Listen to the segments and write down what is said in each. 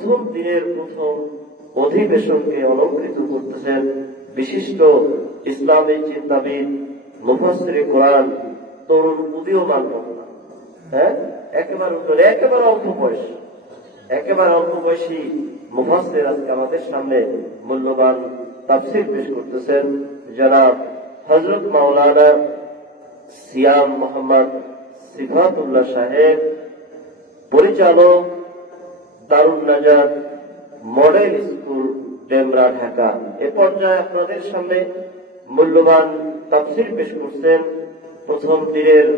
প্রথম দিনের প্রথম অধিবেশনকে অলঙ্কৃত করতেছেন বিশিষ্ট ইসলামী চিন্তাবিদ, মুফাসসিরে কোরআন, তরুণ উদীয়মান বক্তা। একেবারে অল্প বয়সী মুফাসসির আজকে আমাদের সামনে মূল্যবান তাফসীর পেশ করতেছেন জনাব হযরত মাওলানা সিয়াম মোহাম্মদ সিফাতুল্লাহ সাহেব, পরিচালক, দারুন নাজাত মডেল স্কুল, ডেমরা, ঢাকা। এ পর্যায়ে আপনাদের সামনে মূল্যবান তাফসীর পেশ করছেন, প্রথম দিনের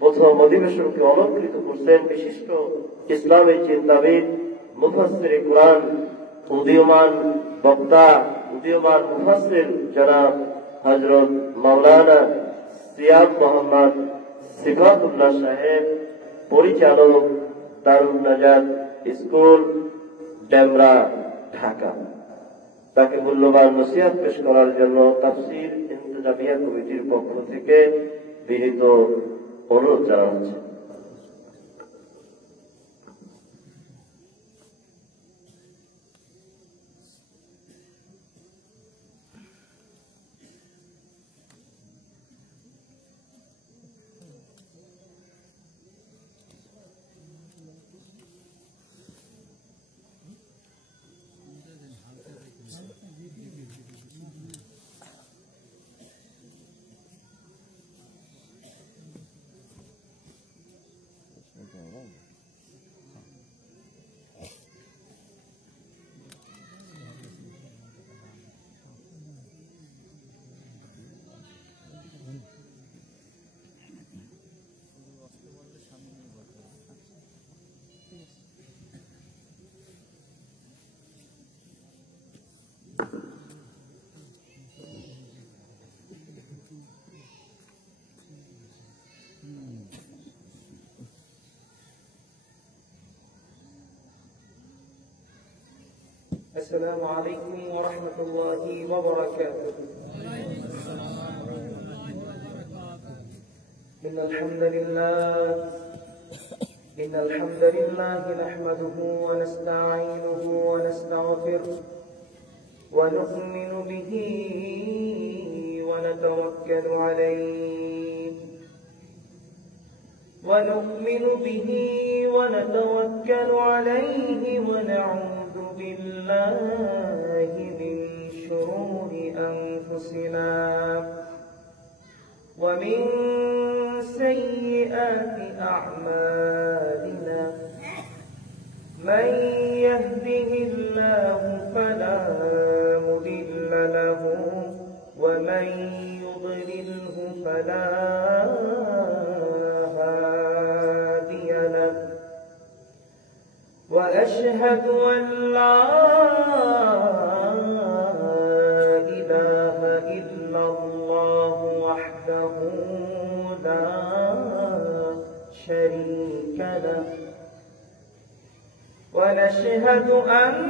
প্রথম অধিবেশনকে অলঙ্কৃত করছেন বিশিষ্ট ইসলামী চিন্তাবিদ, মুফাসসিরে কোরআন, উদীয়মান বক্তা, উদীয়মান মুফাসসির জনাব হযরত মাওলানা সিয়াম মোহাম্মদ সিফাতুল্লাহ সাহেব, পরিচালক, দারুন নাজাত স্কুল, ডেমরা, ঢাকা। তাকে মূল্যবান নসিহত পেশ করার জন্য তাফসীর ইন্তেজামিয়া কমিটির পক্ষ থেকে বিনীত অনুরোধ জানাচ্ছি। السلام عليكم ورحمة الله وبركاته. إن الحمد لله نحمده ونستعينه ونستغفره ونؤمن به ونتوكل عليه ونعوذ بالله من شرور أنفسنا ومن سيئات أعمالنا. من يهده الله فلا مضل له ومن يضلله فلا هادي له. وأشهد أن لا إله إلا الله وحده لا شريك له. ونشهد أن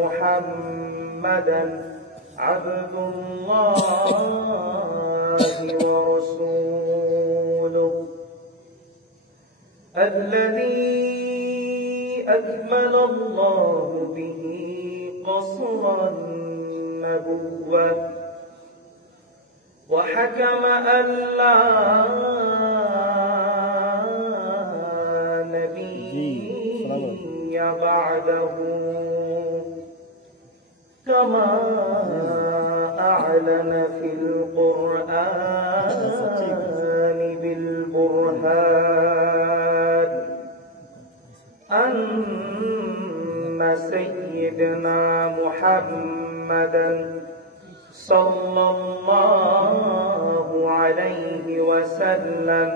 محمدا عبد الله ورسوله الذي أكمل الله به قصر النبوة وحكم أن لا نبي بعده كما أعلن في القرآن بالبرهان أن سيدنا محمدا صلى الله عليه وسلم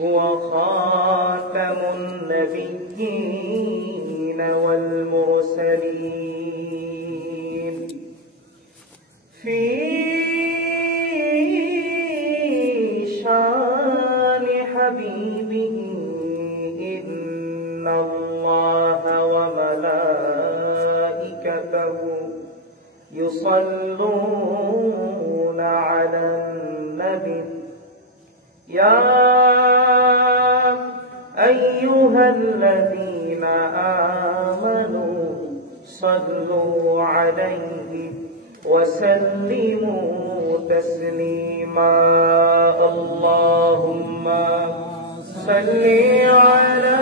هو خاتم النبيين والمرسلين. في شان حبيبه إن الله وملائكته يصلون على النبي يا أيها أيها الذين آمنوا صلوا عليه وسلموا تسليما اللهم صل على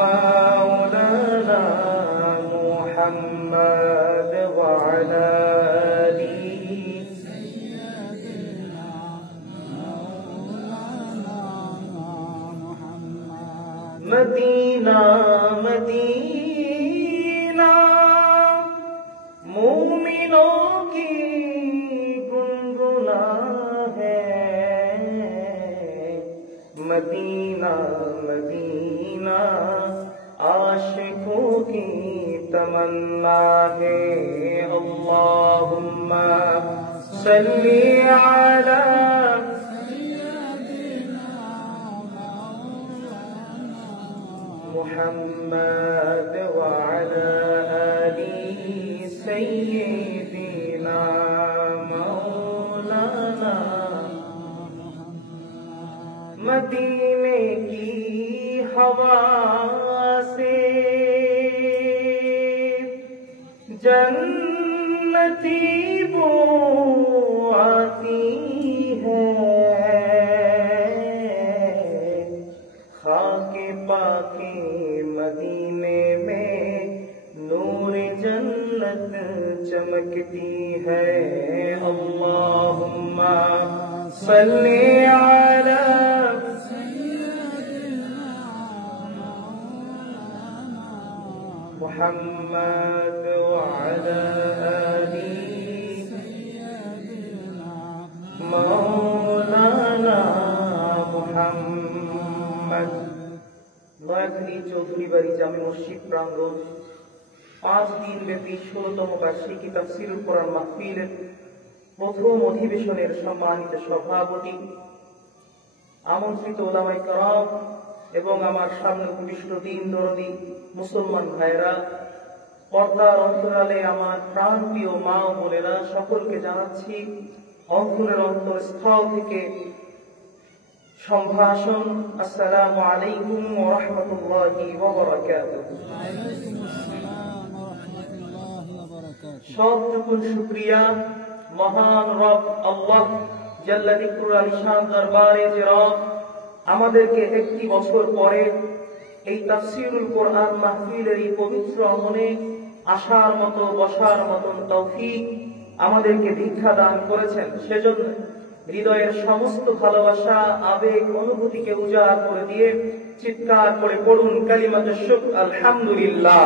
مولانا محمد وعلى آله मदीना मदीना मोमिनों की गुनगुना है मदीना मदीना आशिकों की तमन्ना है अल्लाहुम्मा सल्ली अला محمد وعلى آل سيدنا مولانا मदीने की हवा से जन्नती बो आती है खाके पाके मदीने में नूर जन्नत चमकती है अल्लाहुम्मा सल्ली अला मुहम्मद वअला आलि मौलाना मुहम्मद নয়াখালী চৌধুরী বাড়ি জামে মসজিদ প্রাঙ্গণ 5 দিন ব্যাপী 16তম বার্ষিকী তাফসীরুল কোরআন মাহফিলের প্রথম অধিবেশনের সম্মানিত সভাপতি আমন্ত্রিত উলামায়ে কেরাম এবং আমার সামনে উপবিষ্ট দিন দরদি মুসলমান ভাইরা পর্দার অন্তরালে আমার প্রাণপ্রিয় মা ও বোনেরা সকলকে জানাচ্ছি অন্তরের অন্তরস্থল থেকে সম্ভাষণ আসসালামু আলাইকুম ওয়া রাহমাতুল্লাহি ওয়া বারাকাতুহু সবটুকু শুকরিয়া মহান রব আল্লাহ জাল্লা যিকরুল আলিশান দরবারে যে রব আমাদেরকে একটি বছর পরে এই তাফসীরুল কোরআন মাহফিলের এই পবিত্র অঙ্গনে আসার মতো বসার মতন তৌফিক আমাদেরকে ভিক্ষা দান করেছেন সেজন্য হৃদয়ের সমস্ত ভালোবাসা আবেগ অনুভূতিকে উজাড় করে দিয়ে চিৎকার করে পড়ুন কালিমাতুশ শুকর আলহামদুলিল্লাহ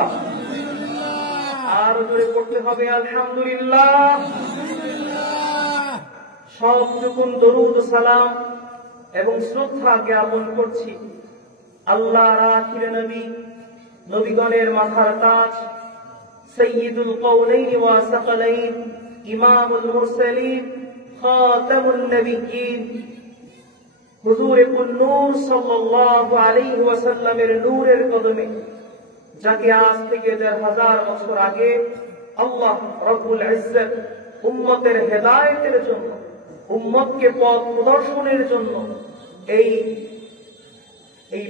আর জোরে পড়তে হবে আলহামদুলিল্লাহ সবটুকু দরুদ ও সালাম এবং শ্রদ্ধা জ্ঞাপন করছি আল্লাহর আখির নবী নবীগণের মাথার তাজ সাইয়্যিদুল কওলাইন ওয়া সাকালাইন ইমামুল মুরসালিন খাতামুন নবিয়্যিন হুজুরে কুল্লুর সাল্লাল্লাহু আলাইহি ওয়াসাল্লামের নূরের কদমে যাকে আজ থেকে 1000 বছর আগে আল্লাহ রব্বুল ইজ্জত উম্মতের হেদায়েতের জন্য উম্মতকে পথ প্রদর্শনের জন্য এই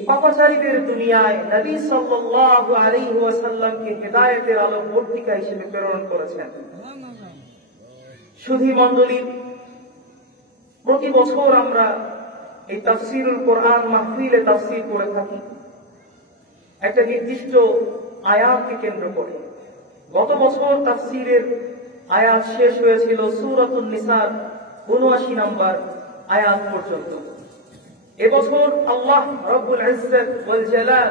পাপাচারীদের দুনিয়ায় নবী সাল্লাল্লাহু আলাইহি ওয়াসাল্লামকে হেদায়েতের আলোকবর্তিকা হিসেবে প্রেরণ করেছেন সুধী মণ্ডলী প্রতি বছর আমরা এই তাফসীরুল কোরআন মাহফিলে তাফসীর করে থাকি একটা নির্দিষ্ট আয়াতকে কেন্দ্র করে গত বছর তাফসীরের আয়াত শেষ হয়েছিল সূরাতুন নিসার ৭৯ নম্বর আয়াত পর্যন্ত এবছর আল্লাহ রব্বুল ইজ্জত ওয়াল জালাল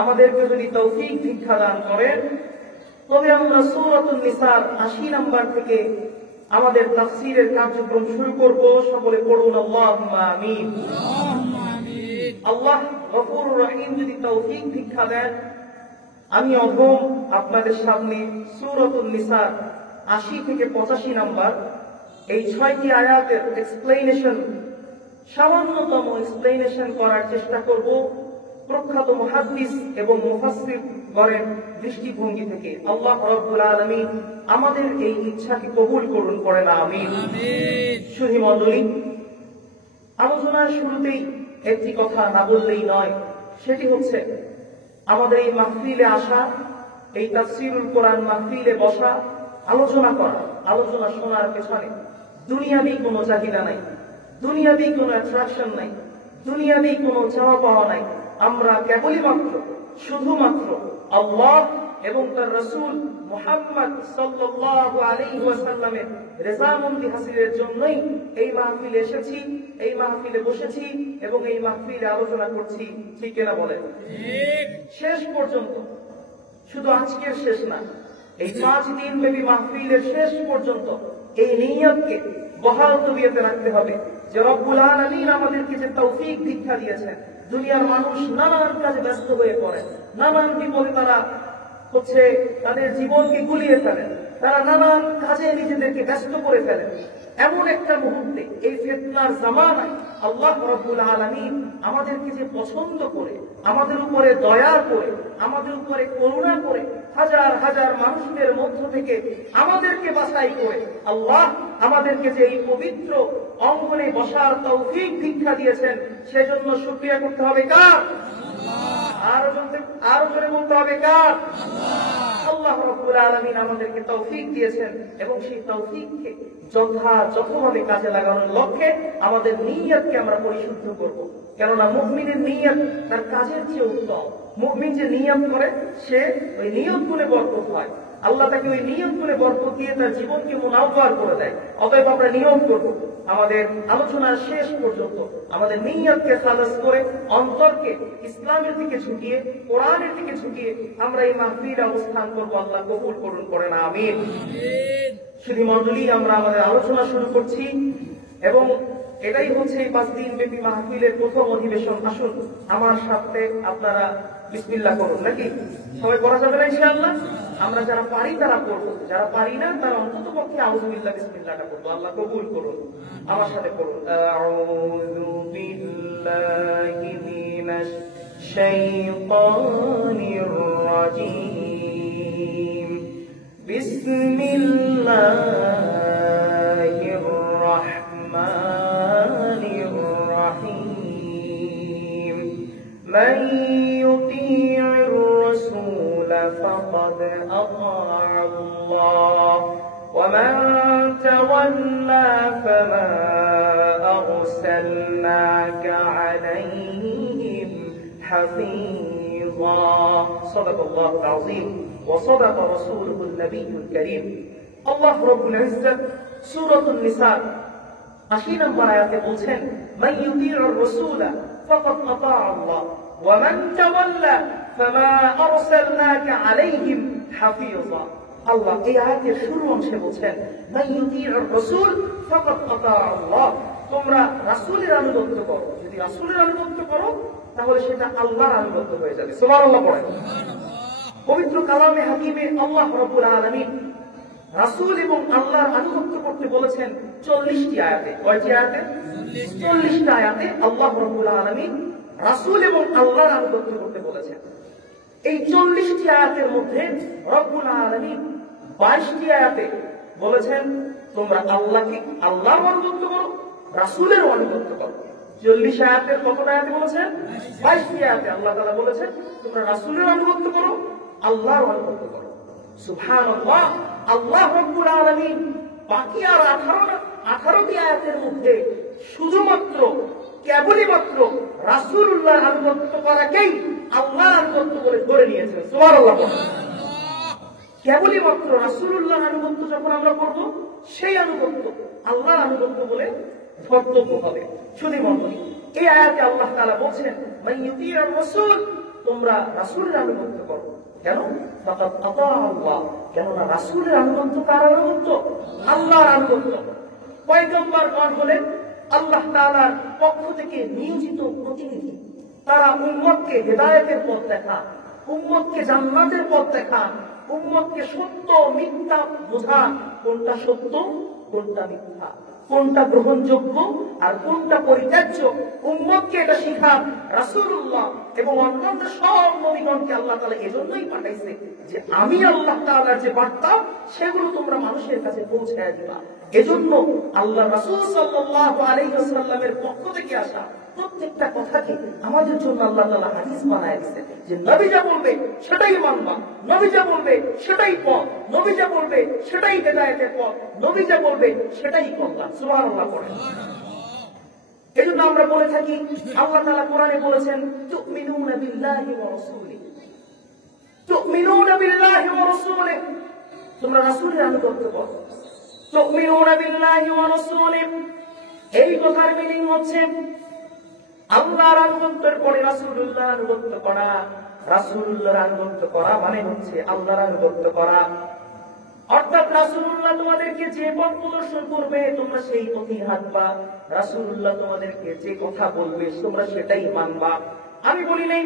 আমাদেরকে যদি তৌফিক ভিক্ষা দান করেন তবে আমরা সূরাতুন নিসার ৮০ নম্বর থেকে আমাদের তাফসীরের কার্যক্রম শুরু করব সকলে পড়ুন আল্লাহুম্মা আমিন আল্লাহ গফুরুর রহিম যদি তৌফিক ভিক্ষা দেন আমি অধম আপনাদের সামনে সূরাতুন নিসার ৮০ থেকে ৮৫ নম্বর এই ৬টি আয়াতের এক্সপ্লেনেশন সামান্যতম এক্সপ্লেনেশন করার চেষ্টা করব প্রখ্যাত মুহাদ্দিস এবং মুফাসসির গণের দৃষ্টিভঙ্গি থেকে আল্লাহ রাব্বুল আলামিন আমাদের এই ইচ্ছাকে কবুল করুন পড়েন আমিন সুধী মণ্ডলী আলোচনার শুরুতেই একটি কথা না বললেই নয়, সেটি হচ্ছে আমাদের এই মাহফিলে আসা, এই তাফসীরুল কোরআন মাহফিলে বসা, আলোচনা করা, আলোচনা শোনার পেছনে দুনিয়াবি কোনো চাহিদা নাই, দুনিয়াবি কোনো অ্যাট্রাকশন নাই, দুনিয়াবি কোনো চাওয়া পাওয়া নাই। আমরা কেবলই মাত্র শুধুমাত্র আল্লাহ এবং তার রাসূল মুহাম্মদ সাল্লাল্লাহু আলাইহি ওয়াসাল্লামের রেজামন্দি হাসিলের জন্যই এই মাহফিলে এসেছি, এই মাহফিলে বসেছি এবং এই মাহফিলে আলোচনা করছি। ঠিক কিনা বলেন? শেষ পর্যন্ত, শুধু আজকের শেষ না, এই 5 দিন ব্যাপী মাহফিলের শেষ পর্যন্ত এই নিয়তকে বহাল তবিয়তে রাখতে হবে যে রব্বুল আলামিন আমাদেরকে যে তৌফিক দীক্ষা দিয়েছেন। দুনিয়ার মানুষ নানান কাজে ব্যস্ত হয়ে পড়ে, নানান বিপদে তারা হচ্ছে তাদের জীবনকে গুলিয়ে ফেলেন, তারা নানান কাজে নিজেদেরকে ব্যস্ত করে ফেলেন। এমন একটা মুহূর্তে, এই ফিতনার জামানায় আল্লাহ রাব্বুল আলামিন আমাদেরকে যে পছন্দ করে, আমাদের উপরে দয়া করে, আমাদের উপরে করুণা করে, হাজার হাজার মানুষদের মধ্য থেকে আমাদেরকে বাছাই করে আল্লাহ আমাদেরকে যে এই পবিত্র অঙ্গনে বসার তৌফিক দীক্ষা দিয়েছেন, সেজন্য শুকরিয়া করতে হবে কার? আরো জোরে বলতে হবে কার? আল্লাহ রাব্বুল আলামিন আমাদেরকে তৌফিক দিয়েছেন এবং সেই তৌফিককে যথাযথভাবে কাজে লাগানোর লক্ষ্যে আমাদের নিয়তকে আমরা পরিশুদ্ধ করব। কেননা মুমিনের নিয়ত তার কাজের চেয়ে উত্তম। মুমিন যে নিয়ত করে সে ওই নিয়ত গুণে বরকত হয়, আল্লাহ তাকে ওই নিয়ত গুণে বরকত দিয়ে তার জীবনকে মুনাওয়ার করে দেয়। অতএব আমরা নিয়ত করব আমাদের আলোচনার শেষ পর্যন্ত আমাদের নিয়তকে খালাস করে, অন্তরকে ইসলামের দিকে ঝুঁকিয়ে, কোরআনের দিকে ঝুঁকিয়ে আমরা এই মাহফিলে অবস্থান করব। আল্লাহ কবুল করুন, করেন আমিন। শুধু মণ্ডলী, আমরা আমাদের আলোচনা শুরু করছি এবং এটাই হচ্ছে এই 5 দিন ব্যাপী মাহফিলের প্রথম অধিবেশন। আসুন আমার সাথে আপনারা বিসমিল্লাহ করুন। নাকি সবাই পড়া যাবে না ইনশাআল্লাহ? আমরা যারা পারি তারা পড়বো, যারা পারি না তারা অন্তত পক্ষে আউযু বিল্লাহ বিসমিল্লাহটা পড়বো। আল্লাহ কবুল করুন। আমার সাথে পড়ুন, আউযু বিল্লাহি মিনাশ শাইতানির রাজীম, বিসমিল্লাহির রাহমানির রাহিম। মান ইউতি'র রাসূল ফাকাদ আতা'a আল্লাহ ওয়া মান তাওয়াল্লা ফামা আরসালনাকা আলাইহিম হাফীযা। সাদাকাল্লাহুল আযীম ওয়া সাদাকা রাসূলুহুন নবিয়্যুল কারীম। আল্লাহ রাব্বুল ইজ্জত সূরাতুন নিসা 80 নম্বর আয়াতে বলছেন, মান ইউতি'র রাসূল ফাকাদ আতা'a আল্লাহ ওয়া মান তাওয়াল্লা ফামা আরসালনাকা আলাইহিম হাফীযা। আল্লাহ এই আয়াতের শুরু অংশে বলছেন, মান ইউতি'র রাসূল ফাকাদ আতা'a আল্লাহ, তোমরা রাসূলের আনুগত্য করো। যদি রাসূলের আনুগত্য করো তাহলে সেটা আল্লাহর আনুগত্য হয়ে যাবে। সুবহানাল্লাহ পড়েন। পবিত্র কালামে হাকিমে আল্লাহ রাব্বুল আলামিন রাসূল এবং আল্লাহর আনুগত্য করতে বলেছেন 40টি আয়াতে। কয়টি আয়াতে? 40টা আয়াতে আল্লাহ রাব্বুল আলামিন রাসূল এবং আল্লাহর আনুগত্য করতে বলেছেন। এই 40টি আয়াতের মধ্যে রব্বুল আলামিন 22টি আয়াতে বলেছেন তোমরা আল্লাহর আনুগত্য করো, রাসূলের আনুগত্য করো। 40 আয়াতের কতটা আয়াতে বলেছেন? 22টি আয়াতে আল্লাহ তাআলা বলেছেন তোমরা রাসূলের আনুগত্য করো, আল্লাহর আনুগত্য করো। সুবহানাল্লাহ। আল্লাহ রাব্বুল আলামিন বাকি আর 18টি আয়াতের মধ্যে শুধুমাত্র কেবলই মাত্র রাসূলুল্লাহর আনুগত্য করাকেই আল্লাহর আনুগত্য বলে ধরে নিয়েছেন। সুবহানাল্লাহ। কেবলই মাত্র রাসূলুল্লাহর আনুগত্য যখন আমরা করব, সেই আনুগত্য আল্লাহর আনুগত্য বলে ধর্তব্য হবে। শুধু মণ্ডলী, এই আয়াতে আল্লাহ তাআলা বলছেন, মান ইউতি'র রাসূল, তোমরা রাসূলের আনুগত্য করো। কেন? ফাকাদ আতা'a আল্লাহ, কেননা রাসূলের আনুগত্য কার আনুগত্য? আল্লাহর আনুগত্য। পয়গম্বরগণ হলেন আল্লাহ তাআলার পক্ষ থেকে নিয়োজিত প্রতিনিধি। তারা উম্মতকে হেদায়েতের পথ দেখান, উম্মতকে জান্নাতের পথ দেখান, উম্মতকে সত্য মিথ্যা বোঝান, কোনটা সত্য কোনটা মিথ্যা, কোনটা গ্রহণযোগ্য আর কোনটা পরিত্যাজ্য, উম্মতকে এটা শিখান। রাসূলুল্লাহ এবং অন্যান্য সব নবীগণকে আল্লাহ তাআলা এজন্যই পাঠাইছে যে আমি আল্লাহ তাআলার যে বার্তা সেগুলো তোমরা মানুষের কাছে পৌঁছায় দিবা। এজন্য আল্লাহ রাসূল সাল্লাল্লাহু আলাইহি ওয়াসাল্লামের পক্ষ থেকে আসা প্রত্যেকটা কথাকে আমাদের জন্য আল্লাহ তাআলা হাদিস বানায় দিয়েছেন যে নবী যা বলবে সেটাই মানবা, নবী যা বলবে সেটাই পথ, নবী যা বলবে সেটাই হেদায়েতের পথ, নবী যা বলবে সেটাই কল্যাণ। সুবহানাল্লাহ পড়েন। এজন্য আমরা বলে থাকি আল্লাহ তাআলা কোরআনে বলেছেন তুমিনুনা বিল্লাহি ওয়া রাসূলিহি, তুমিনুনা বিল্লাহি ওয়া রাসূলিহি, তোমরা রাসূলের আনুগত্য করো। তুমিনুনা বিল্লাহি ওয়া রাসূলিহি, এই কথার মিনিং হচ্ছে আল্লাহর আনুগত্যের পরে রাসূলুল্লাহর আনুগত্য করা। রাসূলুল্লাহর আনুগত্য করা মানে হচ্ছে আল্লাহর আনুগত্য করা। অর্থাৎ রাসূলুল্লাহ তোমাদেরকে যে পথ প্রদর্শন করবে তোমরা সেই পথেই হাঁটবা, রাসূলুল্লাহ তোমাদেরকে যে কথা বলবে তোমরা সেটাই মানবা। আমি বলি নাই,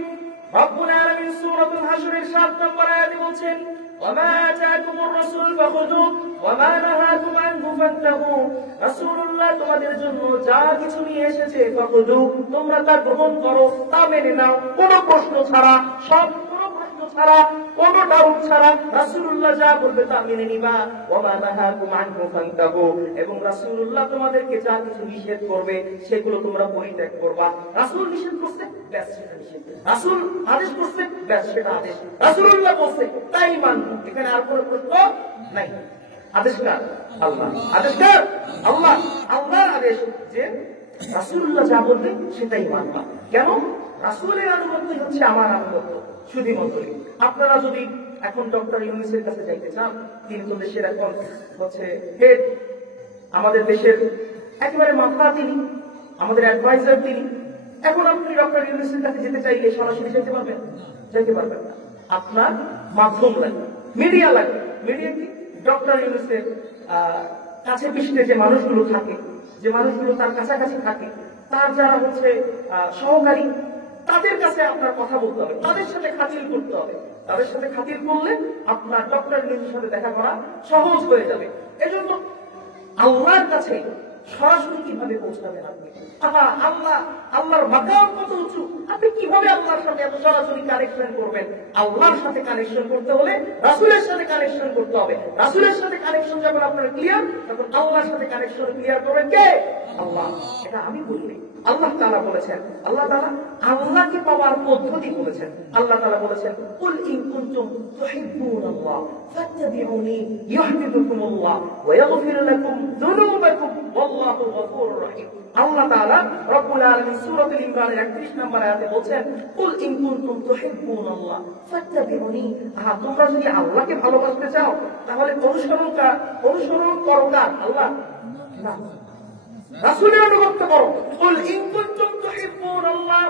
রব্বুল আলামিন সূরাতুল হাশরের 7 নম্বর আয়াতে বলছেন ওয়ামা আতাকুমুর রাসূল ফাখুযু ওয়ামা নাহাকুম আনহু ফান্তাহু, রাসূলুল্লাহ তোমাদের জন্য যা কিছু নিয়ে এসেছে ফাখুযু, তোমরা তা গ্রহণ করো, তা মেনে নাও, কোনো প্রশ্ন ছাড়া, সব ছাড়া, কোন ডাউট ছাড়া রাসূলুল্লাহ যা বলবে তা মেনে নিবা। ওয়ামা নাহাকুম আনহু ফান্তাহু, এবং রাসূলুল্লাহ তোমাদেরকে যা কিছু নিষেধ করবে সেগুলো তোমরা পরিত্যাগ করবা। রাসূল নিষেধ করছে, ব্যাস সেটা নিষেধ। রাসূল আদেশ করছে, ব্যাস সেটা আদেশ। রাসূলুল্লাহ বলছে তাই মানব, এখানে আর কোনো প্রশ্ন নাই। আদেশ কার? আল্লাহ। আদেশ কার? আল্লাহ। আল্লাহর আদেশ যে রাসূলুল্লাহ যা বলবে সেটাই মানবা। কেন? রাসূলের আনুগত্য হচ্ছে আমার আনুগত্য। শুধু মন্ত্রী, আপনারা যদি এখন ডক্টর ইউনূসের কাছে যাইতে চান, তিনি তো দেশের এখন হচ্ছে হেড, আমাদের দেশের একেবারে মাথা তিনি, আমাদের অ্যাডভাইজার তিনি। এখন আপনি ডক্টর ইউনূসের কাছে যেতে চাইলে সরাসরি যেতে পারবেন? যেতে পারবেন না। আপনার মাধ্যম লাগবে, মিডিয়া লাগবে। মিডিয়া কি? ডক্টর ইউনূসের কাছে পিছনে যে মানুষগুলো থাকে, যে মানুষগুলো তার কাছাকাছি থাকে, তার যারা হচ্ছে সহকারী, তাদের কাছে আপনার কথা বলতে হবে, তাদের সাথে খাতির করতে হবে। তাদের সাথে খাতির করলে আপনার ডক্টর ইউনূসের সাথে দেখা করা সহজ হয়ে যাবে। এজন্য আল্লাহর কাছে সরাসরি কিভাবে পৌঁছাবেন আপনি? আল্লাহর মাকাম কত উঁচু, আপনি কিভাবে আল্লাহর সাথে এত সরাসরি কানেকশন করবেন? আল্লাহর সাথে কানেকশন করতে হলে রাসূলের সাথে কানেকশন করতে হবে। রাসূলের সাথে কানেকশন যখন আপনার ক্লিয়ার, তখন আল্লাহর সাথে কানেকশন ক্লিয়ার করবেন কে? আল্লাহ। এটা আমি বলিনি, আল্লাহ তাআলা বলেছেন। আল্লাহ তাআলা আল্লাহকে পাওয়ার পদ্ধতি বলেছেন। আল্লাহ তাআলা বলেছেন কুল ইন কুনতুম তুহিব্বুনাল্লাহ ফাত্তাবিউনি ইউহিব্বুকুমুল্লাহ ওয়া ইয়াগফির লাকুম যুনুবাকুম ওয়াল্লাহু গফুরুর রহিম। আল্লাহ তাআলা রব্বুল আলামিন সূরাতুল ইমরানের 31 নম্বর আয়াতে বলেন কুল ইন কুনতুম তুহিব্বুনাল্লাহ ফাত্তাবিউনি, তোমরা যদি আল্লাহকে ভালোবাসতে চাও তাহলে অনুসরণ করো কার? আল্লাহ না, রাসূলের অনুগত্য করো। কুল ইন কুনতুম তুহিব্বুনাল্লাহ,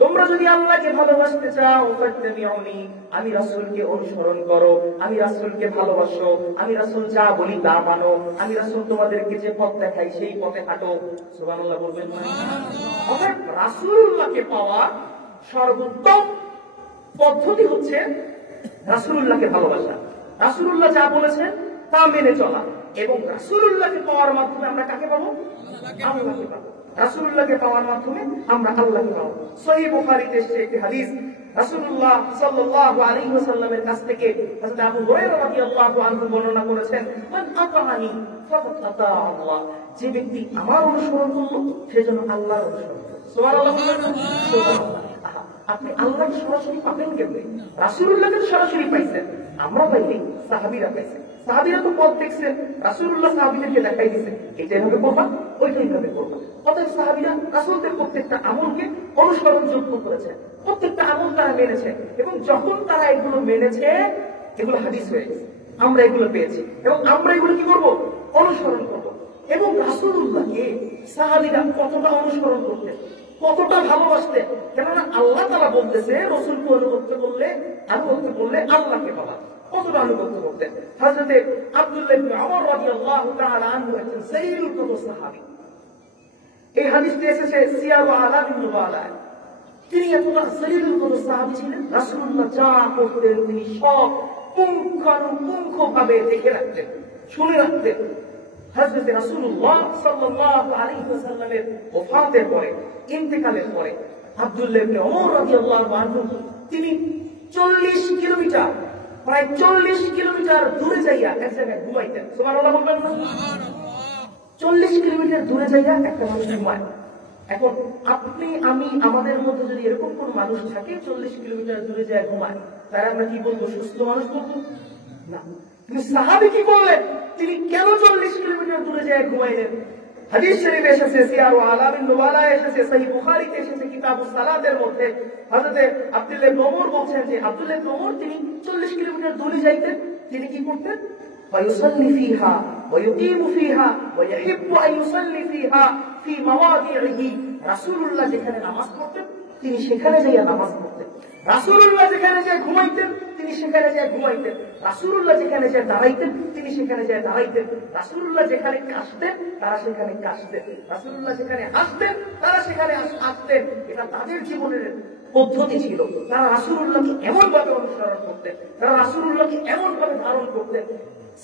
তোমরা যদি আল্লাহকে ভালোবাসতে চাও ফাত্তাবিউনি, আমি রাসূলকে অনুসরণ করো, আমি রাসূলকে ভালোবাসো, আমি রাসূল যা বলি তা মানো, আমি রাসূল তোমাদেরকে যে পথ দেখাই সেই পথে হাঁটো। সুবহানাল্লাহ বলবেন না? অর্থাৎ রাসূলুল্লাহকে পাওয়া সর্বোত্তম পদ্ধতি হচ্ছে রাসূলুল্লাহকে ভালোবাসা, রাসূলুল্লাহ যা বলেছেন তা মেনে চলা। এবং রাসূলুল্লাহকে পাওয়ার মাধ্যমে আমরা কাকে পাবো? আল্লাহকে পাবো। রাসূলুল্লাহকে পাওয়ার মাধ্যমে আমরা আল্লাহকে পাবো। সহিহ বুখারীতে এসেছে একটি হাদিস, রাসূলুল্লাহ সাল্লাল্লাহু আলাইহি ওয়াসাল্লামের কাছ থেকে হযরত আবু হুরায়রা রাদিয়াল্লাহু আনহু বর্ণনা করেছেন, মান আতাআনি ফাকাদ আতা আল্লাহ, যে ব্যক্তি আমার অনুসরণ করলো সে যেন আল্লাহর অনুসরণ করলো। সুবহানাল্লাহ। সুবহানাল্লাহ। আপনি আল্লাহকে সরাসরি পাবেন কেমনে? রাসূলুল্লাহকে সরাসরি পাইছেন, আমরা পাইনি, সাহাবীরা পাইছেন। সাহাবীরা তো পথ দেখছেন, রাসূলুল্লাহ সাহাবীদেরকে দেখাই দিয়েছেন এটা এইভাবে করবা, ওইটা এইভাবে করবা। অতএব সাহাবীরা রাসূলদের প্রত্যেকটা আমলকে অনুসরণযোগ্য করেছেন, প্রত্যেকটা আমল তারা মেনেছে। এবং যখন তারা এগুলো মেনেছে, এগুলো হাদিস হয়ে গেছে, আমরা এগুলো পেয়েছি, এবং আমরা এগুলো কি করব? অনুসরণ করব। এবং রাসূলুল্লাহকে সাহাবীরা কতটা অনুসরণ করতেন, কতটা ভালোবাসতেন। কেননা আল্লাহ তাআলা বলতেছে রাসূলকে অনুগত করলে আল্লাহকে পাবা। কতটা অনুগত করতেন। হযরত আব্দুল্লাহ ইবনে ওমর রাদিয়াল্লাহু তাআলা আনহু একজন সাইয়্যিদুল কদর সাহাবী। এই হাদিসটি এসেছে সিয়ারু আলামিন নুবালায়। তিনি এতটা সাইয়্যিদুল কদর সাহাবী ছিলেন, রাসূলুল্লাহ যা করতেন তিনি সব পুঙ্খানুপুঙ্খভাবে দেখে রাখতেন, শুনে রাখতেন। হযরত রাসূলুল্লাহ সাল্লাল্লাহু আলাইহি ওয়াসাল্লামের ওফাতের পরে, ইন্তেকালের পরে আব্দুল্লাহ ইবনে ওমর রাদিয়াল্লাহু আনহু তিনি 40 কিলোমিটার, প্রায় 40 কিলোমিটার দূরে যাইয়া এক জায়গায় ঘুমাইতেন। সুবহানাল্লাহ বলবেন না? 40 কিলোমিটার দূরে যাইয়া একটা মানুষ ঘুমায়, এখন আপনি আমি আমাদের মধ্যে যদি এরকম কোন মানুষ থাকে 40 কিলোমিটার দূরে যায় ঘুমায়, তারা আমরা কি বলবো? সুস্থ মানুষ বলবো না। কিন্তু সাহাবী কি বললেন? তিনি কেন 40 কিলোমিটার দূরে যায় ঘুমাইলেন? হাদিস শরীফে এসেছে, সিয়ার ও আলামিন নুবালায় এসেছে, সহিহ বুখারীতে এসেছে, কিতাবুস সালাতের মধ্যে হযরত আব্দুল্লাহ ইবনে ওমর বলছেন যে আব্দুল্লাহ ইবনে ওমর তিনি 40 কিলোমিটার দূরে যাইতেন। তিনি কি করতেন? فيصلي فيها ويقيم فيها ويحب أن يصلي فيها في مواضعه। রাসূলুল্লাহ যেখানে নামাজ পড়তেন তিনি সেখানে যাইয়া নামাজ পড়তেন। রাসূলুল্লাহ যেখানে যায় ঘুমাইতেন তিনি সেখানে যায় ঘুমাইতেন। রাসূলুল্লাহ যেখানে যায় দাঁড়াইতেন তিনি সেখানে যায় দাঁড়াইতেন। রাসূলুল্লাহ যেখানে কাশতেন তারা সেখানে কাশতেন। রাসূলুল্লাহ যেখানে হাসতেন তারা সেখানে হাসতেন। এটা তাদের জীবনের পদ্ধতি ছিল। তারা রাসূলুল্লাহকে এমন ভাবে অনুসরণ করতেন, তারা রাসূলুল্লাহকে এমন ভাবে ধারণ করতেন।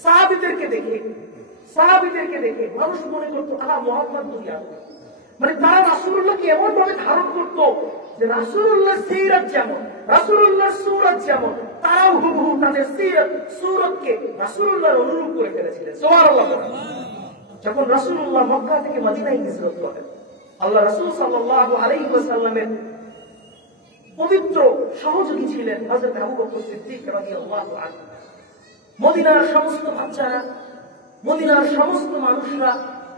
সাহাবীদেরকে দেখে মানুষ মনে করতো মুহাম্মদ নবী আসবে। মানে তারা রাসূলুল্লাহকে এমন ভাবে ধারণ করতো যে রাসূলুল্লাহর সিরাত যেমন, রাসূলুল্লাহর সূরত যেমন, তারাও হুবহু তাদের সিরাত সূরতকে রাসূলুল্লাহর অনুরূপ করে ফেলেছিলেন। সুবহানাল্লাহ। যখন রাসূলুল্লাহ মক্কা থেকে মদিনায় হিজরত করেন, আল্লাহ রাসূল সাল্লাল্লাহু আলাইহি ওয়াসাল্লামের পবিত্র সহযোগী ছিলেন হযরত আবু বকর সিদ্দিক রাদিয়াল্লাহু আনহু। মদিনার সমস্ত বাচ্চারা, মদিনার সমস্ত মানুষরা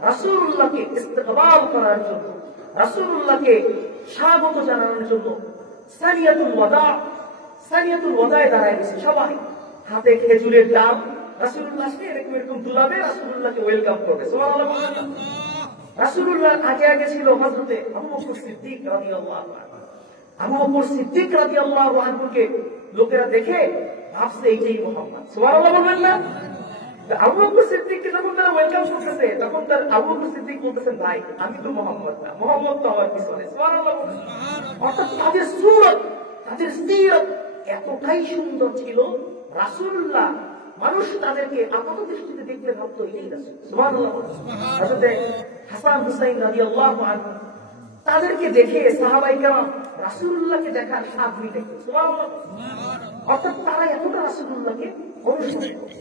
রাসূলুল্লাহকে ইস্তেকবাল করার জন্য, রাসূলুল্লাহকে স্বাগত জানানোর জন্য সানিয়াতুল ওয়াদায় দাঁড়ায় গেছে। সবাই হাতে খেজুরের ডাল, রাসূলুল্লাহ আসলে এরকম দুলাবে রাসূলুল্লাহকে ওয়েলকাম করবে। সুবহানাল্লাহ। রাসূলুল্লাহ আগে ছিল হযরতে আবু বকর সিদ্দিক রাদিয়াল্লাহু আনহু। আবু বকর সিদ্দিক রাদিয়াল্লাহু আনহুকে লোকেরা দেখে ভাবছে এইটাই মুহাম্মদ। সুবহানাল্লাহ বলবেন না? আবু বকর সিদ্দিককে যখন তারা ওয়েলকাম করতেছে তখন তার আবু বকর সিদ্দিক বলতেছেন, ভাই আমি তো মুহাম্মদ না, মুহাম্মদ তো আমার পিছনে। সুবহানাল্লাহ। অর্থাৎ তাদের সূরত, তাদের সিরাত এতটাই সুন্দর ছিল, রাসূলুল্লাহ মানুষ তাদেরকে আপাত দৃষ্টিতে দেখতে ভাবতো এটাই রাসূল। সুবহানাল্লাহ। হযরত হাসান হুসাইন রাদিয়াল্লাহু আনহু তাদেরকে দেখে সাহাবায়ে কেরাম রাসূলুল্লাহকে দেখার স্বাদ নিতে। সুবহানাল্লাহ। অর্থাৎ তারা এতটা রাসূলুল্লাহকে অনুসরণ করত।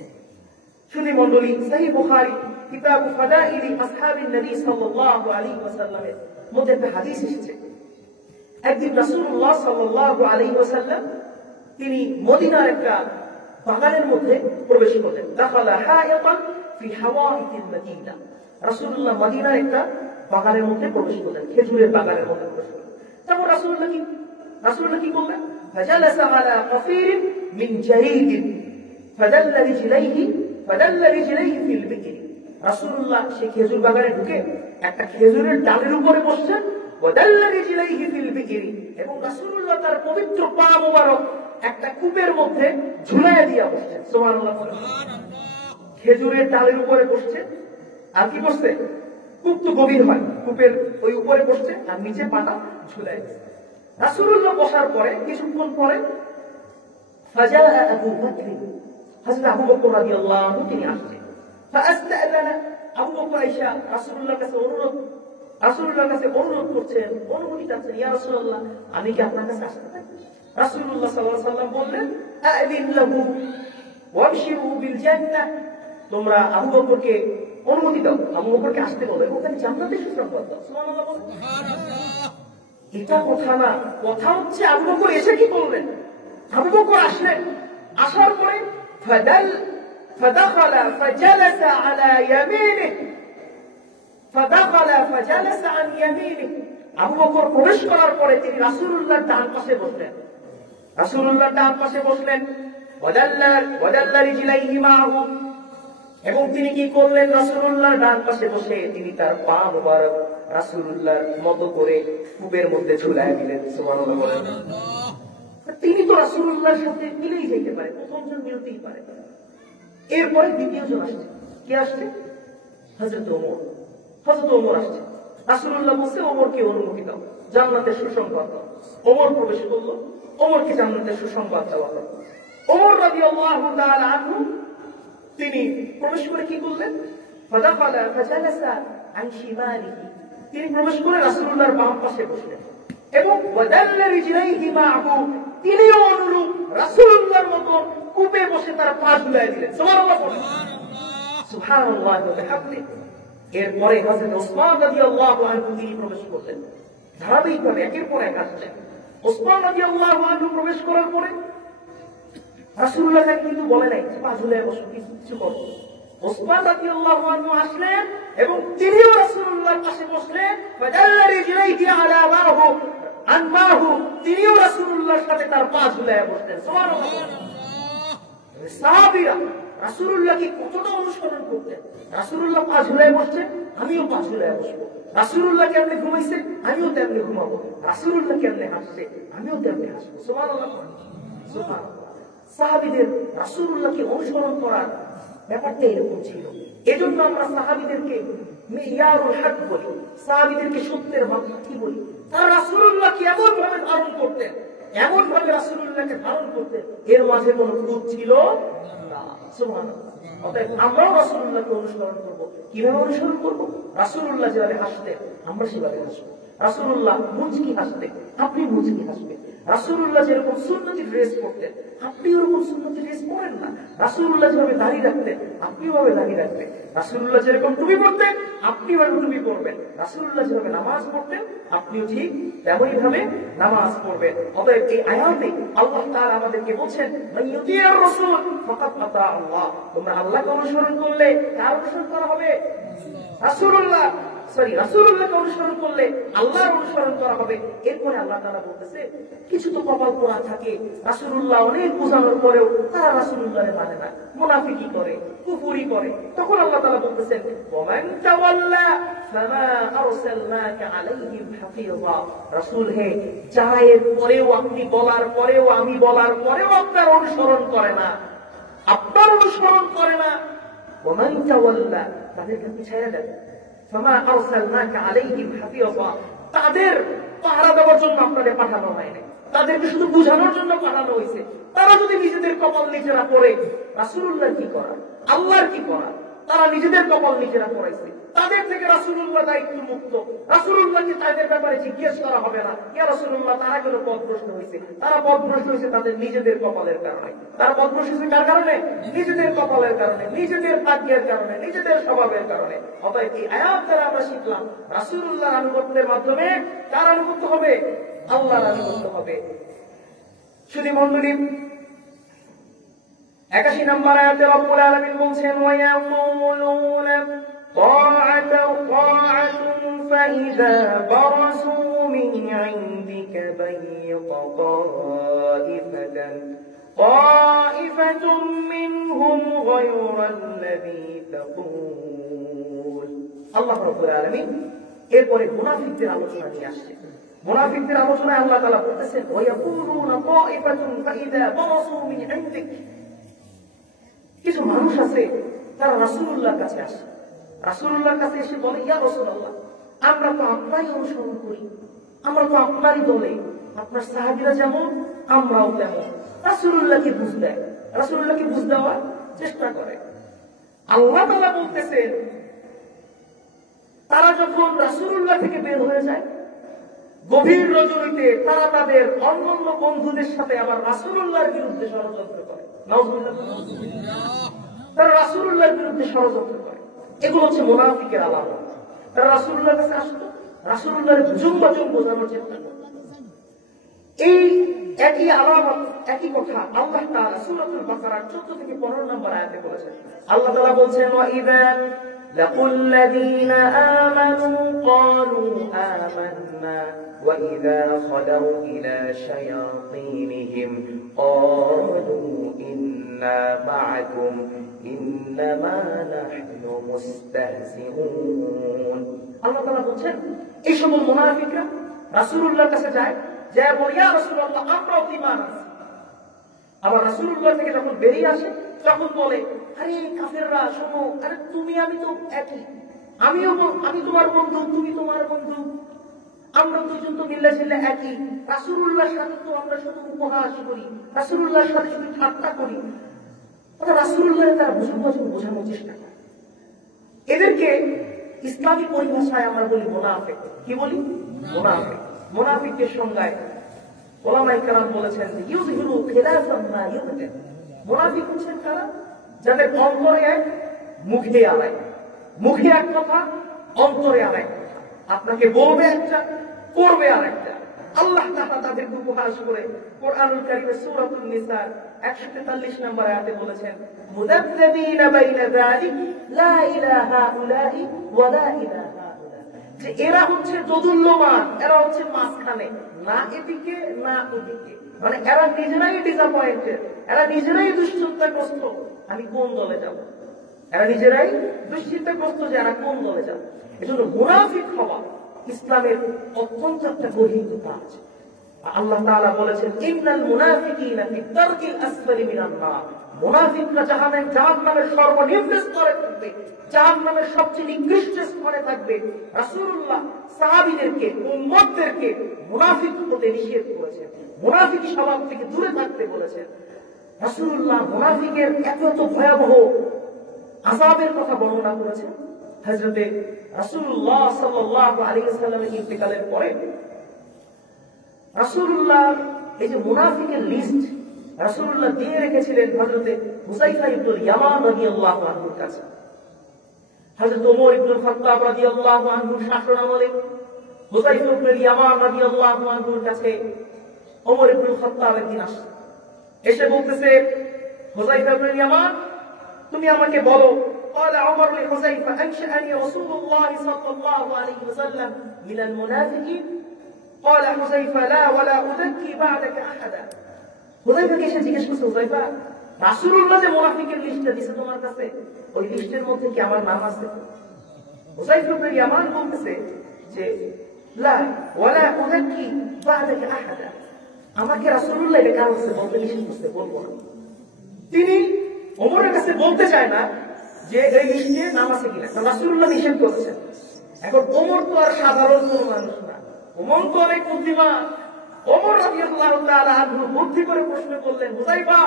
শুধু মণ্ডলী, সহিহ বুখারী কিতাব ফাদাইলি আসহাবিন নবী সাল্লাল্লাহু আলাইহি ওয়াসাল্লামের মধ্যে একটা হাদিস এসেছে। একদিন রাসূলুল্লাহ সাল্লাল্লাহু আলাইহি ওয়াসাল্লাম তিনি মদিনার একটা বাগানের মধ্যে প্রবেশ করলেন। দাখালা হায়াতান ফি হাওয়াইতিল মদিনা। রাসূলুল্লাহ মদিনার একটা বাগানের মধ্যে প্রবেশ করলেন, খেজুরের বাগানের মধ্যে প্রবেশ করলেন। তখন রাসূলুল্লাহ কি করলেন? ফাজালাসা আলা কাফিরিন মিন জারিদিন ফাদাল্লা রিজলাইহি ফিল বিকরি। রাসূলুল্লাহ সেই খেজুর বাগানে ঢুকে একটা খেজুরের ডালের উপরে বসছেন, ওয়াদাল্লা রিজলাইহি ফিল বিকরি, এবং রাসূলুল্লাহ তার পবিত্র পা মোবারক একটা কূপের মধ্যে ঝুলাইয়া দিয়া বসছেন। সুবহানাল্লাহ। খেজুরের ডালের উপরে বসছেন আর কি বসছে? কূপ তো গভীর হয়, কূপের ওই উপরে বসছে আর নিচে পাটা ঝুলাই দিচ্ছে। রাসূলুল্লাহ বসার পরে কিছুক্ষণ পরে ফাজা আবু বকর, হযরত আবু বকর রাদিয়াল্লাহু আনহু তিনি আসছেন। ফাআস্তাআযানা, আবু বকর আয়েশা রাসূলুল্লাহর কাছে অনুরোধ করছেন, অনুমতি চাচ্ছেন, ইয়া রাসূলুল্লাহ আমি কি আপনার কাছে আসতে পারি? রাসূলুল্লাহ সাল্লাল্লাহু আলাইহি ওয়াসাল্লাম বললেন, আ'দিন লাহু ওয়াবশিরু বিল জান্নাহ, তোমরা আবু বকরকে অনুমতি দাও, আবু বকরকে আসতে বলো এবং তাকে জান্নাতের সুসংবাদ দাও। সুবহানাল্লাহ। এটা কথা না, কথা হচ্ছে আবু বকর এসে কি করলেন? আবু বকর আসলেন, আসার পরে ফাদাখালা ফাজালাসা আলা ইয়ামিনিহি, ফাজালাসা আন ইয়ামিনিহি। আবু বকর প্রবেশ করার পরে তিনি রাসূলুল্লাহর ডান পাশে বসলেন। ওয়াদাল্লা রিজলাইহি মা'হু, এবং তিনি কি করলেন? রাসূলুল্লাহর ডান পাশে বসে তিনি তার পা মোবারক রাসূলুল্লাহর মতো করে কূপের মধ্যে ঝুলায় দিলেন। সুবহানাল্লাহ। তিনি তো রাসূলুল্লাহর সাথে মিলেই যেতে পারে, প্রথমজন মিলতেই পারে। এরপরে দ্বিতীয়জন আসছে। কে আসছে? হযরত ওমর আসছে। রাসূলুল্লাহ বলছে, ওমরকে অনুমতি দাও, জান্নাতের সুসংবাদ দাও। ওমর প্রবেশ করলো, ওমরকে জান্নাতের সুসংবাদ দেওয়া হলো। ওমর রাদিয়াল্লাহু তাআলা আনহু তিনি প্রবেশ করে কি করলেন? ফাদাখালা ফাজালাসা আন শিমালিহি, তিনি প্রবেশ করে রাসূলুল্লাহর বাম পাশে বসলেন এবং ওয়াদাল্লা রিজলাইহি মা'হু, তিনিও অনুরূপ রাসূলুল্লাহর মতো কূপে বসে তার পা ঝুলায় দিলেন। সুবহানাল্লাহ। সুবহানাল্লাহ ওয়া বিহামদিহি। এরপরে হযরত ওসমান রাদিয়াল্লাহু আনহু তিনি প্রবেশ করলেন। ধারাবাহিকভাবে একের পর এক আসছেন। ওসমান রাদিয়াল্লাহু আনহু প্রবেশ করার পরে রাসূলুল্লাহ কিন্তু বলে নাই যে পা ঝুলিয়ে বসো, কিছু করো। ওসমান রাদিয়াল্লাহু আনহু আসলেন এবং তিনিও রাসূলুল্লাহর পাশে বসলেন। ফাজাল্লা রিজলাইহি আলা মাহু আন মাহু, তিনিও রাসূলুল্লাহর সাথে তার পা ঝুলিয়ে বসলেন। সুবহানাল্লাহ। সাহাবীরা রাসূলুল্লাহকে কতটা অনুসরণ করতেন। রাসূলুল্লাহ পা ঝুলিয়ে বসছেন, আমিও পা ঝুলিয়ে বসবো। রাসূলুল্লাহ কেমনে ঘুমাইছে, আমিও তেমনি ঘুমাবো। রাসূলুল্লাহ কেমনে হাসছে, আমিও তেমনি হাসবো। সুবহানাল্লাহ, সুবহানাল্লাহ। সাহাবীদের রাসূলুল্লাহকে অনুসরণ করার ব্যাপারটা এরকম ছিল। এজন্য আমরা সাহাবীদেরকে মিয়ারুল হক বলি, সাহাবীদেরকে সত্যের মাপকাঠি বলি। তারা রাসূলুল্লাহকে এমন ভাবে ধারণ করতেন, এমন ভাবে রাসূলুল্লাহকে ধারণ করতেন, এর মাঝে কোনো ত্রুটি ছিল না। সুবহানাল্লাহ। অতএব আমরাও রাসূলুল্লাহকে অনুসরণ করব। কিভাবে অনুসরণ করব? রাসূলুল্লাহ যেভাবে হাসতেন আমরা সেভাবে হাসবো। রাসূলুল্লাহ মুচকি হাসতেন, আপনি মুচকি হাসবেন। রাসূলুল্লাহ যেরকম সুন্নতি ড্রেস পরতেন, আপনি ওরকম সুন্নতি ড্রেস পরেন না। রাসূলুল্লাহ যেভাবে দাড়ি রাখতেন, আপনি ওভাবে দাড়ি রাখবেন। রাসূলুল্লাহ যেরকম টুপি পরতেন, আপনি ওভাবে টুপি পরবেন। রাসূলুল্লাহ যেভাবে নামাজ পড়তেন, আপনিও ঠিক তেমনই ভাবে নামাজ পড়বেন। অতএব এই আয়াতে আল্লাহ তাআলা আমাদেরকে বলছেন, মান ইউতিআর রাসূল ফাকাদ আতা আল্লাহ। তোমরা আল্লাহকে অনুসরণ করলে কার অনুসরণ করা হবে? রাসূলুল্লাহকে অনুসরণ করলে আল্লাহর অনুসরণ করা হবে। এরপরে আল্লাহ তাআলা বলতেছে, কিছু তো কপাল পোড়া থাকে, রাসূলুল্লাহ অনেক বোঝানোর পরেও তারা রাসূলুল্লাহকে মানে না, মুনাফিকি করে, কুফরি করে। তখন আল্লাহ তাআলা বলতেছেন, ওয়ামান তাওয়াল্লা ফামা আরসালনাকা আলাইহিম হাফিযা। রাসূল হে, যারা এর পরেও আপনি বলার পরেও, আমি বলার পরেও আপনার অনুসরণ করে না, আপনার অনুসরণ করে না, ওয়ামান তাওয়াল্লা, তাদেরকে আপনি ছেড়ে দেন। ফামা আরসালনাকা আলাইহিম হাফিযা, তাদের পাহারা দেওয়ার জন্য আপনাদের পাঠানো হয়নি, তাদেরকে শুধু বুঝানোর জন্য পাঠানো হয়েছে। তারা যদি নিজেদের কপাল নিজেরা পড়ে, রাসূলুল্লাহ কি করা, আল্লাহর কি করা? তারা নিজেদের কপাল নিজেরা পড়াইছে, তাদের থেকে রাসূলুল্লাহ দায়িত্ব মুক্ত। রাসূলুল্লাহকে তাদের ব্যাপারে জিজ্ঞেস করা হবে না, ইয়া রাসূলুল্লাহ তারা কেন পথভ্রষ্ট হয়েছে? তারা পথভ্রষ্ট হয়েছে তাদের নিজেদের কপালের কারণে। তারা পথভ্রষ্ট হয়েছে কার কারণে? নিজেদের কপালের কারণে, নিজেদের ভাগ্যের কারণে, নিজেদের স্বভাবের কারণে। অতএব এই আয়াত দ্বারা আমরা শিখলাম, রাসূলুল্লাহর আনুগত্যের মাধ্যমে কার আনুগত্য হবে? আল্লাহর আনুগত্য হবে। শুধু মণ্ডলী, 81 নম্বর আয়াতে রব্বুল আলামিন বলছেন, ওয়ায়াকুলুনা তাআতুন ফাইযা বারাসু মিন ইনদিকা বাইয়া তাইফাতুন মিনহুম গায়রাল্লাযী তাকুল। আল্লাহ রাব্বুল আলামিন এরপরে মুনাফিকদের আলোচনা নিয়ে আসছেন। মুনাফিকদের আলোচনায় আল্লাহ তাআলা বলতেছেন, ওয়ায়াকুলুনা তাইফাতুন ফাইযা বারাসু মিন ইনদিকা। কিছু মানুষ আছে তারা রাসূলুল্লাহর কাছে আসে, রাসূলুল্লাহর কাছে এসে বলে, ইয়া রাসূলুল্লাহ, আমরা তো আপনারই অনুসরণ করি, আমরা তো আপনারই দলে, আপনার সাহাবীরা যেমন আমরাও তেমন। রাসূলুল্লাহকে বুঝ দেয়, রাসূলুল্লাহকে বুঝ দেওয়ার চেষ্টা করে। আল্লাহ তাআলা বলতেছেন, তারা যখন রাসূলুল্লাহ থেকে বের হয়ে যায়, গভীর রজনীতে তারা তাদের অন্যান্য বন্ধুদের সাথে আবার রাসূলুল্লাহর বিরুদ্ধে ষড়যন্ত্র করে। তারা রাসূলুল্লাহর বিরুদ্ধে ষড়যন্ত্র করে। এগুলো হচ্ছে মুনাফিকের আলামত। তারা রাসূলুল্লাহর কাছে আসতো, রাসূলুল্লাহর ভুজুম বাচন বোঝানোর চেষ্টা করত। এই একই আলামত, একই কথা আল্লাহ তাআলা সূরাতুল বাকারার 14 থেকে 15 নম্বর আয়াতে বলেছেন। আল্লাহ তাআলা বলছেন, ওয়াইযা লাকুল্লাযীনা আমানু ক্বালু আমান্না وَإِذَا خَلَوْا إِلَى شَيَاطِينِهِمْ قَالُوا إِنَّا مَعَكُمْ إِنَّمَا نَحْنُ مُسْتَهْزِئُونَ। আল্লাহ তাআলা বলছেন, এই সকল মুনাফিকরা রাসূলুল্লাহর কাছে যায়, যে বলে, ইয়া রাসূলুল্লাহ, আমরাও ঈমান আনছি। আবার রাসূলুল্লাহ থেকে যখন বেরিয়ে আসে তখন বলে, আরে কাফেররা শোনো, আরে তুমি আমি তো একই, আমি তোমার বন্ধু, তুমি তোমার বন্ধু, আমরা দুজন তো মিল্লা ছিল্লা একই। রাসূলুল্লাহর সাথে তো আমরা শুধু উপহাস করি, রাসূলুল্লাহর সাথে শুধু ঠাট্টা করি। রাসূলুল্লাহর তারা বোঝানোর চেষ্টা করে। এদেরকে ইসলামী পরিভাষায় আমরা বলি মুনাফিক। কি বলি? মুনাফিক। মুনাফিকের সংজ্ঞায় উলামায়ে কেরাম বলেছেন, ইউযহিরু খিলাফান মা ইউবতিন। মুনাফিক হচ্ছেন কারা? যাদের অন্তরে এক, মুখে আরেক, মুখে এক কথা, অন্তরে আরেক কথা। আপনাকে বলবে একটা, করবে আরেকটা। আল্লাহ তাআলা তাদেরকে উপহাস করে কোরআনুল কারীমের সূরাতুন নিসা 143 নম্বর আয়াতে বলেছেন, মুযাবযাবিনা বাইনা যালিক লা ইলাহা উলাই ওয়া লা ইলাহা উলা, যে এরা হচ্ছে দোদুল্যমান, এরা হচ্ছে মাঝখানে, না এদিকে না ওদিকে, মানে এরা নিজেরাই ডিসঅ্যাপয়েন্টেড, এরা নিজেরাই দুশ্চিন্তাগ্রস্ত, আমি কোন দলে যাব, এরা নিজেরাই দুশ্চিন্তাগ্রস্ত যে এরা কোন দলে যাব। এজন্য মুনাফিক হওয়া ইসলামের অত্যন্ত একটা গভীরতা আছে। আল্লাহ তাআলা বলেছেন, ইন্নাল মুনাফিকিনা ফি দারকিল আসফালি মিনান নার, মুনাফিকরা জাহান্নামের সর্বনিম্ন স্তরে থাকবে, জাহান্নামের সবচেয়ে নিকৃষ্ট স্থানে থাকবে। রাসূলুল্লাহ সাহাবীদেরকে, উম্মতদেরকে মুনাফিক হতে নিষেধ করেছেন, মুনাফিক স্বভাব থেকে দূরে থাকতে বলেছেন। রাসূলুল্লাহ মুনাফিকের এত ভয়াবহ আযাবের কথা বর্ণনা করেছেন। হযরতে রাসূলুল্লাহ সাল্লাল্লাহু আলাইহি ওয়াসাল্লামের ইন্তেকালের পরে রাসূলুল্লাহ এই যে মুনাফিকের লিস্ট রাসূলুল্লাহ দিয়ে রেখেছিলেন হযরতে হুযায়ফা ইবনুল ইয়ামান রাদিয়াল্লাহু আনহুর কাছে। হযরত ওমর ইবনুল খাত্তাব রাদিয়াল্লাহু আনহুর শাসনামলে হুযায়ফা ইবনুল ইয়ামান রাদিয়াল্লাহু আনহুর কাছে ওমর ইবনুল খাত্তাব একদিন আসলেন, এসে বলতেছে, হুযায়ফা ইবনুল ইয়ামান, তুমি আমাকে বলো, قال عمر لحذيفة أنشأني رسول الله صلى الله عليه وسلم من المنافقين؟ قال حذيفة لا ولا أذكي بعدك أحدا। হুযায়ফাকে এসে জিজ্ঞেস করছে, হুযায়ফা, রাসূলুল্লাহ যে মুনাফিকের লিস্টটা দিয়েছে তোমার কাছে, ওই লিস্টের মধ্যে কি আমার নাম আছে? হুযায়ফা ইবনে ইয়ামান বলতেছে যে লা ওয়ালা উযাক্কি বা'দাকা আহাদা, আমাকে রাসূলুল্লাহ এটা কার কাছে বলতে নিষেধ করতে, বলবো না। তিনি ওমরের কাছে বলতে চায় না যে এই লিস্টে নাম আছে কিনা, কারণ রাসূলুল্লাহ নিষেধ করেছেন। এখন ওমর তো আর সাধারণ কোন মানুষ না, ওমর তো অনেক বুদ্ধিমান। ওমর রাদিয়াল্লাহু তাআলা আনহু বুদ্ধি করে প্রশ্ন করলেন, হুযায়ফা,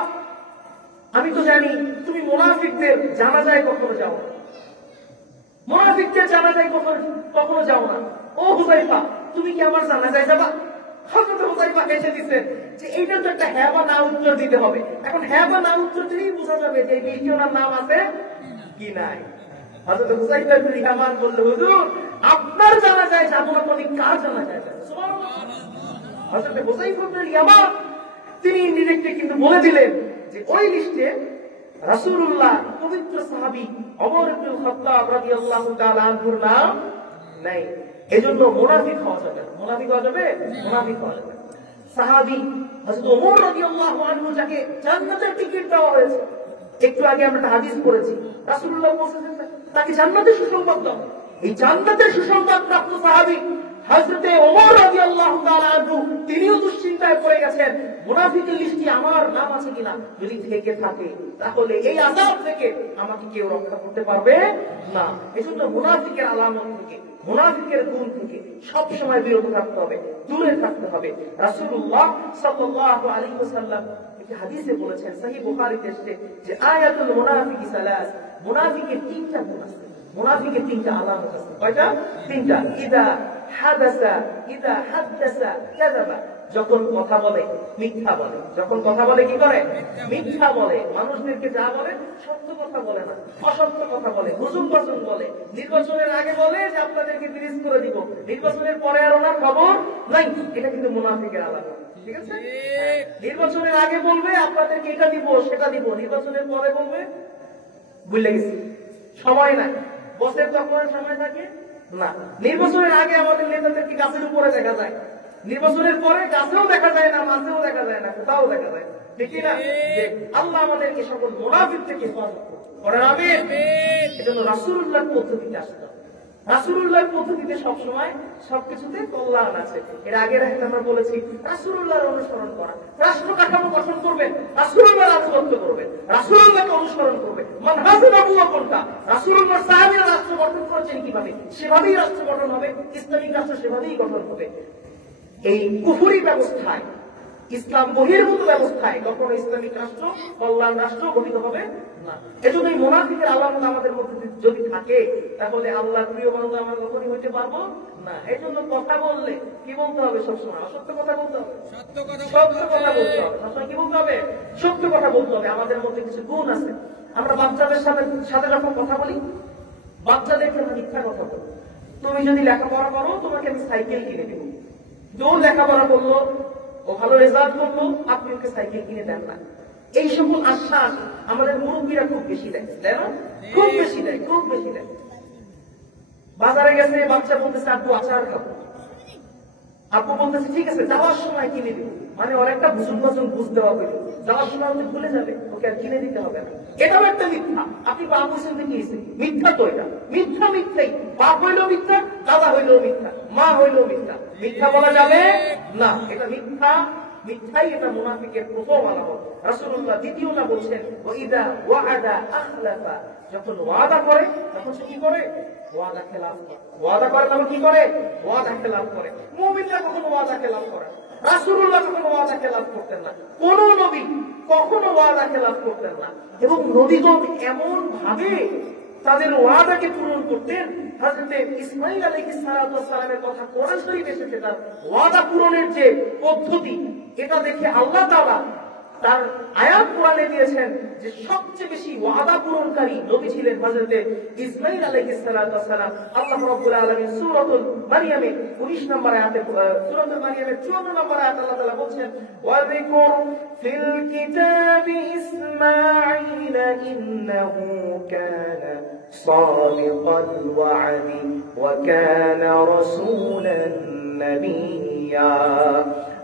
আমি তো জানি তুমি মুনাফিকদের জানাজায় কখনো যাও না, মুনাফিকদের জানাজায় কখনো যাও না, ও হুযায়ফা, তুমি কি আমার জানাজায় যাবা? হযরত হুযায়ফা এসে দিচ্ছেন যে এইটা তো একটা হ্যাঁ বা না উত্তর দিতে হবে। এখন হ্যাঁ বা না উত্তর দিলেই বোঝা যাবে যে এই লিস্টে ওনার নাম আছে কি নাই। হযরত হুযায়ফা ইবনে ইয়ামান বলল, হুজুর, আপনার জানাজায় যাব না, কোন কার জানাজায় যাব? সুবহানাল্লাহ। হযরত হুযায়ফা ইবনে ইয়ামান তিনি ইনডিরেক্টলি কিন্তু বলে দিলেন যে ওই লিস্টে রাসূলুল্লাহ পবিত্র সাহাবী ওমর ইবনে খাত্তাব রাদিয়াল্লাহু তাআলা আনহুর নাম নাই। এজন্য মুনাফিক হওয়া যাবে না। মুনাফিক হওয়া যাবে? মুনাফিক হওয়া যাবে। সাহাবী হযরত ওমর রাদিয়াল্লাহু আনহু যাকে জান্নাতের টিকিট দেওয়া হয়েছে, একটু আগে আমরা একটা হাদিস পড়েছি, রাসূলুল্লাহ বলেছেন তাকে জান্নাতের সুসংবাদ দাও। এই জান্নাতের সুসংবাদ প্রাপ্ত সাহাবী হযরত ওমর রাদিয়াল্লাহু তাআলা আনহু তিনিও দুশ্চিন্তায় পড়ে গেছেন, মুনাফিকের লিস্টে আমার নাম আছে কিনা, যদি থেকে থাকে তাহলে এই আযাব থেকে আমাকে কেউ রক্ষা করতে পারবে না। এজন্য মুনাফিকের আলামত থেকে, মুনাফিকের গুণ থেকে সব সময় বিরত থাকতে হবে, দূরে থাকতে হবে। রাসূলুল্লাহ সাল্লাল্লাহু আলাইহি ওয়াসাল্লাম একটি হাদিসে বলেছেন, সহিহ বুখারীতে এসেছে যে আয়াতুল মুনাফিকি সালাস, মুনাফিকের তিনটা গুণ আছে, মুনাফিকের তিনটা আলামত আছে। কয়টা? তিনটা। ইদা হাদাসা ইদা হাদাসা কাযাবা, যখন কথা বলে মিথ্যা বলে, যখন কথা বলে কি করে? মিথ্যা বলে। মানুষদেরকে যা বলে সত্য কথা বলে না, অসত্য কথা বলে, হুজুম বাজুম বলে। নির্বাচনের আগে বলে যে আপনাদেরকে তিরিশ করে দিব, নির্বাচনের পরে আর ওনার খবর নাই। এটা কিন্তু মুনাফিকের আলামত। ঠিক আছে? নির্বাচনের আগে বলবে আপনাদেরকে এটা দিব সেটা দিব, নির্বাচনের পরে বলবে ভুলে গেছি, সময় নাই। বসের তখন সময় থাকে না। নির্বাচনের আগে আমাদের নেতাদেরকে গাছের উপরে দেখা যায়, নির্বাচনের পরে গাছেও দেখা যায় না, মাছেও দেখা যায় না, কোথাও দেখা যায় না। ঠিক না? আল্লাহ আমাদেরকে সকল মুনাফিক থেকে হেফাজত করেন, আমিন। এজন্য রাসূলুল্লাহর পদ্ধতিতে আসতে হবে। রাসূলুল্লাহর পদ্ধতিতে সবসময় সবকিছুতে কল্যাণ আছে। এর আগের একটা আমরা বলেছি, রাসূলুল্লাহর অনুসরণ করা, রাষ্ট্র কাঠামো গঠন করবেন, রাসূলুল্লাহর আনুগত্য করবেন, রাসূলুল্লাহকে অনুসরণ করবেন। মানহাজে নবুওয়া কোনটা? রাসূলুল্লাহর সাহাবীরা রাষ্ট্র গঠন করেছেন কিভাবে, সেভাবেই রাষ্ট্র গঠন হবে, ইসলামিক রাষ্ট্র সেভাবেই গঠন হবে। এই কুফরি ব্যবস্থায়, ইসলাম বহির্ভূত ব্যবস্থায় কখনো ইসলামিক রাষ্ট্র, কল্যাণ রাষ্ট্র গঠিত হবে না। এজন্য এই মুনাফিকের আলামত আমাদের মধ্যে যদি থাকে তাহলে আল্লাহর প্রিয় বান্দা আমরা কখনই হইতে পারবো না। এজন্য কথা বললে কি বলতে হবে? সবসময় অসত্য কথা বলতে হবে, সত্য কথা বলতে হবে। সবসময় কি বলতে হবে? সত্য কথা বলতে হবে। আমাদের মধ্যে কিছু গুণ আছে। আমরা বাচ্চাদের সাথে যখন কথা বলি, বাচ্চাদেরকে আমরা মিথ্যা কথা বলি। তুমি যদি লেখাপড়া করো তোমাকে আমি সাইকেল কিনে দেবো, কেউ লেখাপড়া করলো, ও ভালো রেজাল্ট করলো, আপনি ওকে সাইকেল কিনে দেন না। এই সকল আশ্বাস আমাদের মুরব্বীরা খুব বেশি দেয়, তাই না? খুব বেশি দেয়, খুব বেশি দেয়। বাজারে গেছে, বাচ্চা বলতেছে আব্বু আচার খাবো, আব্বু বলতেছে ঠিক আছে যাওয়ার সময় কিনে দিব, মানে ওর একটা ভুজুন বুঝ দেওয়া হইল, যাওয়ার সময় ওকে ভুলে যাবে, ওকে আর কিনে দিতে হবে না। এটাও একটা মিথ্যা। আপনি বাপ হোসেন দেখিয়েছেন, মিথ্যা তো এটা, মিথ্যা মিথ্যাই। বাপ হইলেও মিথ্যা, দাদা হইলেও মিথ্যা, মা হইলেও মিথ্যা। মিথ্যা বলা যাবে না, এটা মিথ্যা, মিথ্যাই এটা মুনাফিকের প্রথম আলামত। রাসূলুল্লাহ দ্বিতীয়টা বলছেন ওয়াইদা ওয়াআদা আখলাফা, যখন ওয়াদা করে তখন সে কি করে? ওয়াদা খেলাফ করে। ওয়াদা করে তখন কি করে? ওয়াদা খেলাফ করে। মুমিনরা কখনো ওয়াদা খেলাফ করে না। রাসূলুল্লাহ কখনো ওয়াদা খেলাফ করতেন না, কোন নবী কখনো ওয়াদা খেলাফ করতেন না। এবং নবীগণ এমন ভাবে তাদের ওয়াদাকে পূরণ করতেন। হযরত ইসমাঈল আলাইহিস সালামের কথা কোরআন শরীফে এসেছে, তার ওয়াদা পূরণের যে পদ্ধতি, এটা দেখে আল্লাহ তাআলা তার আয়াত কোরআনে দিয়েছেন যে সবচেয়ে বেশি ওয়াদা পূরণকারী নবী ছিলেন হযরত ইসমাঈল আলাইহিস সালাম। আল্লাহ রাব্বুল আলামিন সূরাতুল মারইয়ামে 19 নম্বর আয়াতে, সূরাতুল মারইয়ামের 54 নম্বর আয়াতে আল্লাহ তাআলা বলেন ওয়াযকুর ফিল কিতাবি ইসমাঈল ইন্নাহু কানা সাদিকাল ওয়া'দি ওয়া কানা রাসূলান নাবিয়্যা।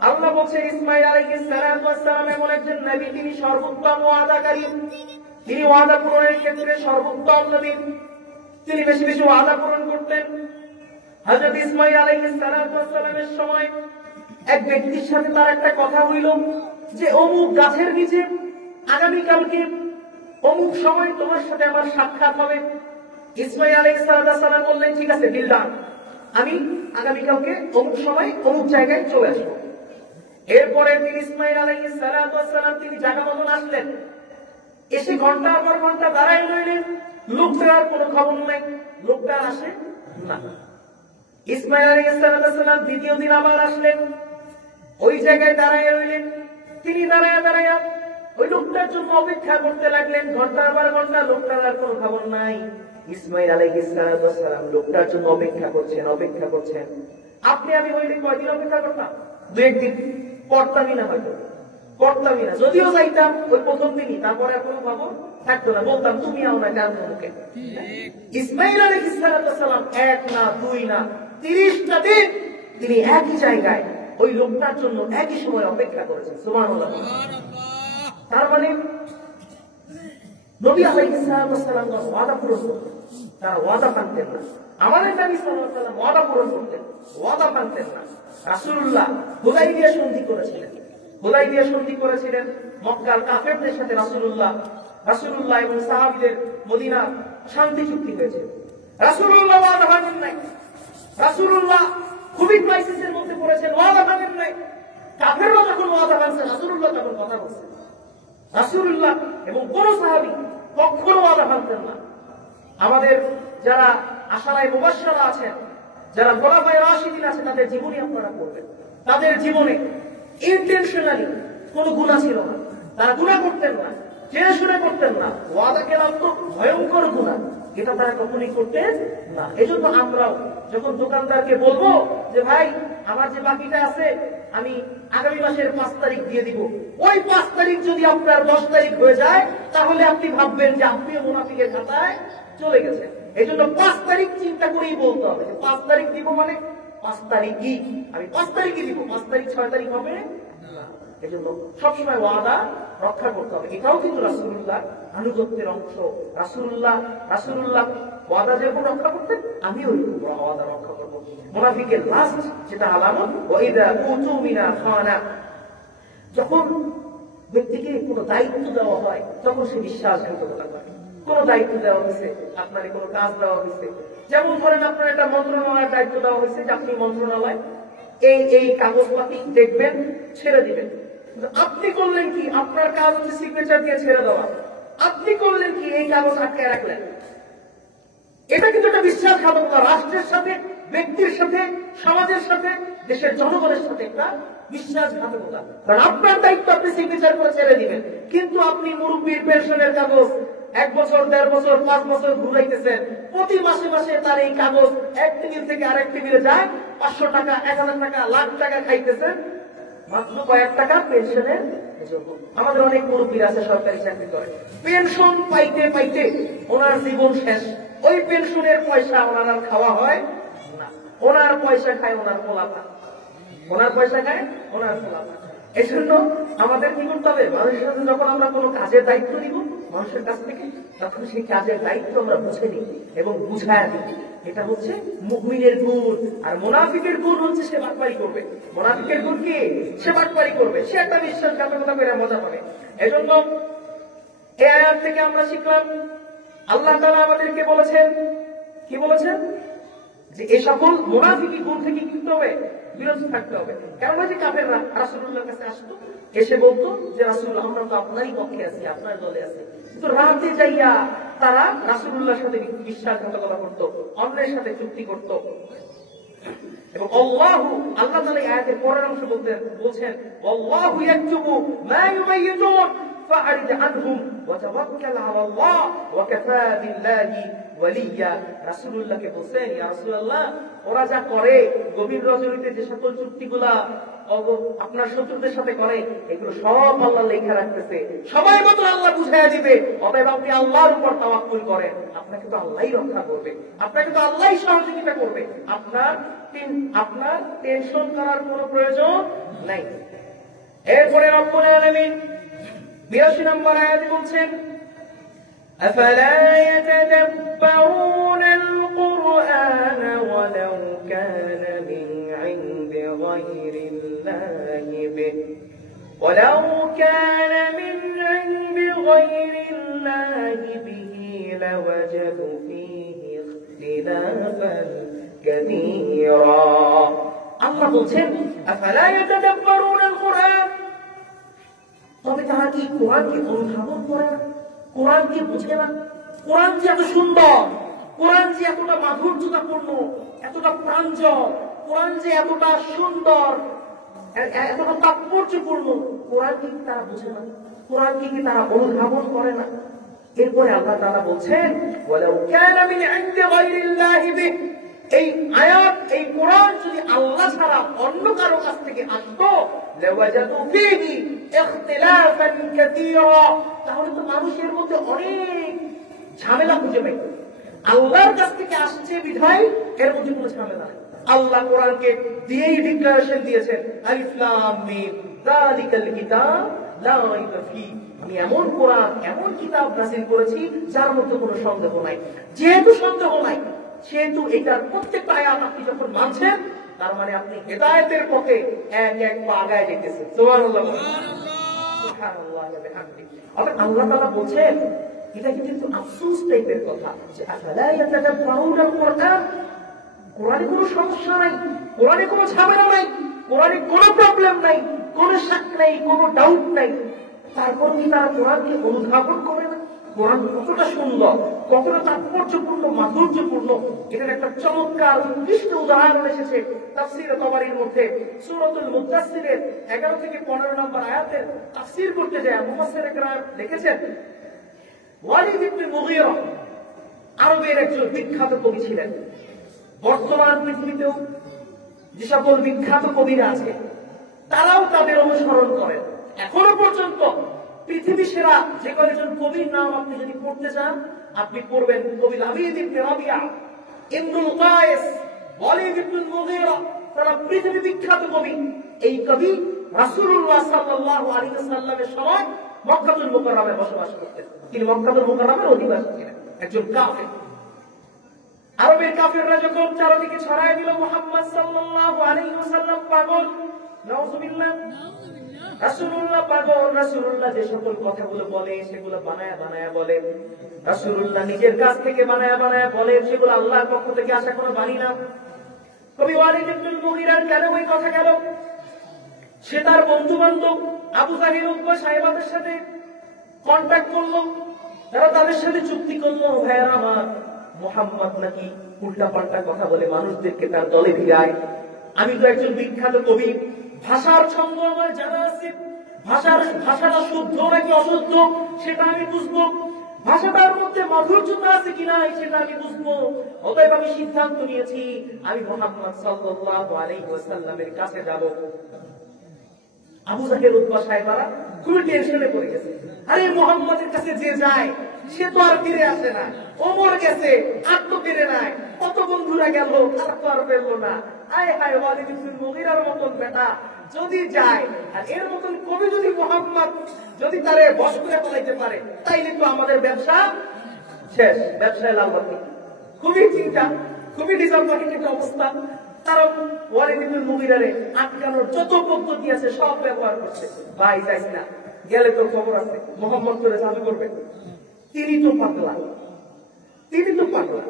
আল্লাহ বলছেন ইসমাঈল আলাইহিস সালাম এমন একজন নবী, তিনি সর্বোত্তম ওয়াদাকারী, তিনি ওয়াদা পূরণের ক্ষেত্রে সর্বোত্তম নবী, তিনি বেশি বেশি ওয়াদা পূরণ করতেন। হযরত ইসমাঈল আলাইহিস সালামের সময় এক ব্যক্তির সাথে তার একটা কথা হইল যে অমুক গাছের নিচে আগামীকালকে অমুক সময় তোমার সাথে আমার সাক্ষাৎ হবে। ইসমাঈল আলাইহিস সালাম বললেন ঠিক আছে ডিল ডান, আমি আগামীকালকে অমুক সময় অমুক জায়গায় চলে আসবো। এরপরে তিনি ইসমাঈল আলাইহিস সালাম তিনি জায়গা মতন আসলেন, এসে ঘন্টার পর ঘন্টা দাঁড়ায় রইলেন, লোকটার আর কোনো খবর নাই, লোকটা আসে না। ইসমাঈল আলাইহিস সালাম দ্বিতীয় দিন আবার আসলেন, ওই জায়গায় দাঁড়ায় রইলেন। তিনি দাঁড়ায় দাঁড়ায় ওই লোকটার জন্য অপেক্ষা করতে লাগলেন, ঘন্টার পর ঘন্টা, লোকটার আর কোনো খবর নাই। ইসমাঈল আলাইহিস সালাম লোকটার জন্য অপেক্ষা করছেন, অপেক্ষা করছেন। আপনি আমি হইলে কয়দিন অপেক্ষা করতাম? দু একদিন করতামই না, হয়তো করতামই না। যদিও যাইতাম ওই প্রথম দিনই, তারপরে আর কোনো খবর থাকতো না, বলতাম তুমি আও না কেন মুখে। ইসমাঈল আলাইহিস সালাম এক না দুই না 30টা দিন তিনি একই জায়গায় ওই লোকটার জন্য একই সময় অপেক্ষা করেছেন। সুবহানাল্লাহ। তার মানে নবী আলাইহিস সালাম ওয়াদা পূরণ করতেন, তারা ওয়াদা ভাঙতেন না। আমাদের নবী সাল্লাল্লাহু আলাইহি ওয়াসাল্লাম ওয়াদা পূরণ করতেন, ওয়াদা ভাঙতেন না। রাসূলুল্লাহ হুদায়বিয়া সন্ধি করেছিলেন, হুদায়বিয়া সন্ধি করেছিলেন মক্কার কাফেরদের সাথে। রাসূলুল্লাহ এবং সাহাবীদের মদিনা শান্তি চুক্তি হয়েছে। রাসূলুল্লাহ ওয়াদা ভাঙেন নাই, রাসূলুল্লাহ খুবই ক্রাইসিসের মধ্যে পড়েছেন, ওয়াদা ভাঙেন নাই। কাফেররা যখন ওয়াদা ভাঙছে, রাসূলুল্লাহ তখন কথা বলছেন। রাসূলুল্লাহ এবং কোন সাহাবী কখনো ওয়াদা ভাঙতেন না। আমাদের যারা আশারায়ে মুবাশশারা আছেন, যারা খোলাফায়ে রাশিদিন আছেন, তাদের জীবনী আপনারা পড়বেন। তাদের জীবনে ইন্টেনশনালি কোনো গুনাহ ছিল না, তারা গুনাহ করতেন না, জেনে শুনে করতেন না। ওয়াদা খেলাফ তো ভয়ঙ্কর গুনাহ, এটা তারা কখনোই করতেন না। এজন্য আমরাও যখন দোকানদারকে বলবো যে ভাই আমার যে বাকিটা আছে আমি আগামী মাসের 5 তারিখ দিয়ে দিব, ওই 5 তারিখ যদি আপনার 10 তারিখ হয়ে যায় তাহলে আপনি ভাববেন যে আপনিও মুনাফিকের খাতায় চলে গেছেন। এজন্য 5 তারিখ চিন্তা করেই বলতে হবে যে 5 তারিখ দিব, মানে 5 তারিখই আমি 5 তারিখই দিব, 5 তারিখ 6 তারিখ হবে না। এজন্য সবসময় ওয়াদা রক্ষা করতে হবে। এটাও কিন্তু রাসূলুল্লাহ আনুগত্যের অংশ। রাসূলুল্লাহ ওয়াদা যেরকম রক্ষা করতেন, আমিও ওয়াদা রক্ষা করব। মুনাফিকের লাস্ট যেটা আলামত, ওয়াইদা কুতুমিনা খানা, যখন ব্যক্তিকে কোনো দায়িত্ব দেওয়া হয় তখন সে বিশ্বাসঘাতকতা করে। কোনো দায়িত্ব দেওয়া হয়েছে, আপনার কোনো কাজ দেওয়া হয়েছে, যেমন ধরেন আপনার একটা মন্ত্রণালয়ের দায়িত্ব দেওয়া হয়েছে যে আপনি মন্ত্রণালয় এই কাগজপাতি দেখবেন, ছেড়ে দিবেন। আপনি করলেন কি? আপনার কাজ হচ্ছে সিগনেচার দিয়ে ছেড়ে দেওয়া, আপনি করলেন কি? এই কাগজ আটকে রাখলেন। এটা কিন্তু একটা বিশ্বাসঘাতকতা, রাষ্ট্রের সাথে, ব্যক্তির সাথে, সমাজের সাথে, দেশের জনগণের সাথে একটা বিশ্বাসঘাতকতা। কারণ আপনার দায়িত্ব আপনি সিগনেচার করে ছেড়ে দিবেন, কিন্তু আপনি মুরব্বীর পেনশনের কাগজ 1 বছর, 1.5 বছর, 5 বছর ঘুরাইতেছেন, প্রতি মাসে মাসে তার এই কাগজ এক টেবিল থেকে আরেক টেবিলে যায়, 500 টাকা, 1000 টাকা, লাখ টাকা খাইতেছে মাত্র কয়েক টাকা পেনশনের জন্য। আমাদের অনেক মুরব্বী আছে সরকারি চাকরি করে, পেনশন পাইতে পাইতে ওনার জীবন শেষ। ওই পেনশনের পয়সা ওনার আর খাওয়া হয় না, ওনার পয়সা খায় ওনার পোলাপা, ওনার পয়সা খায় ওনার পোলাপা। এই জন্য আমাদের কি করতে হবে, মানুষের সাথে যখন আমরা কোনো কাজের দায়িত্ব নিব মানুষের কাছ থেকে, তখন সেই কাজের দায়িত্ব আমরা বুঝে নিই এবং বুঝায় দিই। এটা হচ্ছে মুমিনের গুণ। আর মুনাফিকের গুণ হচ্ছে সে বাটপারি করবে। মুনাফিকের গুণ কি? সে বাটপারি করবে, সে একটা বিশ্বাসঘাতকতা করে মজা পাবে। এজন্য এই আয়াত থেকে আমরা শিখলাম, আল্লাহ তাআলা আমাদেরকে বলেছেন, কি বলেছেন? যে এই সকল মুনাফিকি গুণ থেকে কি করতে হবে? বিরত থাকতে হবে। কেন যে কাফেররা রাসূলুল্লাহর কাছে আসতো, এসে বলতো যে রাসূল, আমরা তো আপনারই পক্ষে আছি, আপনার দলে আছি। কিন্তু রাতে যাইয়া তারা রাসূলুল্লাহর সাথে বিশ্বাসঘাতকতা করতো, অন্যের সাথে চুক্তি করতো। এবং আল্লাহ তাআলা এই আয়াতের পরের অংশ বলছেন, আল্লাহু ইয়াকতুবু মা ইউবাইয়িতুন ফাআরিদ আনহুম ওয়া তাওয়াক্কাল আলাল্লাহ ওয়া কাফা বিল্লাহি ওয়ালিয়া। রাসূলুল্লাহকে বলছেন, ইয়া রাসূলুল্লাহ, ওরা যা করে গভীর রজনীতে যে সকল চুক্তিগুলা আপনার শত্রুদের সাথে করে, এগুলো সব আল্লাহ লেখা রাখতেছে, সময় মতো আল্লাহ বুঝাইয়া দিবে। অতএব আপনি আল্লাহর উপর তাওয়াক্কুল করেন, আপনাকে তো আল্লাহই রক্ষা করবে, আপনাকে তো আল্লাহই সহযোগিতা করবে, আপনার টেনশন করার কোনো প্রয়োজন নাই। এরপরে রব্বুল আলামিন 82 নম্বর আয়াতে বলছেন, أفلا يتدبرون القرآن ولو كان من عند غير الله به لوجدوا فيه اختلافا كثيرا। আল্লাহ বলছেন, أفلا يتدبرون القرآن, তবে তারা কি কোরআনকে অনুধাবন করে না, কোরআনকে বুঝে না? কোরআন যে এত সুন্দর, কোরআন যে এতটা মাধুর্যতাপূর্ণ, এতটা প্রাঞ্জল, কোরআন যে এতটা সুন্দর, এতটা তাৎপর্যপূর্ণ, কোরআনকে কি তারা বুঝে না? কোরআনকে কি তারা অনুধাবন করে না? এরপরে আল্লাহ তাআলা বলছেন, ওয়ালাউ কানা মিন ইনদি গায়রিল্লাহি বিহ, এই আয়াত, এই কোরআন যদি আল্লাহ ছাড়া অন্য কারো কাছ থেকে আসতো, লাওয়াজাদু ফীহি ইখতিলাফান কাসীরা, তাহলে তো মানুষের মধ্যে অনেক ঝামেলা খুঁজে পাইত। আল্লাহর কাছ থেকে আসছে বিধায় এর মধ্যে কোনো ঝামেলা নেই। আল্লাহ কোরআনকে দিয়েই ডিক্লারেশন দিয়েছেন, আলিফ লাম মিম যালিকাল কিতাব লা রাইবা ফীহি, আমি এমন কোরআন, এমন কিতাব নাযিল করেছি যার মধ্যে কোনো সন্দেহ নাই। যেহেতু সন্দেহ নাই, সেহেতু এটার প্রত্যেকটা আয়াত আপনি যখন মানছেন, তার মানে আপনি হেদায়েতের পথে এক এক পা আগায় যেতেছেন। সুবহানাল্লাহ, সুবহানাল্লাহ ওয়া বিহামদিহি। আল্লাহ তাআলা বলছেন, এটা কিন্তু আফসোস টাইপের কথা, যে আফালা ইয়াতাদাব্বারুনাল কুরআন, কোরআনে কোনো সমস্যা নাই, কোরআনে কোনো ঝামেলা নাই, কোরআনে কোনো প্রবলেম নাই, কোনো শাক নাই, কোনো ডাউট নাই, তারপর কি তারা কোরআনকে অনুধাবন করে না? কোরআন কতটা সুন্দর, কতটা তাৎপর্যপূর্ণ, মাধুর্যপূর্ণ, এটার একটা চমৎকার উৎকৃষ্ট উদাহরণ এসেছে তাফসীর তাবারীর মধ্যে। সূরাতুল মুদাসসিরের 11 থেকে 15 নম্বর আয়াতের তাফসীর করতে যায় মুফাসসির একরাম লিখেছেন, ওয়ালিদ ইবনে মুগীরা আরবের একজন বিখ্যাত কবি ছিলেন। বর্তমান পৃথিবীতেও যে সকল বিখ্যাত কবিরা আছে, তারাও তাদের অনুসরণ করেন। এখনো পর্যন্ত পৃথিবী সেরা যে কয়েকজন কবির নাম আপনি যদি পড়তে চান, আপনি পড়বেন কবি লাবিদ ইবনে রাবিয়া, ইমরুল কায়েস, ওয়ালিদ ইবনে মুগীরা, তারা পৃথিবী বিখ্যাত কবি। এই কবি রাসূলুল্লাহ সাল্লাল্লাহু আলাইহি ওয়াসাল্লামের সময় মক্কাতুল মুকাররমায় বসবাস করতেন। তিনি মক্কাতুল মুকাররমার অধিবাসী ছিলেন, একজন কাফের। আরবের কাফেররা যখন চারদিকে ছড়ায় দিল মুহাম্মদ সাল্লাল্লাহু আলাইহি ওয়াসাল্লাম পাগল, নাউযুবিল্লাহ, রাসূলুল্লাহ পাগল, রাসূলুল্লাহ যে সকল কথাগুলো বলে সেগুলো বানায়া বানায়া বলে, রাসূলুল্লাহ নিজের কাছ থেকে বানায়া বানায়া বলে, সেগুলো আল্লাহর পক্ষ থেকে আসা কোনো বাণী না। কবি ওয়ালিদ ইবনে মুগীরার কেন ওই কথা গেল? সে তার বন্ধু বান্ধব আবু জাহিল, উতবা, সাহেবাদের সাথে কন্ট্যাক্ট করলো, তারা তাদের সাথে চুক্তি করলো, ভাইরা আমার, মুহাম্মদ নাকি উল্টা পাল্টা কথা বলে মানুষদেরকে তার দলে ভিড়ায়। আমি তো একজন বিখ্যাত কবি, ভাষার ছন্দ আমার জানা আছে, ভাষাটা শুদ্ধ নাকি অশুদ্ধ সেটা আমি বুঝবো, ভাষাটার মধ্যে মাধুর্যতা আছে কিনা সেটা আমি বুঝবো। অতএব আমি সিদ্ধান্ত নিয়েছি আমি মুহাম্মদ সাল্লাল্লাহু আলাইহি ওয়াসাল্লামের কাছে যাব। আবু জাহেল উতবা সাহেবারা খুবই টেনশনে পড়ে গেছে। আরে মুহাম্মদের কাছে যে যায় সে তো আর ফিরে আসে না, ওমর গেছে আর তো ফিরে নাই, কত বন্ধুরা গেল তারা তো আর ফেরলো না। আয় হায়, ওয়ালিদ ইবনে মুগীরার মতন বেটা যদি যায় আর এর মতন কবি যদি মুহাম্মদ যদি তারে বশ করে ফেলাইতে পারে তাইলে তো আমাদের ব্যবসা শেষ, ব্যবসায় লালবাতি। খুবই চিন্তা, খুবই ডিসঅ্যাপয়েন্টেড একটা অবস্থা। কারণ ওয়ালিদ ইবনে মুগীরারে আটকানোর যত পদ্ধতি আছে সব ব্যবহার করছে। ভাই যাইস না, গেলে তোর খবর আছে, মুহাম্মদ তোরে জাদু করবে। তিনি তো পাগলা, তিনি তো পাগলা।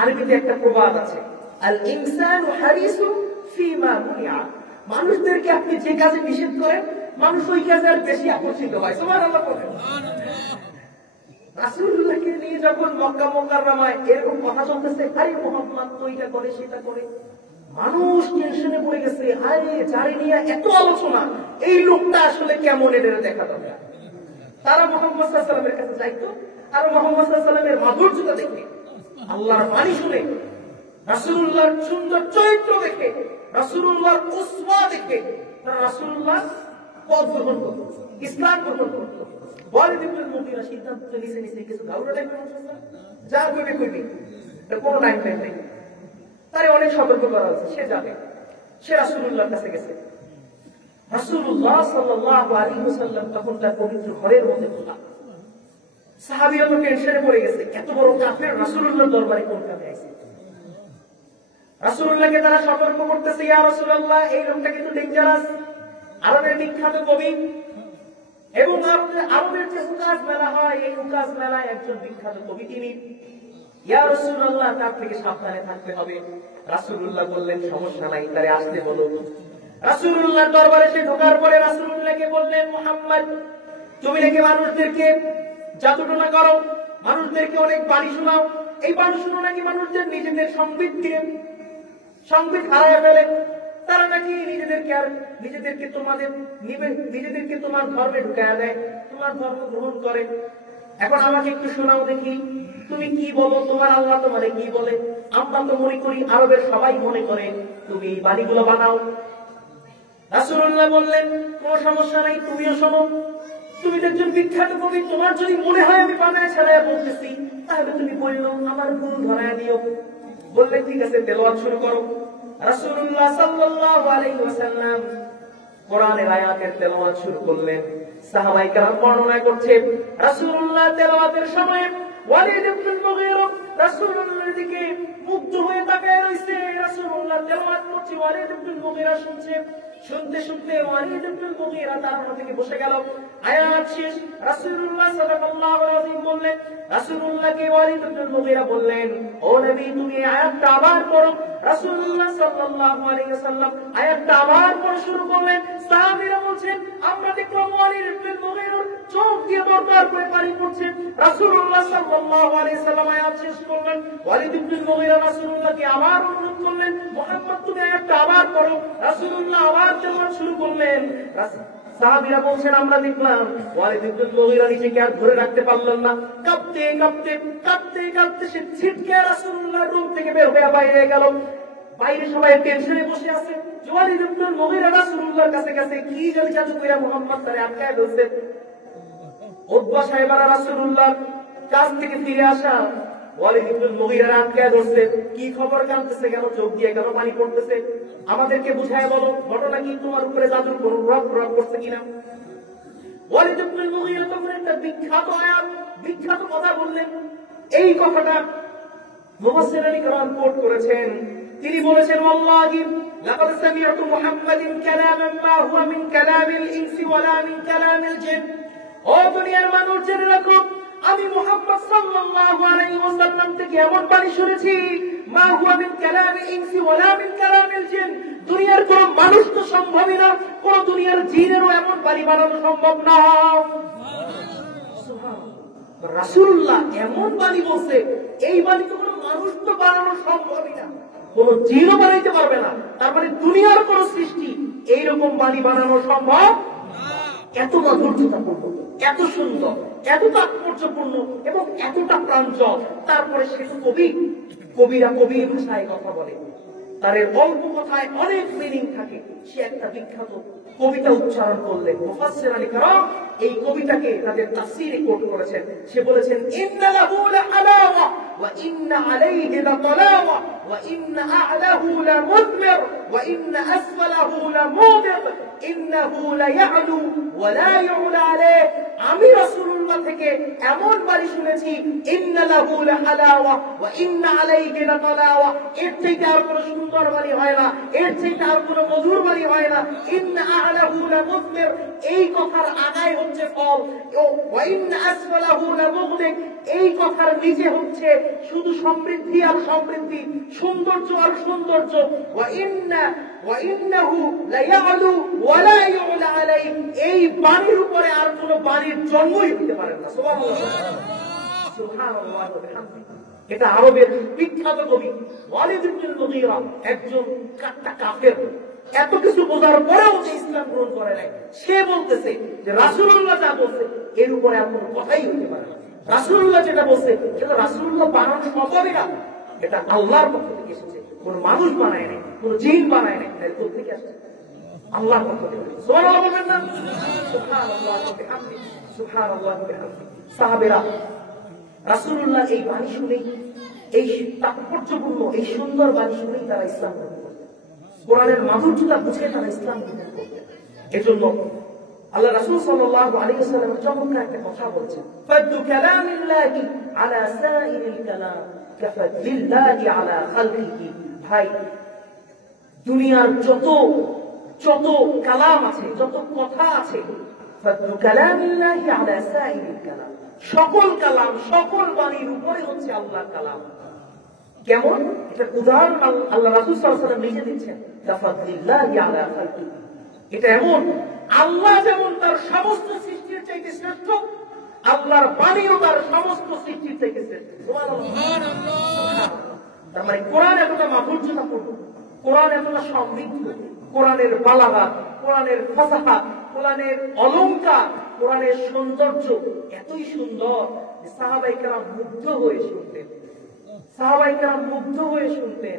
আরবিতে একটা প্রবাদ আছে, আল ইনসানু হারিসু ফিমা মুনিআ। মানুষদেরকে আপনি যে কাজে নিষেধ করেন মানুষ ওই কাজে আর বেশি আকর্ষিত হয়। সুবহানাল্লাহ বলেন। রাসূলুল্লাহকে নিয়ে যখন মক্কা মুকাররমায় এরকম কথা চলতেছে, আরে মুহাম্মদ তো এটা করে সেটা করে, মানুষ টেনশনে পড়ে গেছে। আরে যারে নিয়ে এত আলোচনা, এই লোকটা আসলে কেমন, এদের দেখা দরকার। তারা মুহাম্মদ সাল্লাল্লাহু আলাইহি ওয়াসাল্লামের কাছে যাইতো আর মুহাম্মদ সাল্লাল্লাহু আলাইহি ওয়াসাল্লামের মাধুর্যতা দেখে, আল্লাহর বাণী শুনে, রাসূলুল্লাহর সুন্দর চরিত্র দেখে, রাসূলুল্লাহর উসওয়া দেখে তারা রাসূলুল্লাহ পথ গ্রহণ করত, ইসলাম গ্রহণ করত। ওয়ালিদ ইবনে মুগীরা সিদ্ধান্ত নিছে কিছু গাউরা টাইপের মানুষ আছে, যা কইবে এটা কোনো টাইম নেই। তারে অনেক সতর্ক করা হয়েছে, সে যাবে। সে রাসূলুল্লাহর কাছে গেছে। রাসূলুল্লাহ সাল্লাল্লাহু আলাইহি ওয়াসাল্লাম তখন তার পবিত্র ঘরের মধ্যে খোলা। সাহাবীরা তো টেনশনে পড়ে গেছে, এত বড় কাফের রাসূলুল্লাহর দরবারে কোন কামে আইছে। রাসূলুল্লাহকে তারা সতর্ক করতেছে, ইয়া রাসূলুল্লাহ এই লোকটা কিন্তু ডেঞ্জারাস, আরবের বিখ্যাত কবি, এবং আরবের যে উকাজ মেলা হয় এই উকাজ মেলায় একজন বিখ্যাত কবি তিনি। ইয়া রাসূলুল্লাহ তার থেকে সাবধানে থাকতে হবে। রাসূলুল্লাহ বললেন সমস্যা নাই, তারে আসতে বলো। রাসূলুল্লাহ দরবারে সে ঢোকার পরে রাসূলুল্লাহকে বললেন, মুহাম্মদ তুমি নাকি মানুষদেরকে জাদুটোনা করো, মানুষদেরকে অনেক বাণী শোনাও, এই বাণী শুনো নাকি মানুষদের নিজেদের সংবিত হারায় ফেলে, তারা নাকি নিজেদেরকে তোমার ধর্মে ঢুকায়া দেয়, তোমার ধর্ম গ্রহণ করে। এখন আমাকে একটু শোনাও দেখি, তুমি কি বলো, তোমার আল্লাহ তোমারে কি বলে। আমরা তো মনে করি, আরবের সবাই মনে করে তুমি বাণীগুলো বানাও। রাসূলুল্লাহ বললেন কোনো সমস্যা নাই, তুমিও শোনো, তুমি একজন বিখ্যাত কবি, তোমার যদি মনে হয় আমি বানায় ছাড়াইয়া বলতেছি তাহলে তুমি বললো, আমার ভুল ধরায় দিও। বললেন ঠিক আছে, তেলাওয়াত শুরু করো। রাসূলুল্লাহ সাল্লাল্লাহু আলাইহি ওয়াসাল্লাম কোরআনের আয়াতের তেলাওয়াত শুরু করলেন। সাহাবায়ে কেরাম বর্ণনা করছে, রাসূলুল্লাহ তেলাওয়াতের সময় ওয়ালিদ ইবনে মুগীরা রাসূলুল্লাহর দিকে মুগ্ধ হয়ে তাকায় রইছে। রাসূলুল্লাহ তেলাওয়াত করছে, ওয়ালিদ ইবনে মুগীরা শুনছে। শুনতে শুনতে ওয়ালিদ ইবনে মুগীরা তার থেকে বসে গেল। আয়াত শেষ, রাসূলুল্লাহ সাল্লাল্লাহু আলাইহি ওয়াসাল্লাম বললেন, রাসূলুল্লাহকে ওয়ালিদ ইবনে মুগীরা বললেন, ও নবী তুমি এই আয়াতটা আবার পড়ো। রাসূলুল্লাহ সাল্লাল্লাহু আলাইহি ওয়াসাল্লাম আয়াতটা আবার পড়া শুরু করলেন। সাহাবীরা বলছেন, আমরা দেখলাম ওয়ালিদ ইবনে মুগীরা চোখ দিয়ে দরকার করে পানি পড়ছে। রাসূলুল্লাহ সাল্লাল্লাহু আলাইহি ওয়াসাল্লাম আয়াত শেষ করলেন। ওয়ালিদ ইবনে মুগীরা রাসূলুল্লাহকে আবার অনুরোধ করলেন, মুহাম্মদ তুমি আয়াতটা আবার পড়ো। রাসূলুল্লাহ আবার তেলাওয়াত শুরু করলেন। সাহাবীরা বলছেন, আমরা দেখলাম ওয়ালিদ ইবনে মুগীরা নিজেকে আর ধরে রাখতে পারলেন না, কাঁপতে সে ছিটকে রাসূলুল্লাহর রুম থেকে বের হয়ে বাইরে গেল। বাইরে সবাই টেনশনে বসে আছে। ওয়ালিদ ইবনে মুগীরা রাসূলুল্লাহর কাছে গেছে, কি জাদু কইরা মুহাম্মদ তারে আটকায় ধরছে। উতবা সাহেবারা রাসূলুল্লাহর কাছ থেকে ফিরে আসা ওয়ালিদ ইবনে মুগীরা আটকায় ধরছে। কি খবর, জানতেছে কেন, চোখ দিয়ে কেন পানি পড়তেছে, আমাদেরকে বুঝায় বলো, ঘটনা কি, তোমার উপরে জাদুর কোনো প্রভাব পড়ছে কিনা। ওয়ালিদ ইবনে মুগীরা তখন একটা বিখ্যাত আয়াত, বিখ্যাত কথা বললেন। এই কথাটা মুফাসসিরিন কিরাম কোট করেছেন। তিনি বলেছেন, ওয়াল্লাহি লাকাদ সামি'তু মুহাম্মাদিন কালামান মা হুয়া মিন কালামিল ইনসি ওয়ালা মিন কালামিল জিন। ও দুনিয়ার মানুষ জেনে রাখো, আমি মুহাম্মদ সাল্লাল্লাহু আলাইহি ওয়াসাল্লাম থেকে এমন বাণী শুনেছি, মা হুয়া মিন কালামিল ইনসি ওয়ালা মিন কালামিল জিন। দুনিয়ার কোন মানুষ তো সম্ভবই না, কোন দুনিয়ার জিনেরও এমন বাণী বানানো সম্ভব না। সুবহানাল্লাহ, রাসূলুল্লাহ এমন বাণী বলছে, এই বাণী তো কোন মানুষ তো বানানো সম্ভবই না, কোন জিনও বানাইতে পারবে না। তার মানে দুনিয়ার কোন সৃষ্টি এইরকম বাণী বানানো সম্ভব। এত মাধুর্যতাপূর্ণ, এত সুন্দর, এত তাৎপর্যপূর্ণ এবং এতটা প্রাঞ্জল। তারপরে সে তো কবি, কবিরা কবির ভাষায় কথা বলে, তার অল্প কথায় অনেক মিনিং থাকে। সে একটা বিখ্যাত কবিতা উচ্চারণ করলেন, মুফাসসিরানে কেরাম এই কবিতাকে তাদের তাফসীরে কোট করেছেন। সে বলেছেন, ইন্না লাহু লাহালাওয়া ওয়া ইন্না আলাইহি লাতালাওয়া ওয়া ইন্না আ'লাহু লামুদমির ওয়া ইন্না আসফালাহু লামুদিব ইন্নাহু লায়া'লু ওয়া লা ইউ'লা আলাইহি। আমি রাসূলুল্লাহ থেকে এমন বাণী শুনেছি, ইন্না লাহু লাহালাওয়া ওয়া ইন্না আলাইহি লাতালাওয়া, এর থেকে আর কোনো সুন্দর বাণী হয় না, এর থেকে আর কোনো মধুর বাণী হয় না। ইন্না আ'লাহু লামুদমির, এই কথার আগায় হচ্ছে ফল। ওয়া ইন্না আসফালাহু লামুগদিক, এই কথার নিচে হচ্ছে শুধু সমৃদ্ধি আর সমৃদ্ধি, সৌন্দর্য আর সৌন্দর্য। ওয়া ইন্নাহু লায়া'লু ওয়া লা ইউ'লা আলাইহি, এই বাণীর উপরে আর কোনো বাণীর জন্মই হতে পারে না। সুবহানাল্লাহ, সুবহানাল্লাহ ওয়া বিহামদিহি। এটা আরবের বিখ্যাত কবি ওয়ালিদ ইবনুল মুগীরা, একজন কাফের, এত কিছু বোঝার পরেও যে ইসলাম গ্রহণ করে নাই, সে বলতেছে যে রাসূলুল্লাহ যা বলছে এর উপরে আর কোনো কথাই হতে পারে না। রাসূলুল্লাহ যেটা বলছে সেটা রাসূলুল্লাহ বানানো সম্ভবই না, এটা আল্লাহর পক্ষ থেকে এসেছে, কোন মানুষ বানায় নাই, কোন জিন বানায় নাই, এর কোথা থেকে আসছে? আল্লাহর পক্ষ থেকে। সুবহানাল্লাহ বলবেন না? সুবহানাল্লাহ ওয়া বিহামদিহি, সুবহানাল্লাহ ওয়া বিহামদিহি। সাহাবেরা রাসূলুল্লাহ এই বাণী শুনেই, এই তাৎপর্যপূর্ণ এই সুন্দর বাণী শুনেই তারা ইসলাম গ্রহণ করতেন, কোরআনের মাধুর্যতা বুঝে তারা ইসলাম গ্রহণ করতেন। এজন্য আল্লাহ রাসূল সাল্লাল্লাহু আলাইহি ওয়াসাল্লাম চমৎকার একটা কথা বলছেন, ফাদু কালামিল্লাহি আলা সাইরিল কালাম কাফাদিল্লাহি আলা খালকিহি। ভাই, দুনিয়ার যত কালাম আছে, যত কথা আছে, ফাদু কালামিল্লাহি আলা সাইরিল কালাম, সকল কালাম, সকল বাণীর উপরে হচ্ছে আল্লাহর কালাম। কেমন? এটার উদাহরণ আল্লাহ রাসূল সাল্লাল্লাহু আলাইহি ওয়াসাল্লাম নিজে দিচ্ছেন, কাফাদিল্লাহি আলা খালকিহি। এটা এমন, আল্লাহ যেমন তার সমস্ত সৃষ্টির চাইতে শ্রেষ্ঠ, আল্লাহর বাণীও তার সমস্ত সৃষ্টির চাইতে শ্রেষ্ঠ। সুবহানাল্লাহ। তার মানে কোরআন এতটা মাধুর্যতাপূর্ণ, কোরআন এতটা সমৃদ্ধ, কোরআনের বালাগাত, কোরআনের ফাসাহা, কোরআনের অলংকার, কোরআনের সৌন্দর্য এতই সুন্দর যে সাহাবায়ে কেরাম মুগ্ধ হয়ে শুনতেন, সাহাবায়ে কেরাম মুগ্ধ হয়ে শুনতেন।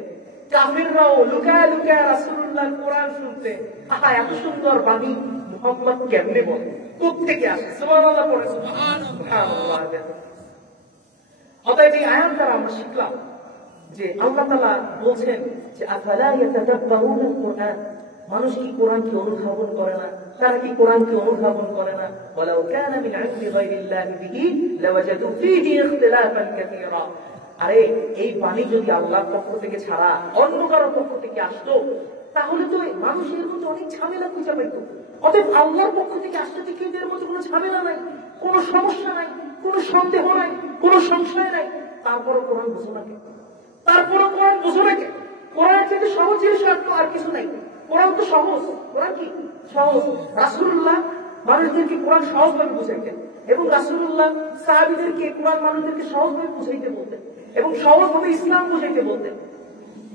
কাফিররাও লুকায় লুকায় রাসূলুল্লাহর কোরআন শুনতেন। আহা, এত সুন্দর বাণী মুহাম্মদ কেমনে বলে, কোত্থেকে আসে? সুবহানাল্লাহ পড়ে, সুবহানাল্লাহ। অতএব এই আয়াত দ্বারা আমরা শিখলাম যে আল্লাহ তাআলা বলছেন যে আফালা ইয়াতাদাব্বারুনাল কুরআন, মানুষ কি কোরআনকে অনুধাবন করে না? তারা কি কোরআনকে অনুধাবন করে না? ওয়ালাউ কানা মিন ইনদি গায়রিল্লাহি বিহি লাওয়াজাদু ফীহি ইখতিলাফান কাসীরা। আরে এই বাণী যদি আল্লাহর পক্ষ থেকে ছাড়া অন্য কারো পক্ষ থেকে আসতো, তাহলে তো মানুষের মধ্যে অনেক ঝামেলা খুঁজে পেত। অতএব আল্লাহর পক্ষ থেকে আসতে থেকে এদের মধ্যে কোনো ঝামেলা নাই, কোনো সমস্যা নাই, কোনো সন্দেহ নাই, কোনো সংশয় নাই। তারপরও কোরআন বুঝো না কেন? তারপরও কোরআন বুঝো না কেন? কোরআনের থেকে সহজ জিনিস আর কিছু নাই। কোরআন তো সহজ। কোরআন কি সহজ? রাসূলুল্লাহ মানুষদেরকে কোরআন সহজভাবে বুঝাইতেন এবং রাসূলুল্লাহ সাহাবীদেরকে কোরআন মানুষদেরকে সহজভাবে বুঝাইতে বলতেন এবং সহজভাবে ইসলাম বুঝাইতে বলতেন।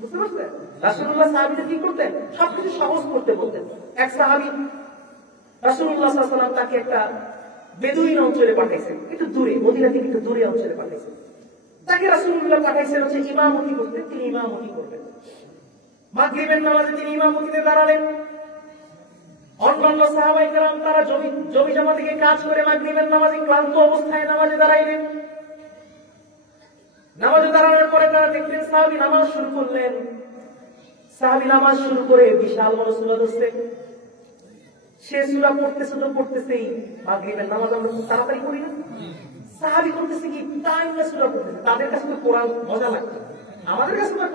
বুঝতে পারছেন? রাসূলুল্লাহ সাহাবীদের কি করতেন? সবকিছু সহজ করতে বলতেন। এক সাহাবী রাসূলুল্লাহ সাল্লাল্লাহু আলাইহি ওয়াসাল্লাম তাকে একটা বেদুইন অঞ্চলে পাঠাইছেন, একটু দূরে, মদিনা থেকে একটু দূরে অঞ্চলে পাঠাইছেন। তাকে রাসূলুল্লাহ পাঠাইছেন হচ্ছে ইমামতি করতে, তিনি ইমামতি করবেন। মাগরিবের নামাজে তিনি ইমামতিতে দাঁড়ালেন। অন্যান্য সাহাবায়ে কেরাম তারা জমি জমা থেকে কাজ করে মাগরিবের নামাজে ক্লান্ত অবস্থায় নামাজে দাঁড়াইলেন। নামাজে দাঁড়ানোর পরে তারা দেখলেন সাহাবী নামাজ শুরু করলেন। সাহাবী নামাজ শুরু করে বিশাল বড় সূরা ধরছে। সে সূরা পড়তেছে তো পড়তেছেই, মাগরিবের নামাজ আমরা খুব তাড়াতাড়ি করি না? সাহাবী করতেছে কি টাইম না সূরা পড়তেছে। তাদের কাছে তো কোরআন মজা লাগছে, আমাদের কাছে তো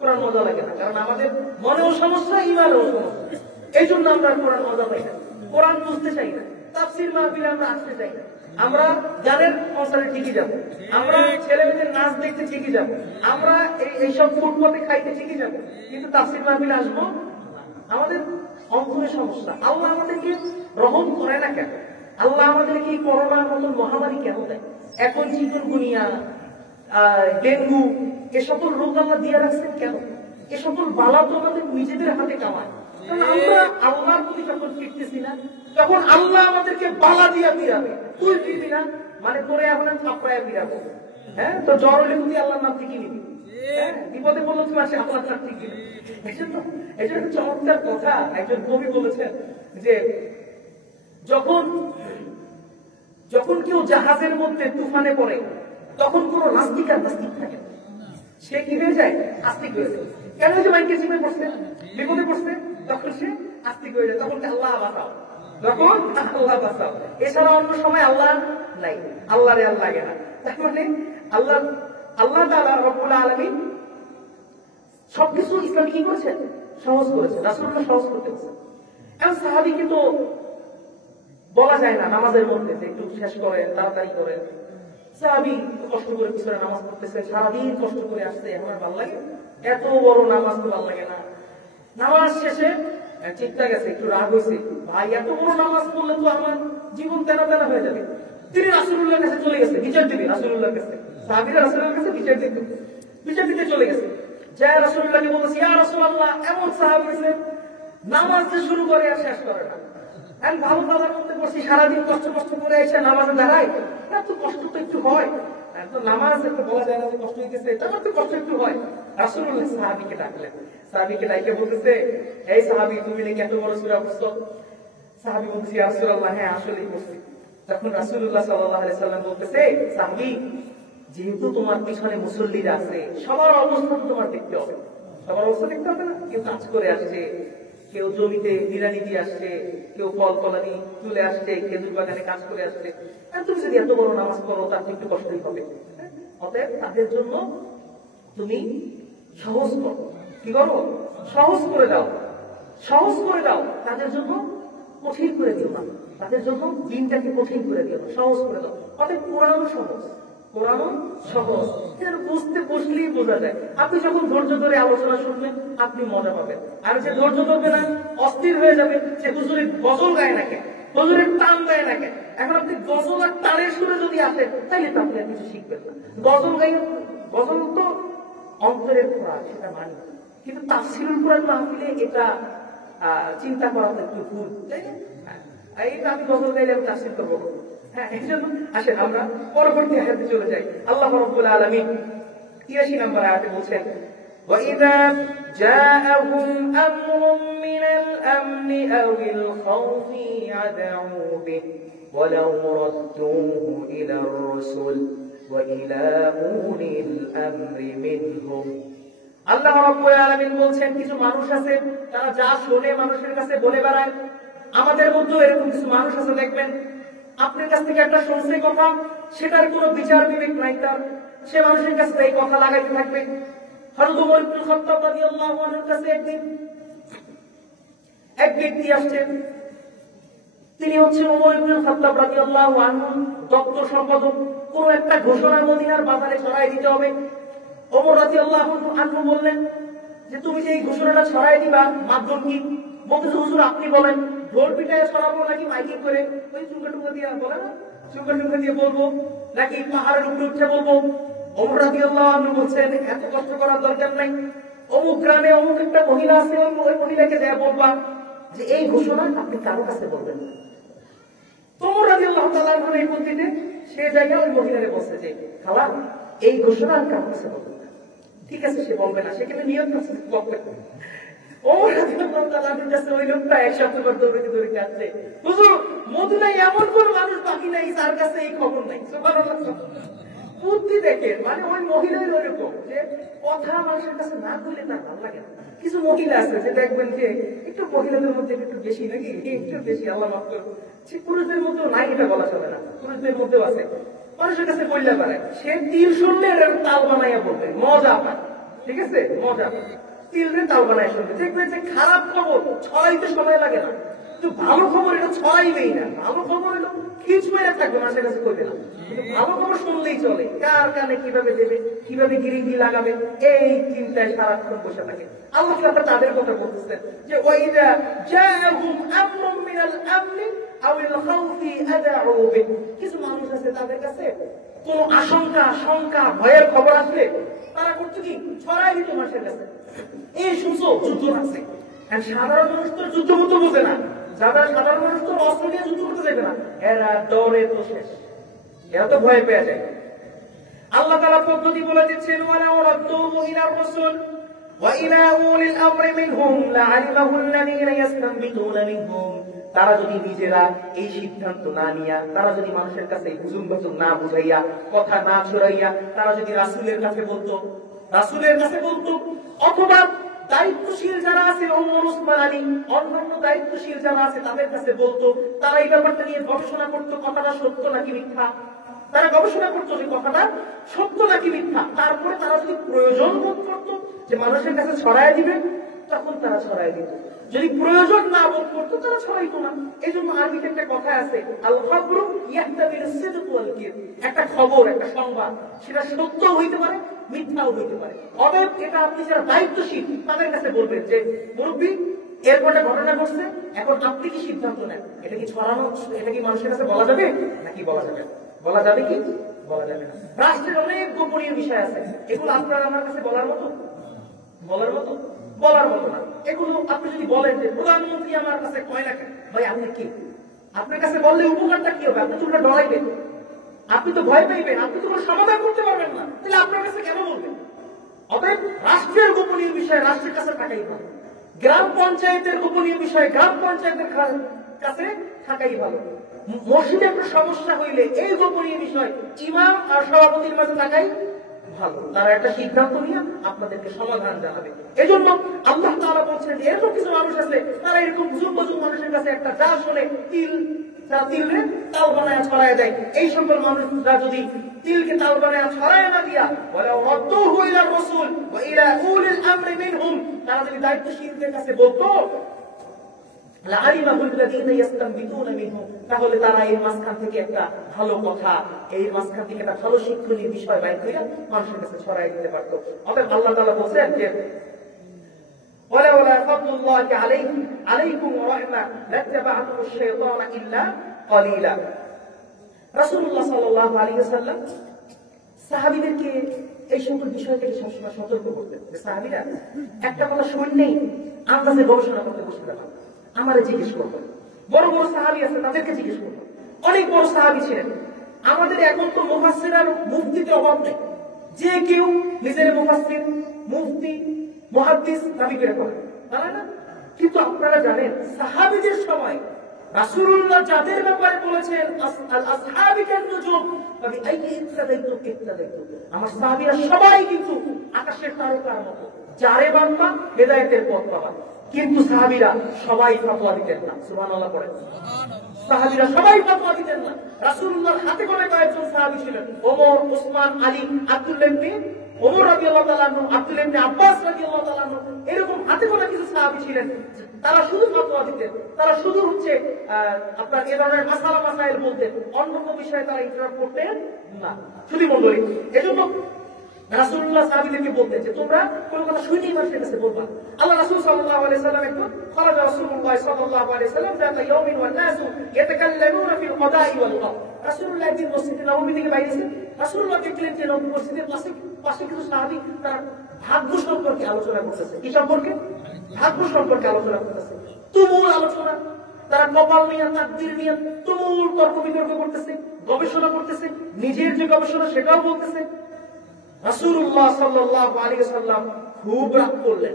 কোরআন মজা লাগে না, কারণ আমাদের মনেও সমস্যা, ইমানেও সমস্যা। এই জন্য আমরা কোরআন মজা পাই না, কোরআন বুঝতে চাই না, তাফসীর মাহফিলে আমরা আসতে চাই না। আমরা গানের কনসার্টে ঠিকই যাবো, আমরা ছেলেমেয়েদের নাচ দেখতে ঠিকই যাবো, আমরা এইসব ফুটপাতে খাইতে ঠিকই যাবো, কিন্তু তাফসীর মাহফিলে আসবো আমাদের অন্তরে সমস্যা। আল্লাহ আমাদেরকে রহম করে না কেন? আল্লাহ আমাদেরকে করোনার মতন মহামারী কেন দেয়? এখন চিকুনগুনিয়া, ডেঙ্গু, এ সকল রোগ আল্লাহ দিয়ে রাখছেন কেন? এ সকল বালা তো আমাদের নিজেদের হাতে কামায়। আমরা আল্লাহর প্রতি যখন ফিরতেছি না, তখন আল্লাহ আমাদেরকে বালা দিয়া ফিরাবে। তুই ফিরবি না মানে তোরে এখন থাপড়ায় ফিরাবো। হ্যাঁ, তো জ্বর হলে তুই আল্লাহর নাম ঠিকই নিবি। হ্যাঁ, বিপদে বললো তুমি আসে আল্লাহর নাম ঠিকই নিবি। এই জন্য চমৎকার কথা একজন কবি বলেছেন যে যখন যখন কেউ জাহাজের মধ্যে তুফানে পড়ে, তখন কোন নাস্তিক আর নাস্তিক থাকে না, সে কি হয়ে যায়? আস্তিক হয়ে যায়। কেন? যে মাইকে চিপে পড়ছে, বিপদে পড়ছে, তখন সে আস্তিক হয়ে যায়। তখন আল্লাহ বাঁচাও, তখন আল্লাহ বাঁচাও। এছাড়া অন্য সময় আল্লাহ নাই, আল্লাহরে আল্লাহ লাগে না। তার মানে আল্লাহ আল্লাহ তাআলা রব্বুল আলামিন সবকিছু ইসলাম কি করেছেন? সহজ করেছেন। রাসূলুল্লাহ সহজ করতে গেছেন। এখন সাহাবীকে তো বলা যায় না নামাজের মধ্যে যে একটু শেষ করেন, তাড়াতাড়ি করেন। সাহাবী কষ্ট করে পিছনে নামাজ পড়তেছেন, সারাদিন কষ্ট করে আসছে, আমার ভালো লাগে? এত বড় নামাজ তো ভালো লাগে না। নামাজ শেষে চিন্তা গেছে, একটু রাগ হয়েছে, ভাই এত বড় নামাজ পড়লে তো আমার জীবন তেনা তেনা হয়ে যাবে। তিনি রাসূলুল্লাহর কাছে চলে গেছে, বিচার দিবে রাসূলুল্লাহর কাছে। সাহাবীরা রাসূলুল্লাহর কাছে বিচার দিতে চলে গেছে। যা রাসূলুল্লাহকে বলতেছে, ইয়া রাসূলুল্লাহ, এমন সাহাবী হয়েছে নামাজ যে শুরু করে আর শেষ করে না। আমি ভালো বাজার করতে পারছি, সারাদিন কষ্ট করে এসে নামাজে দাঁড়াই, এত কষ্ট তো একটু হয়। তো নামাজ একটু বলা যায় না যে কষ্ট হইতেছে, তারপর তো কষ্ট একটু হয়। রাসূলুল্লাহ সাহাবীকে ডাকলেন, সাহাবীকে ডাইকে বলতেছে, এই সাহাবী, তুমি নাকি এত বড় সূরা পড়ছো? সাহাবী বলছে, ইয়া রাসূলুল্লাহ, হ্যাঁ আসলেই পড়ছি। তখন রাসূলুল্লাহ সাল্লাল্লাহু আলাইহি সাল্লাম বলতেছে, সাহাবী, যেহেতু তোমার পিছনে মুসল্লিরা আছে, সবার অবস্থা তোমার দেখতে হবে। সবার অবস্থা দেখতে হবে না? কেউ কাজ করে আসছে, কেউ জমিতে নিড়ানি দিয়ে আসছে, কেউ ফল ফলানি তুলে আসছে, খেজুর বাগানে কাজ করে আসছে। তুমি যদি এত বড় নামাজ পড়ো, তার একটু কষ্টই হবে। অতএব তাদের জন্য তুমি সহজ করো। কি করো? সহজ করে দাও, সহজ করে দাও। তাদের জন্য কঠিন করে দিও না, তাদের জন্য দিনটাকে কঠিন করে দিও না, সহজ করে দাও। অতএব কোরআন সহজ, কোরআন সহজ, বুঝতে বসলেই বোঝা যায়। আপনি যখন ধৈর্য ধরে আলোচনা শুনবেন, আপনি মজা পাবেন। আর যে ধৈর্য ধরবে না, অস্থির হয়ে যাবে, সে হুজুরের গজল গায় না কেন, হুজুরের টান দেয় না কেন। এখন আপনি গজল আর টানের সুরে যদি আসেন, তাইলে তো আপনি আর কিছু শিখবেন না। গজল গাই, গজল তো অন্তরের খোরাক, সেটা মানি, কিন্তু তাফসীরুল কোরআন মাহফিলে এটা চিন্তা করা তো একটু ভুল, তাই না? এইটা আমি গজল গাইলে আমি তাফসীর করবো। হ্যাঁ, এই জন্য আসেন আমরা পরবর্তী আয়াতে চলে যাই। আল্লাহ রাব্বুল আলামিন 83 নম্বর আয়াতে বলছেন, وَإِذَا جَاءَهُمْ أَمْرٌ مِّنَ الْأَمْنِ أَوِ الْخَوْفِ أَذَاعُوا بِهِ وَلَوْ رَدُّوهُ إِلَى الرُّسُلِ وَإِلَى أُولِي الْأَمْرِ مِنْهُمْ। আল্লাহ রাব্বুল আলামিন বলছেন, কিছু মানুষ আছে তারা যা শোনে মানুষের কাছে বলে বেড়ায়। আমাদের মধ্যে এরকম কিছু মানুষ আছে, দেখবেন আপনার কাছ থেকে একটা শুনছে কথা, সেটার কোনো বিচার বিবেক নাই তার, সে মানুষের কাছে এই কথা লাগাইতে থাকবে। হযরত ওমর ইবনে খাত্তাব রাদিয়াল্লাহু আনহুর কাছে একদিন এক ব্যক্তি আসছেন। তিনি হচ্ছেন ওমর ইবনে খাত্তাব রাদিয়াল্লাহু আনহু, দপ্তর সম্পাদক। কোন একটা ঘোষণা মদিনার বাজারে ছড়াই দিতে হবে। ওমর রাদিয়াল্লাহু আনহু বললেন যে, তুমি যে এই ঘোষণাটা ছড়াই দিবা, মাধ্যম কি? বলতেছে, হুজুর আপনি বলেন, ঢোল পিটায় ছড়াবো নাকি মাইকিং করে ওই চুঙ্গা টুঙ্গা দিয়ে, বলে না, চুঙ্গা টুঙ্গা দিয়ে বলবো, নাকি পাহাড়ের উপরে উঠে বলবো? ওমর রাদিয়াল্লাহু আনহু বলছেন, এত কষ্ট করার দরকার নাই। অমুক গ্রামে অমুক একটা মহিলা আছে, ওই মহিলাকে দেয়া বলবা যে এই ঘোষণা আপনি কারো কাছে বলবেন না। ওমর রাদিয়াল্লাহু তাআলা আনহু এই মসজিদে সে জায়গায় ওই মহিলাকে বলছে যে, খালা, এই ঘোষণা আর কারো কাছে বলবেন না। ঠিক আছে, সে বলবে না, সেখানে নিয়ত আছে বলবে। ওমর রাদিয়াল্লাহু তাআলা আনহুর কাছে ওই লোকটা এক সপ্তাহ দৌড়ে আসছে, হুজুর মদিনায় এমন কোন মানুষ বাকি নাই যার কাছে এই খবর নাই। সুবহানাল্লাহ। বুদ্ধি দেখেন, মানে ওই মহিলার ওইরকম যে কথা মানুষের কাছে না বললে তার ভালো লাগে না। কিছু মহিলা আছে যে দেখবেন যে একটু মহিলাদের মধ্যে একটু বেশি, নাকি একটু বেশি, আল্লাহ মাফ করুন, সে পুরুষদের মধ্যেও নাই, এটা বলা চলে না, পুরুষদের মধ্যেও আছে। মানুষের কাছে বললে পারে, সে তীর শুনলে তাল বানাইয়া বলবে, মজা পায়। ঠিক আছে, মজা পায়, তিলরে তাল বানায় শুনবে। দেখবেন যে খারাপ খবর ছড়াইতে সময় লাগে না, কিন্তু ভালো খবর এটা ছড়াইবেই না। ভালো খবর এলো খিচ মেরে থাকবে, মানুষের কাছে করবে না, কিন্তু ভালো খবর শুনলেই চলে। কার কানে কিভাবে দেবে, কিভাবে গিরিঙ্গি লাগাবে, এই চিন্তায় সারাক্ষণ বসে থাকে। আল্লাহ তাআলা তাদের কথা বলতেছেন যে, ওয়াইদা জাআহুম আমরুম মিনাল আমনি আওয়াল খাউফি আদাউ বিহি। কিছু মানুষ আছে তাদের কাছে কোন আশঙ্কা, শঙ্কা, ভয়ের খবর আসলে তারা করছে কি, ছড়াই দিত মানুষের কাছে। এই শুনছো যুদ্ধ আছে, সাধারণ মানুষ তো যুদ্ধ করতে বোঝে না, সাধারণ মানুষ তো অস্ত্র নিয়ে যুদ্ধ করতে যাবে না, এরা ডরে তো শেষ, এরা তো ভয় পেয়ে যায়। আল্লাহ তাআলা পদ্ধতি বলে দিচ্ছেন, ওয়ালাউ রাদ্দুহু ইলার রাসূল ওয়া ইলা উলিল আমরি মিনহুম লা'আলিমাহু আল্লাযীনা ইস্তানবিতুনা মিনহুম। তারা যদি নিজেরা এই সিদ্ধান্ত না নিয়া, তারা যদি মানুষের কাছে হুজুম বাজুম না বুঝাইয়া, কথা না ছড়াইয়া, তারা যদি রাসূলের কাছে বলতো অথবা দায়িত্বশীল যারা আছে, ওমর ওসমান আলী অন্যান্য দায়িত্বশীল যারা আছে তাদের কাছে বলতো, তারা এই ব্যাপারটা নিয়ে গবেষণা করতো, কথাটা সত্য নাকি মিথ্যা। তারা গবেষণা করতো যে কথাটা সত্য নাকি মিথ্যা। তারপরে তারা যদি প্রয়োজন বোধ করতো যে মানুষের কাছে ছড়ায় দিবে, তখন তারা ছড়ায় দিত। যদি প্রয়োজন না বোধ করতো তারা ছড়াইতো না। এই জন্য আরবিতে একটা কথা আছে, আল খাবরু ইয়াহতামিলু সিদক ওয়াল কিযব। একটা খবর, একটা সংবাদ, সেটা সত্য হইতে পারে, মিথ্যাও হইতে পারে। অতএব এটা আপনি যারা দায়িত্বশীল তাদের কাছে বলবেন যে মুরব্বী এরপর একটা ঘটনা ঘটছে, এখন আপনি কি সিদ্ধান্ত নেন, এটা কি ছড়ানো, এটা কি মানুষের কাছে বলা যাবে নাকি বলা যাবে না? বলা যাবে কি বলা যাবে না? রাষ্ট্রের অনেক গোপনীয় বিষয় আছে, এগুলো আপনার আমার কাছে বলার মতো না। এগুলো আপনি যদি বলেন যে প্রধানমন্ত্রী আমার কাছে কয় না, ভাই আপনি কি, আপনার কাছে বললে উপকারটা কি হবে? আপনি তো ওটা ডরাইবেন, আপনি তো ভয় পাইবেন, আপনি তো কোনো সমাধান করতে পারবেন না, তাহলে আপনার কাছে কেন বলবেন? অতএব রাষ্ট্রের গোপনীয় বিষয় রাষ্ট্রের কাছে থাকাই ভালো, গ্রাম পঞ্চায়েতের গোপনীয় বিষয় গ্রাম পঞ্চায়েতের কাছে থাকাই ভালো, মসজিদে একটা সমস্যা হইলে এই গোপনীয় বিষয় ইমাম আর সভাপতির মাঝে থাকাই ভালো। তারা একটা সিদ্ধান্ত নিয়ে আপনাদেরকে সমাধান জানাবে। এজন্য আল্লাহ তাআলা বলছেন যে এরকম কিছু মানুষ আছে, তারা এরকম বুজুর্গ মানুষের কাছে একটা যা শুনে তিলরে তাল বানায় ছড়ায় দেয়। এই সকল মানুষরা যদি তিলকে তাল বানায় ছড়ায় না দিয়া ওয়ালাউ রাদ্দুহু ইলার রাসূল ওয়া ইলা উলিল আমরি মিনহুম, তারা যদি দায়িত্বশীলদের কাছে বলতো লা'আলিমাহু আল্লাযীনা ইস্তানবিতুনা মিনহুম, তাহলে তারা এই মাঝখান থেকে একটা ভালো কথা, এই মাঝখান থেকে একটা ভালো শিক্ষণীয় বিষয় বাইর করে মানুষের কাছে ছড়াই দিতে পারতো। অতএব আল্লাহ তাআলা বলেন যে ওয়ালাউলা ফাদলুল্লাহি আলাইকুম ওয়া রাহমা লাত্তাবা'তুমুশ শাইতানা ইল্লা ক্বালিলা। রাসূলুল্লাহ সাল্লাল্লাহু আলাইহি ওয়াসাল্লাম সাহাবীদেরকে এই সকল বিষয় থেকে সবসময় সতর্ক করতেন যে সাহাবীরা একটা কথা শুনলেই আন্দাজে গবেষণা করতে বসে যাবেন, আমারে জিজ্ঞেস করবেন। বড় বড় সাহাবী আছে তাদেরকে জিজ্ঞেস করবেন, অনেক বড় সাহাবী ছিলেন। আমাদের এখন তো মুফাসসির আর মুফতিতে অভাব নেই, যে কেউ নিজের মুফাসসির, মুফতি, মুহাদ্দিস দাবি করে করেন, তাই না? কিন্তু আপনারা জানেন সাহাবীদের সময় রাসূলুল্লাহ যাদের ব্যাপারে বলেছেন আল আসহাবি কান নুজুম তবে আইয়ি ইত্তাদাইতু, আমার সাহাবীরা সবাই কিন্তু আকাশের তারকার মতো, যারে বান্দা হেদায়েতের পথ পাবা। কিন্তু সাহাবীরা সবাই ফতোয়া দিতেন না, সুবহানাল্লাহ পড়েন। সাহাবীরা সবাই ফতোয়া দিতেন না। রাসূলুল্লাহর হাতে করে কয়েকজন সাহাবী ছিলেন, ওমর, ওসমান, আলী, আব্দুল্লাহ ইবনে ওমর রাদিয়াল্লাহু তাআলা আনহু, আব্দুল্লাহ ইবনে আব্বাস রাদিয়াল্লাহু তাআলা আনহু, এরকম হাতে করে কিছু সাহাবী ছিলেন, তারা শুধু ফতোয়া দিতেন, তারা শুধু আপনার এই ধরনের মাসাইল বলতেন, অন্য কোনো বিষয়ে তারা ইন্টারাপ্ট করতেন না। শুধু মণ্ডলী, এজন্য রাসূলুল্লাহ সাহাবীদেরকে বলতেন যে তোমরা কোন কথা শুনেই মানুষের কাছে বলবা। আল্লাহ রাসূল সাল্লাল্লাহু আলাইহি সাল্লাম একটু খারাজা রাসূলুল্লাহ সাল্লাল্লাহু আলাইহি সাল্লাম যাতা ইয়াউমিন ওয়ান নাসু ইয়াতাকাল্লামুনা ফিল কদাই ওয়াল কদ। রাসূলুল্লাহ একদিন মসজিদে নববী থেকে বাইরেছেন, রাসূলুল্লাহ দেখলেন যে নববী মসজিদের পাশে কিছু সাহাবী তারা ভাগ্য সম্পর্কে আলোচনা করতেছে। কি সম্পর্কে? ভাগ্য সম্পর্কে আলোচনা করতেছে, তুমুল আলোচনা। তারা কপাল নিয়ে, তাকদীর নিয়ে তুমুল তর্ক বিতর্ক করতেছে, গবেষণা করতেছে, নিজের যে গবেষণা সেটাও বলতেছে। রাসূলুল্লাহ সাল্লাল্লাহু আলাইহি ওয়াসাল্লাম খুব রাগ করলেন।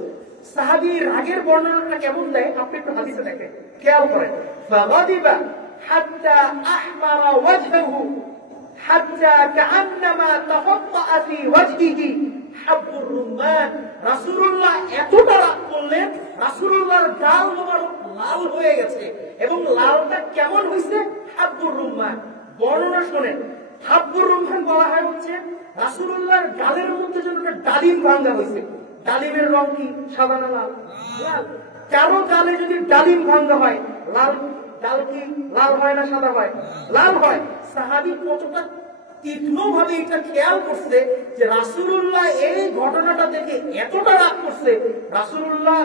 সাহাবীর রাগের বর্ণনাটা কেমন দেয় আপনি একটু হাদিসে দেখেন, খেয়াল করেন। ফাগাদিবা হাত্তা আহমারা ওয়াজহুহু হাত্তা কাআন্নামা তাফাত্তা ফি ওয়াজহিহি হাব্বুর রুমান। রাসূলুল্লাহ এতটা রাগ করলেন, রাসূলুল্লাহর গাল মোবারক লাল হয়ে গেছে, এবং লালটা কেমন হইছে? হাব্বুর রুমান। বর্ণনা শুনেন, হাব্বুর রুমান বলা হয় হচ্ছে রাসূলুল্লাহর গালের মধ্যে যেন একটা ডালিম ভাঙা হয়েছে। ডালিমের রং কি? সাদা না লাল? লাল। কারো গালে যদি ডালিম ভাঙা হয়, লাল ডাল কি লাল হয় না সাদা হয়? লাল হয়। সাহাবী কতটা তীক্ষ্ণ ভাবে এটা খেয়াল করছে যে রাসূলুল্লাহ এই ঘটনাটা দেখে এতটা রাগ করছে, রাসূলুল্লাহ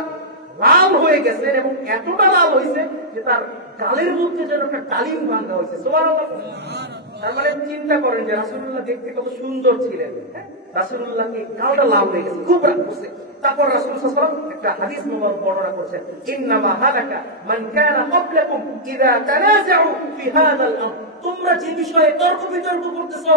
লাল হয়ে গেছেন এবং এতটা লাল হয়েছে যে তার গালের মধ্যে যেন একটা ডালিম ভাঙা হয়েছে। সুবহানাল্লাহ। তার মানে চিন্তা করেন যে রাসূলুল্লাহ দেখতে কত সুন্দর ছিলেন। রাসূলুল্লাহকে গালটা লাল হয়ে গেছে, খুব রাগ করছে। তারপর রাসূল সাল্লাল্লাহু আলাইহি ওয়াসাল্লাম একটা হাদিস মুবারক বর্ণনা করেছেন, ইন্নামা হালাকা মান কানা ক্বাবলাকুম ইযা তানাযাউ ফি হাযাল আমর। তোমরা যে বিষয়ে তর্ক বিতর্ক করতেছো,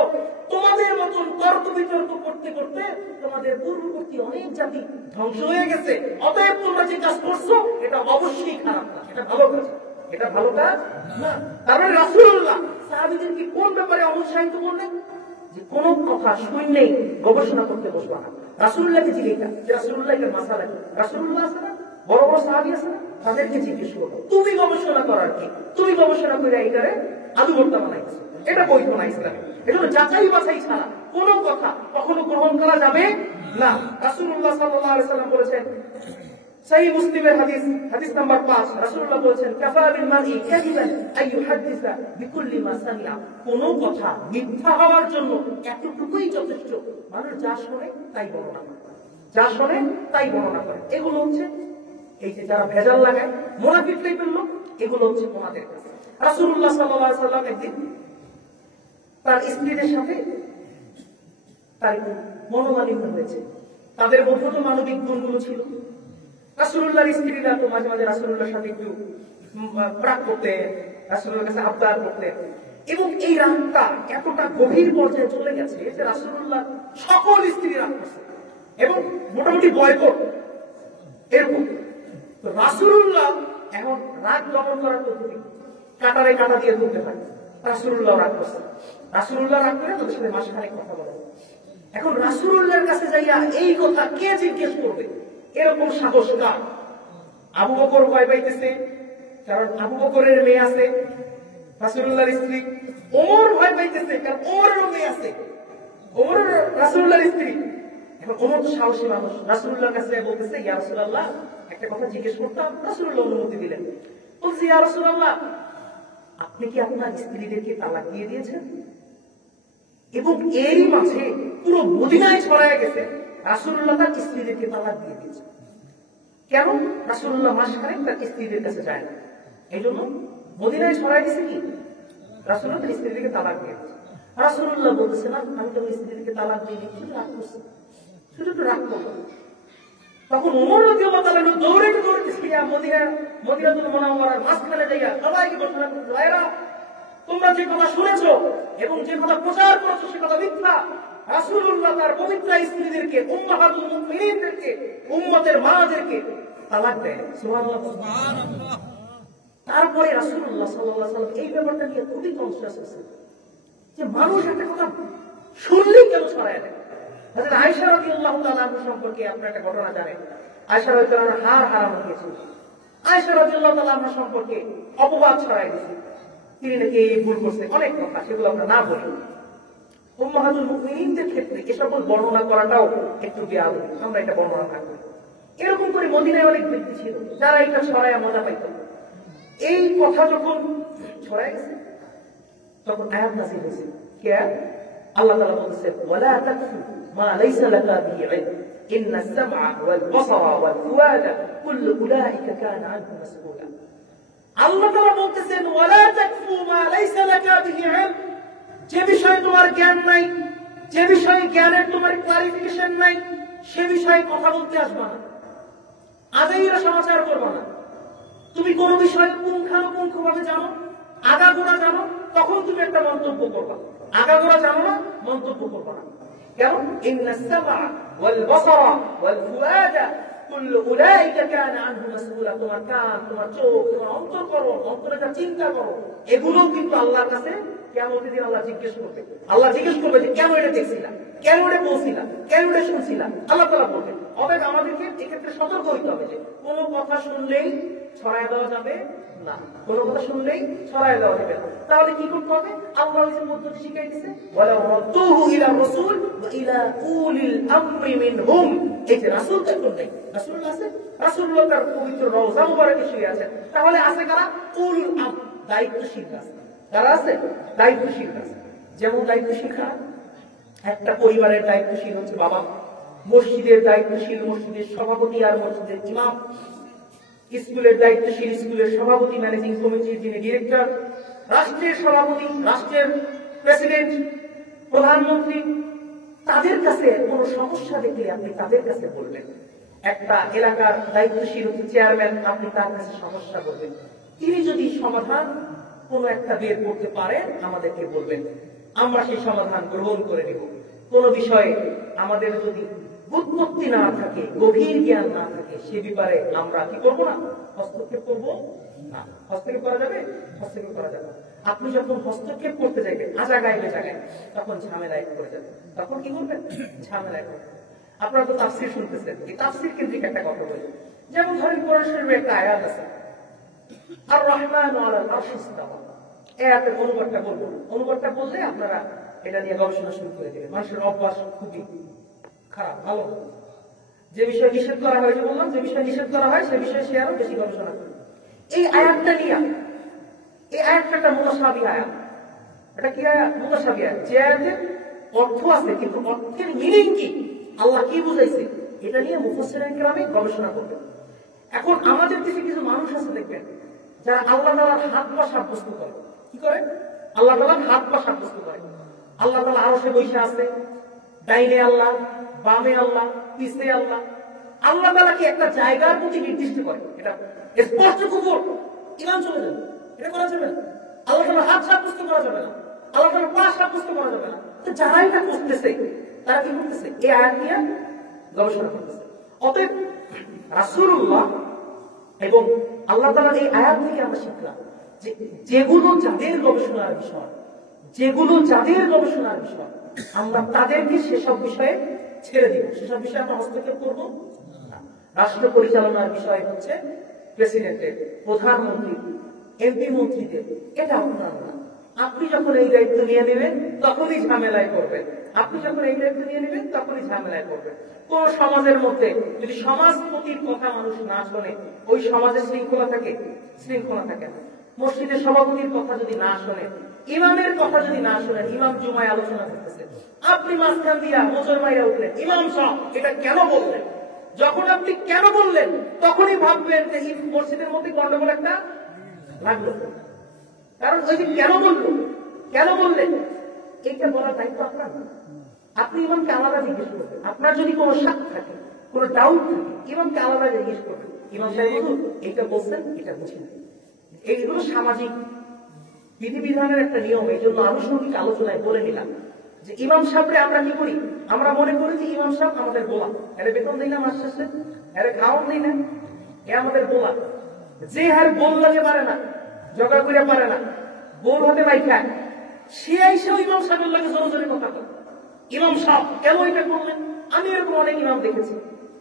তোমাদের মতন তর্ক বিতর্ক করতে করতে তোমাদের পূর্ববর্তী অনেক জাতি ধ্বংস হয়ে গেছে। অতএব তোমরা যে কাজ করছো এটা অবশ্যই খারাপ কাজ, এটা ভালো কাজ, এটা ভালো কাজ না। তারপরে রাসূলুল্লাহ সাহাবীদেরকে কোন ব্যাপারে অনুৎসাহিত করলেন? যে কোন কথা শুনলেই গবেষণা করতে বসবা না। রাসূলুল্লাহকে জিজ্ঞাসা, যে রাসূলুল্লাহ এর মাসালা কি? রাসূলুল্লাহ আছে না, বড় বড় সাহাবী আছে না, তাদেরকে জিজ্ঞেস করো তুমি গবেষণা করার কি? তুমি গবেষণা করে এইটারে আলু ভর্তা বানাইছো, এটা বৈধ না ইসলামে। এজন্য যাচাই বাছাই ছাড়া কোন কথা কখনো গ্রহণ করা যাবে না। রাসূলুল্লাহ সাল্লাল্লাহু আলাইহি ওয়াসাল্লাম বলেছেন, সহিহ মুসলিমের হাদিস, হাদিস নাম্বার 5, রাসূলুল্লাহ বলেছেন, কাফা বিল মারই কাযিবান আই ইউহাদ্দিসা বিকুল্লি মা সামিআ। কোন কথা মিথ্যা হওয়ার জন্য এতটুকুই যথেষ্ট, মানুষ যা শোনে তাই বর্ণনা করে, যা শোনে তাই বর্ণনা করে। এগুলো হচ্ছে এই যে যারা ভেজাল লাগায়, মুনাফিক টাইপের লোক, এগুলো হচ্ছে তোমাদের কাছে। রাসূলুল্লাহ সাল্লাল্লাহু আলাইহি ওয়াসাল্লাম একদিন তার স্ত্রীদের সাথে তার মনোমালিন্য হয়েছে। তাদের মধ্যে তো মানবিক গুণগুলো ছিল। রাসূলুল্লাহর স্ত্রীরা তো মাঝে মাঝে রাসূলুল্লাহর সাথে একটু রাগ করতে, রাসূলুল্লাহর কাছে আবদার করতে, এবং এই রাগটা এতটা গভীর পর্যায়ে চলে গেছে যে রাসূলুল্লাহ সকল স্ত্রী রাগ করছে এবং মোটামুটি বয়কট এরকম। তো রাসূলুল্লাহ এখন রাগ দমন করার পদ্ধতি কাটারে কাটা দিয়ে ধরতে হয়। রাসূলুল্লাহ রাগ করছে, রাসূলুল্লাহ রাগ করে তাদের সাথে মাসখানেক কথা বলে। এখন রাসূলুল্লাহর কাছে যাইয়া এই কথা কে জিজ্ঞেস করবে? এরকম সাহস কার? আবু বকর ভয় পাইতেছে, কারণ আবু বকরের মেয়ে আছে, রাসূলুল্লাহর স্ত্রী। ওমর ভয় পাইতেছে, কারণ ওমরেরও মেয়ে আছে, ওমর রাসূলুল্লাহর স্ত্রী। এখন ওমর তো সাহসী মানুষ, রাসূলুল্লাহর কাছে বলতেছে, ইয়া রাসূলুল্লাহ একটা কথা জিজ্ঞেস করতাম। রাসূলুল্লাহ অনুমতি দিলেন, বলছে, ইয়া রাসূলুল্লাহ আপনি কি আপনার স্ত্রীদেরকে তালাক দিয়ে দিয়েছেন? এবং এরই মাঝে পুরো মদিনায় ছড়ায় গেছে রাসূলুল্লাহ তার স্ত্রীদেরকে তালাক দিয়ে দিয়েছে। কেন? রাসূলুল্লাহ মাসখানেক তার স্ত্রীদের কাছে যায় না, এই জন্য মদিনায় ছড়ায় গেছে কি রাসূলুল্লাহ তার স্ত্রীদেরকে তালাক দিয়ে দিয়েছে। রাসূলুল্লাহ বলতেছে, না আমি তো স্ত্রীদেরকে তালাক দিইনি, শুধু রাগ করছি, শুধু একটু রাগ করবো। তখন ওমর রাদিয়াল্লাহু তাআলা দৌড়াইতে মদিনাতুল মুনাওয়ারার মাঝখানে যাইয়া সবাইকে ঘোষণা করতে, ভাইরা তোমরা যে কথা শুনেছো এবং যে কথা প্রচার করেছো সে কথা মিথ্যা। রাসূলুল্লাহ তার পবিত্র স্ত্রীদেরকে, উম্মাহাতুল মুমিনিনদেরকে, উম্মতের মাদেরকে তালাক দেয়। সুবহানাল্লাহ, সুবহানাল্লাহ। তারপরে রাসূলুল্লাহ সাল্লাল্লাহু আলাইহি ওয়াসাল্লাম এই ব্যাপারটা নিয়ে খুবই কনসিয়াস আছে যে মানুষ একটা কথা শুনলেই কেন ছড়ায় দেয়। হযরত আয়েশা রাদিয়াল্লাহু তাআলা সম্পর্কে আপনারা একটা ঘটনা জানেন। আয়েশা রাদিয়াল্লাহু তাআলার হাড় হারানো হয়েছিল। আয়েশা রাদিয়াল্লাহু তাআলা সম্পর্কে অপবাদ ছড়ায় দিয়েছে, তিনি নাকি এই ভুল করছে, অনেক কথা, সেগুলো আমরা না বলি। উম্মাহাতুল মুমিনিনদের ক্ষেত্রে এসব বর্ণনা করাটাও একটু বেয়াদবি, আমরা এটা বর্ণনা না করি। এরকম করে মদিনায় অনেক ব্যক্তি ছিল যারা এটা ছড়ায় মজা পাইত। এই কথা যখন ছড়ায় গেছে তখন আয়াত নাযিল হয়েছে। কি আয়াত? আল্লাহ তাআলা বলেছেন, ওয়ালা তাকফু মা লাইসা লাকা বিহি ইলম ইন্নাস সামআ ওয়াল বাসারা ওয়াল ফুআদা কুল্লু উলাইকা কানা আনহু মাসউলা। আল্লাহ তাআলা বলতেছেন, ওয়ালা তাকফু মা লাইসা লাকা বিহি ইলম, যে বিষয়ে তোমার জ্ঞান নাই, যে বিষয়ে জ্ঞানের তোমার ক্লারিফিকেশন নাই, সে বিষয়ে কথা বলতে আসবা না, আজাইরা সমাচার করবা না। তুমি কোন বিষয়ে পুঙ্খানুপুঙ্খভাবে জানো, আগাগোড়া জানো, তখন তুমি একটা মন্তব্য করবা। আগাগোড়া জানো না, মন্তব্য করবা না। কেন? ইন্নাস সামআ ওয়াল বাসারা ওয়াল ফুআদা কুল্লু উলাইকা কানা আনহু মাসউলা। তোমার কান, তোমার চোখ, তোমার অন্তঃকরণ, অন্তরে যা চিন্তা করো, এগুলো কিন্তু আল্লাহর কাছে কিয়ামতের দিন আল্লাহ জিজ্ঞেস করবে। আল্লাহ জিজ্ঞেস করবে যে কেন এটা দেখছিলা, কেন এটা বলছিলা, কেন এটা শুনছিলা। আল্লাহ তাআলা বলবেন। অতএব আমাদেরকে এক্ষেত্রে সতর্ক হইতে হবে যে কোন কথা শুনলেই ছড়ায় দেওয়া যাবে না, কোন কথা শুনলেই ছড়ায় দেওয়া যাবে না। তাহলে কি করতে হবে? আল্লাহ এই পদ্ধতি শিখিয়ে দিয়েছে, ওয়ালা রাদ্দুহু ইলা রাসূল ওয়া ইলা উলিল আমরি মিনহুম। এই যে রাসূল তখন নেই, রাসূল আছে, রাসূলুল্লাহ তার পবিত্র রওজা মুবারকে শুয়ে আছেন। তাহলে আছে কারা? উলুল আমর, দায়িত্বশীল আছে। কারা আছে? দায়িত্বশীল আছে। যেমন দায়িত্বশীল কারা? একটা পরিবারের দায়িত্বশীল হচ্ছে বাবা, মসজিদের দায়িত্বশীল মসজিদের সভাপতি আর মসজিদের ইমাম, স্কুলের দায়িত্বশীল স্কুলের সভাপতি, ম্যানেজিং কমিটির যিনি ডিরেক্টর, রাষ্ট্রের সভাপতি, রাষ্ট্রের প্রেসিডেন্ট, প্রধানমন্ত্রী, তাদের কাছে কোনো সমস্যা দেখলে আপনি তাদের কাছে বলবেন। একটা এলাকার দায়িত্বশীল চেয়ারম্যান, আপনি তার কাছে সমস্যা বলবেন। তিনি যদি সমাধান কোনো একটা বের করতে পারেন আমাদেরকে বলবেন, আমরা সেই সমাধান গ্রহণ করে নেব। কোন বিষয়ে আমাদের যদি বুদ্ধি না থাকে, গভীর জ্ঞান না থাকে, সে ব্যাপারে আমরা কি করবো না, হস্তক্ষেপ করবো না। হস্তক্ষেপ করা যাবে? হস্তক্ষেপ করা যাবে। আপনি যখন হস্তক্ষেপ করতে যাবেন আজাগায় বেজাগায়, তখন ঝামেলায় পড়ে যাবেন। তখন কি করবেন? ঝামেলায় পড়বেন। আপনারা তো তাফসীর শুনতেছেন, এই তাফসীর কেন্দ্রিক একটা কথা বলি। যেমন ধরেন কোরআন শরীফে একটা আয়াত আছে, আর রহমানু আলাল আরশি ইস্তাওয়া। এই আয়াতের অনুবাদটা বলবো। অনুবাদটা বললে আপনারা এটা নিয়ে গবেষণা শুরু করে দেবেন। মানুষের অভ্যাস খুবই খারাপ, ভালো। যে বিষয় নিষেধ করা হয়, যে বললাম, যে বিষয় নিষেধ করা হয় সে বিষয়ে সে আরো বেশি গবেষণা করে। এই আয়াতটা নিয়ে, এই আয়াতটা একটা মুতাশাবিহ আয়াত। এটা কি আয়াত? মুতাশাবিহ আয়াত। যে আয়াতের অর্থ আছে কিন্তু অর্থের মিনিং কি, আল্লাহ কি বুঝাইছে, এটা নিয়ে মুফাসসিরিন কেরাম গবেষণা করবেন। এখন আমাদের দেশে কিছু মানুষ আছে দেখবেন, যারা আল্লাহ তাআলার হাত পা সাব্যস্ত করে। কি করে? আল্লাহ তাআলার হাত পা সাব্যস্ত করে। আল্লাহ তাআলা আরশে বসে আছে, ডাইনে আল্লাহ, বামে আল্লাহ, পিছে আল্লাহ। আল্লাহ তাআলা কি একটা জায়গার প্রতি নির্দিষ্ট করে? এটা স্পষ্ট কুফর, ইমান চলে যাবে। এটা করা যাবে না। আল্লাহ তাআলার হাত সাব্যস্ত করা যাবে না, আল্লাহ তাআলার পা সাব্যস্ত করা যাবে না। তো যারা এটা করতেছে তারা কি করতেছে? এই আয়াত নিয়ে গবেষণা করতেছে। অতএব রাসূলুল্লাহ এবং আল্লাহ তাআলার এই আয়াত থেকে আমরা শিখলাম যে যেগুলো যাদের গবেষণার বিষয়, যেগুলো যাদের গবেষণার বিষয়, আমরা তাদেরকে সেসব বিষয়ে ছেড়ে দিব। সেসব বিষয়ে আমরা হস্তক্ষেপ করব না। রাষ্ট্র পরিচালনার বিষয় হচ্ছে প্রেসিডেন্টের, প্রধানমন্ত্রী, এমপি মন্ত্রীদের, এটা আপনার না। আপনি যখন এই দায়িত্ব নিয়ে নেবেন তখনই ঝামেলায় করবেন। আপনি যখন এই দায়িত্ব নিয়ে নেবেন তখনই ঝামেলায় করবেন। কোন সমাজের মধ্যে যদি সমাজপতির কথা মানুষ না শোনে, ওই সমাজে শৃঙ্খলা থাকে? শৃঙ্খলা থাকে না। মসজিদের সভাপতির কথা যদি না শোনেন, ইমামের কথা যদি না শোনেন, ইমাম জুমায় আলোচনা করতেছে, আপনি মাঝখান দিয়া মোজর মাইরা উঠলেন, ইমাম সাহেব এটা কেন বললেন? যখন আপনি কেন বললেন তখনই ভাববেন যে এই মসজিদের মধ্যে গন্ডগোল একটা লাগলো। কারণ ওই যে কেন বললো, কেন বললেন, এইটা বলার দায়িত্ব আপনার না। আপনি ইমামকে আলাদা জিজ্ঞেস করবেন। আপনার যদি কোনো শাক থাকে, কোনো ডাউট থাকে, ইমামকে আলাদা জিজ্ঞেস করবেন, ইমাম সাহেব বলুন এইটা বলছেন, এটা বুঝেন। এইগুলো সামাজিক বিধিবিধানের একটা নিয়ম। এই জন্য আনুষঙ্গিক আলোচনায় বলে নিলাম যে ইমাম সাহেবরে আমরা কি করি, আমরা মনে করি যে ইমাম সাহেব আমাদের গোলাম। এর বেতন দিই না মাস শেষে, এর খাওয়ান দিই না, এ আমাদের গোলাম। যে হার গোল লাগে পারে না, জগা করে পারে না, গোল হতে নাই খায়, সে এসেও ইমাম সাহেবের লাগে জোরে জোরে কথা বলে, ইমাম সাহেব কেন এটা করলেন? আমি এরকম অনেক ইমাম দেখেছি।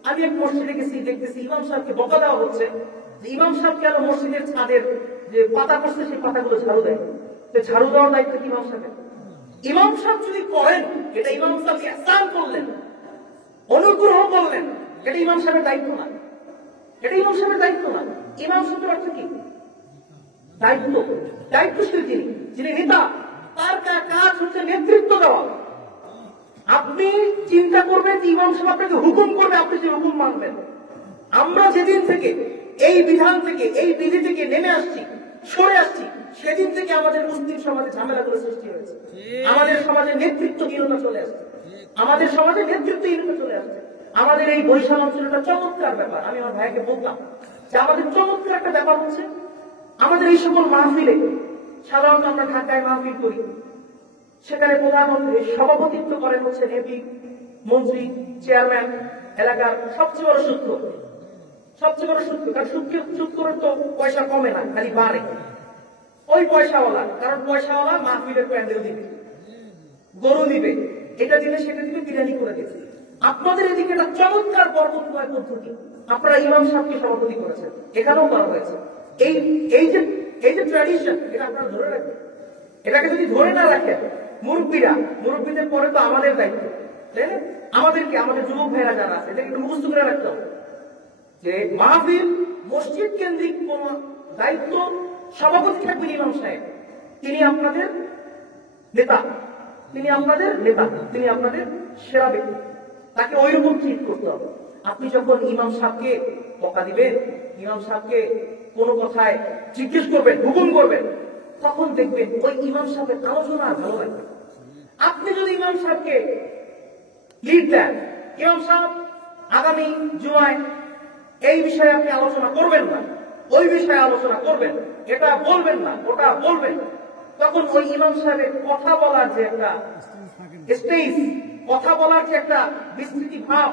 আমি এক মসজিদে গেছি, দেখতেছি ইমাম সাহেবকে বকা দেওয়া হচ্ছে যে ইমাম সাহেব কেন মসজিদের ছাদের যে পাতা করছে সেই পাতাগুলো ঝাড়ু দেয়। ঝাড়ু দেওয়ার দায়িত্ব কি ইমাম সাহেবের? ইমাম সাহেব যদি করেন, এটা ইমাম সাহেব ইহসান করলেন, অনুগ্রহ করলেন, এটা ইমাম সাহেবের দায়িত্ব না। এটা ইমাম সাহেবের দায়িত্ব না। ইমাম সাহেবের অর্থ কি? দায়িত্ব, দায়িত্বশীল যিনি, যিনি নেতা, তার কাজ হচ্ছে নেতৃত্ব দেওয়া। আপনি চিন্তা করবেন যে ইমাম সাহেব আপনাকে হুকুম করবে, আপনি যে হুকুম মানবেন। আমরা যেদিন থেকে এই বিধান থেকে, এই বিধি থেকে নেমে আসছি, সরে আসছি, সেদিন থেকে আমাদের মুসলিম সমাজে ঝামেলাগুলো সৃষ্টি হয়েছে। আমাদের সমাজে নেতৃত্বহীনতা চলে আসছে, আমাদের সমাজে নেতৃত্বহীনতা চলে আসছে। আমাদের এই বৈশাল অঞ্চলটা চমৎকার ব্যাপার। আমি আমার ভাইকে বলতাম যে আমাদের চমৎকার একটা ব্যাপার হচ্ছে, আমাদের এই সকল মাহফিলে, সাধারণত আমরা ঢাকায় মাহফিল করি, সেখানে প্রধানমন্ত্রী সভাপতিত্ব করেন হচ্ছে এমপি, মন্ত্রী, চেয়ারম্যান, এলাকার সবচেয়ে বড় সূত্র, সবচেয়ে বড় সূত্র। কারণ সুদ করে তো পয়সা কমে না, খালি বাড়ে। ওই পয়সাওয়ালা, কারণ পয়সাওয়ালা মাহফিলের প্যান্ডেল দিবে, গরু দিবে, এটা দিলে সেটা দিবে, বিরিয়ানি করে দিবে। আপনাদের এদিকে একটা চমৎকার বরকতময় পদ্ধতি, আপনারা ইমাম সাহেবকে সভাপতি করেছেন, এখানেও করা হয়েছে। এই যে ট্র্যাডিশন, এটা আপনারা ধরে রাখবেন। এটাকে যদি ধরে না রাখেন, মুরব্বীদের পরে তো আমাদের দায়িত্ব, তাই না? আমাদেরকে, আমাদের যুবক ভাইরা যারা আছে, এটাকে একটু মুখস্থ করে রাখতে হবে যে মাহফিল মসজিদ কেন্দ্রিক কোন দায়িত্ব, সভাপতি থাকবেন ইমাম সাহেব, তিনি আপনাদের নেতা, তিনি আপনাদের নেতা, তিনি আপনাদের সেরা ব্যক্তি, তাকে ওই রকম ট্রিট করতে হবে। আপনি যখন ইমাম সাহেবকে বকা দিবেন, ইমাম সাহেবকে কোনো কথায় জিজ্ঞেস করবেন, হুকুম করবেন, তখন দেখবেন ওই ইমাম সাহেবের আলোচনা আর ভালো লাগবে। আপনি যদি ইমাম সাহেবকে লিড দেন, ইমাম সাহেব আগামী জুমায় এই বিষয়ে আপনি আলোচনা করবেন না, ওই বিষয়ে আলোচনা করবেন, এটা বলবেন না, ওটা বলবেন, তখন ওই ইমাম সাহেবের কথা বলার যে একটা স্টেজ, কথা বলার যে একটা বিস্তৃতি ভাব,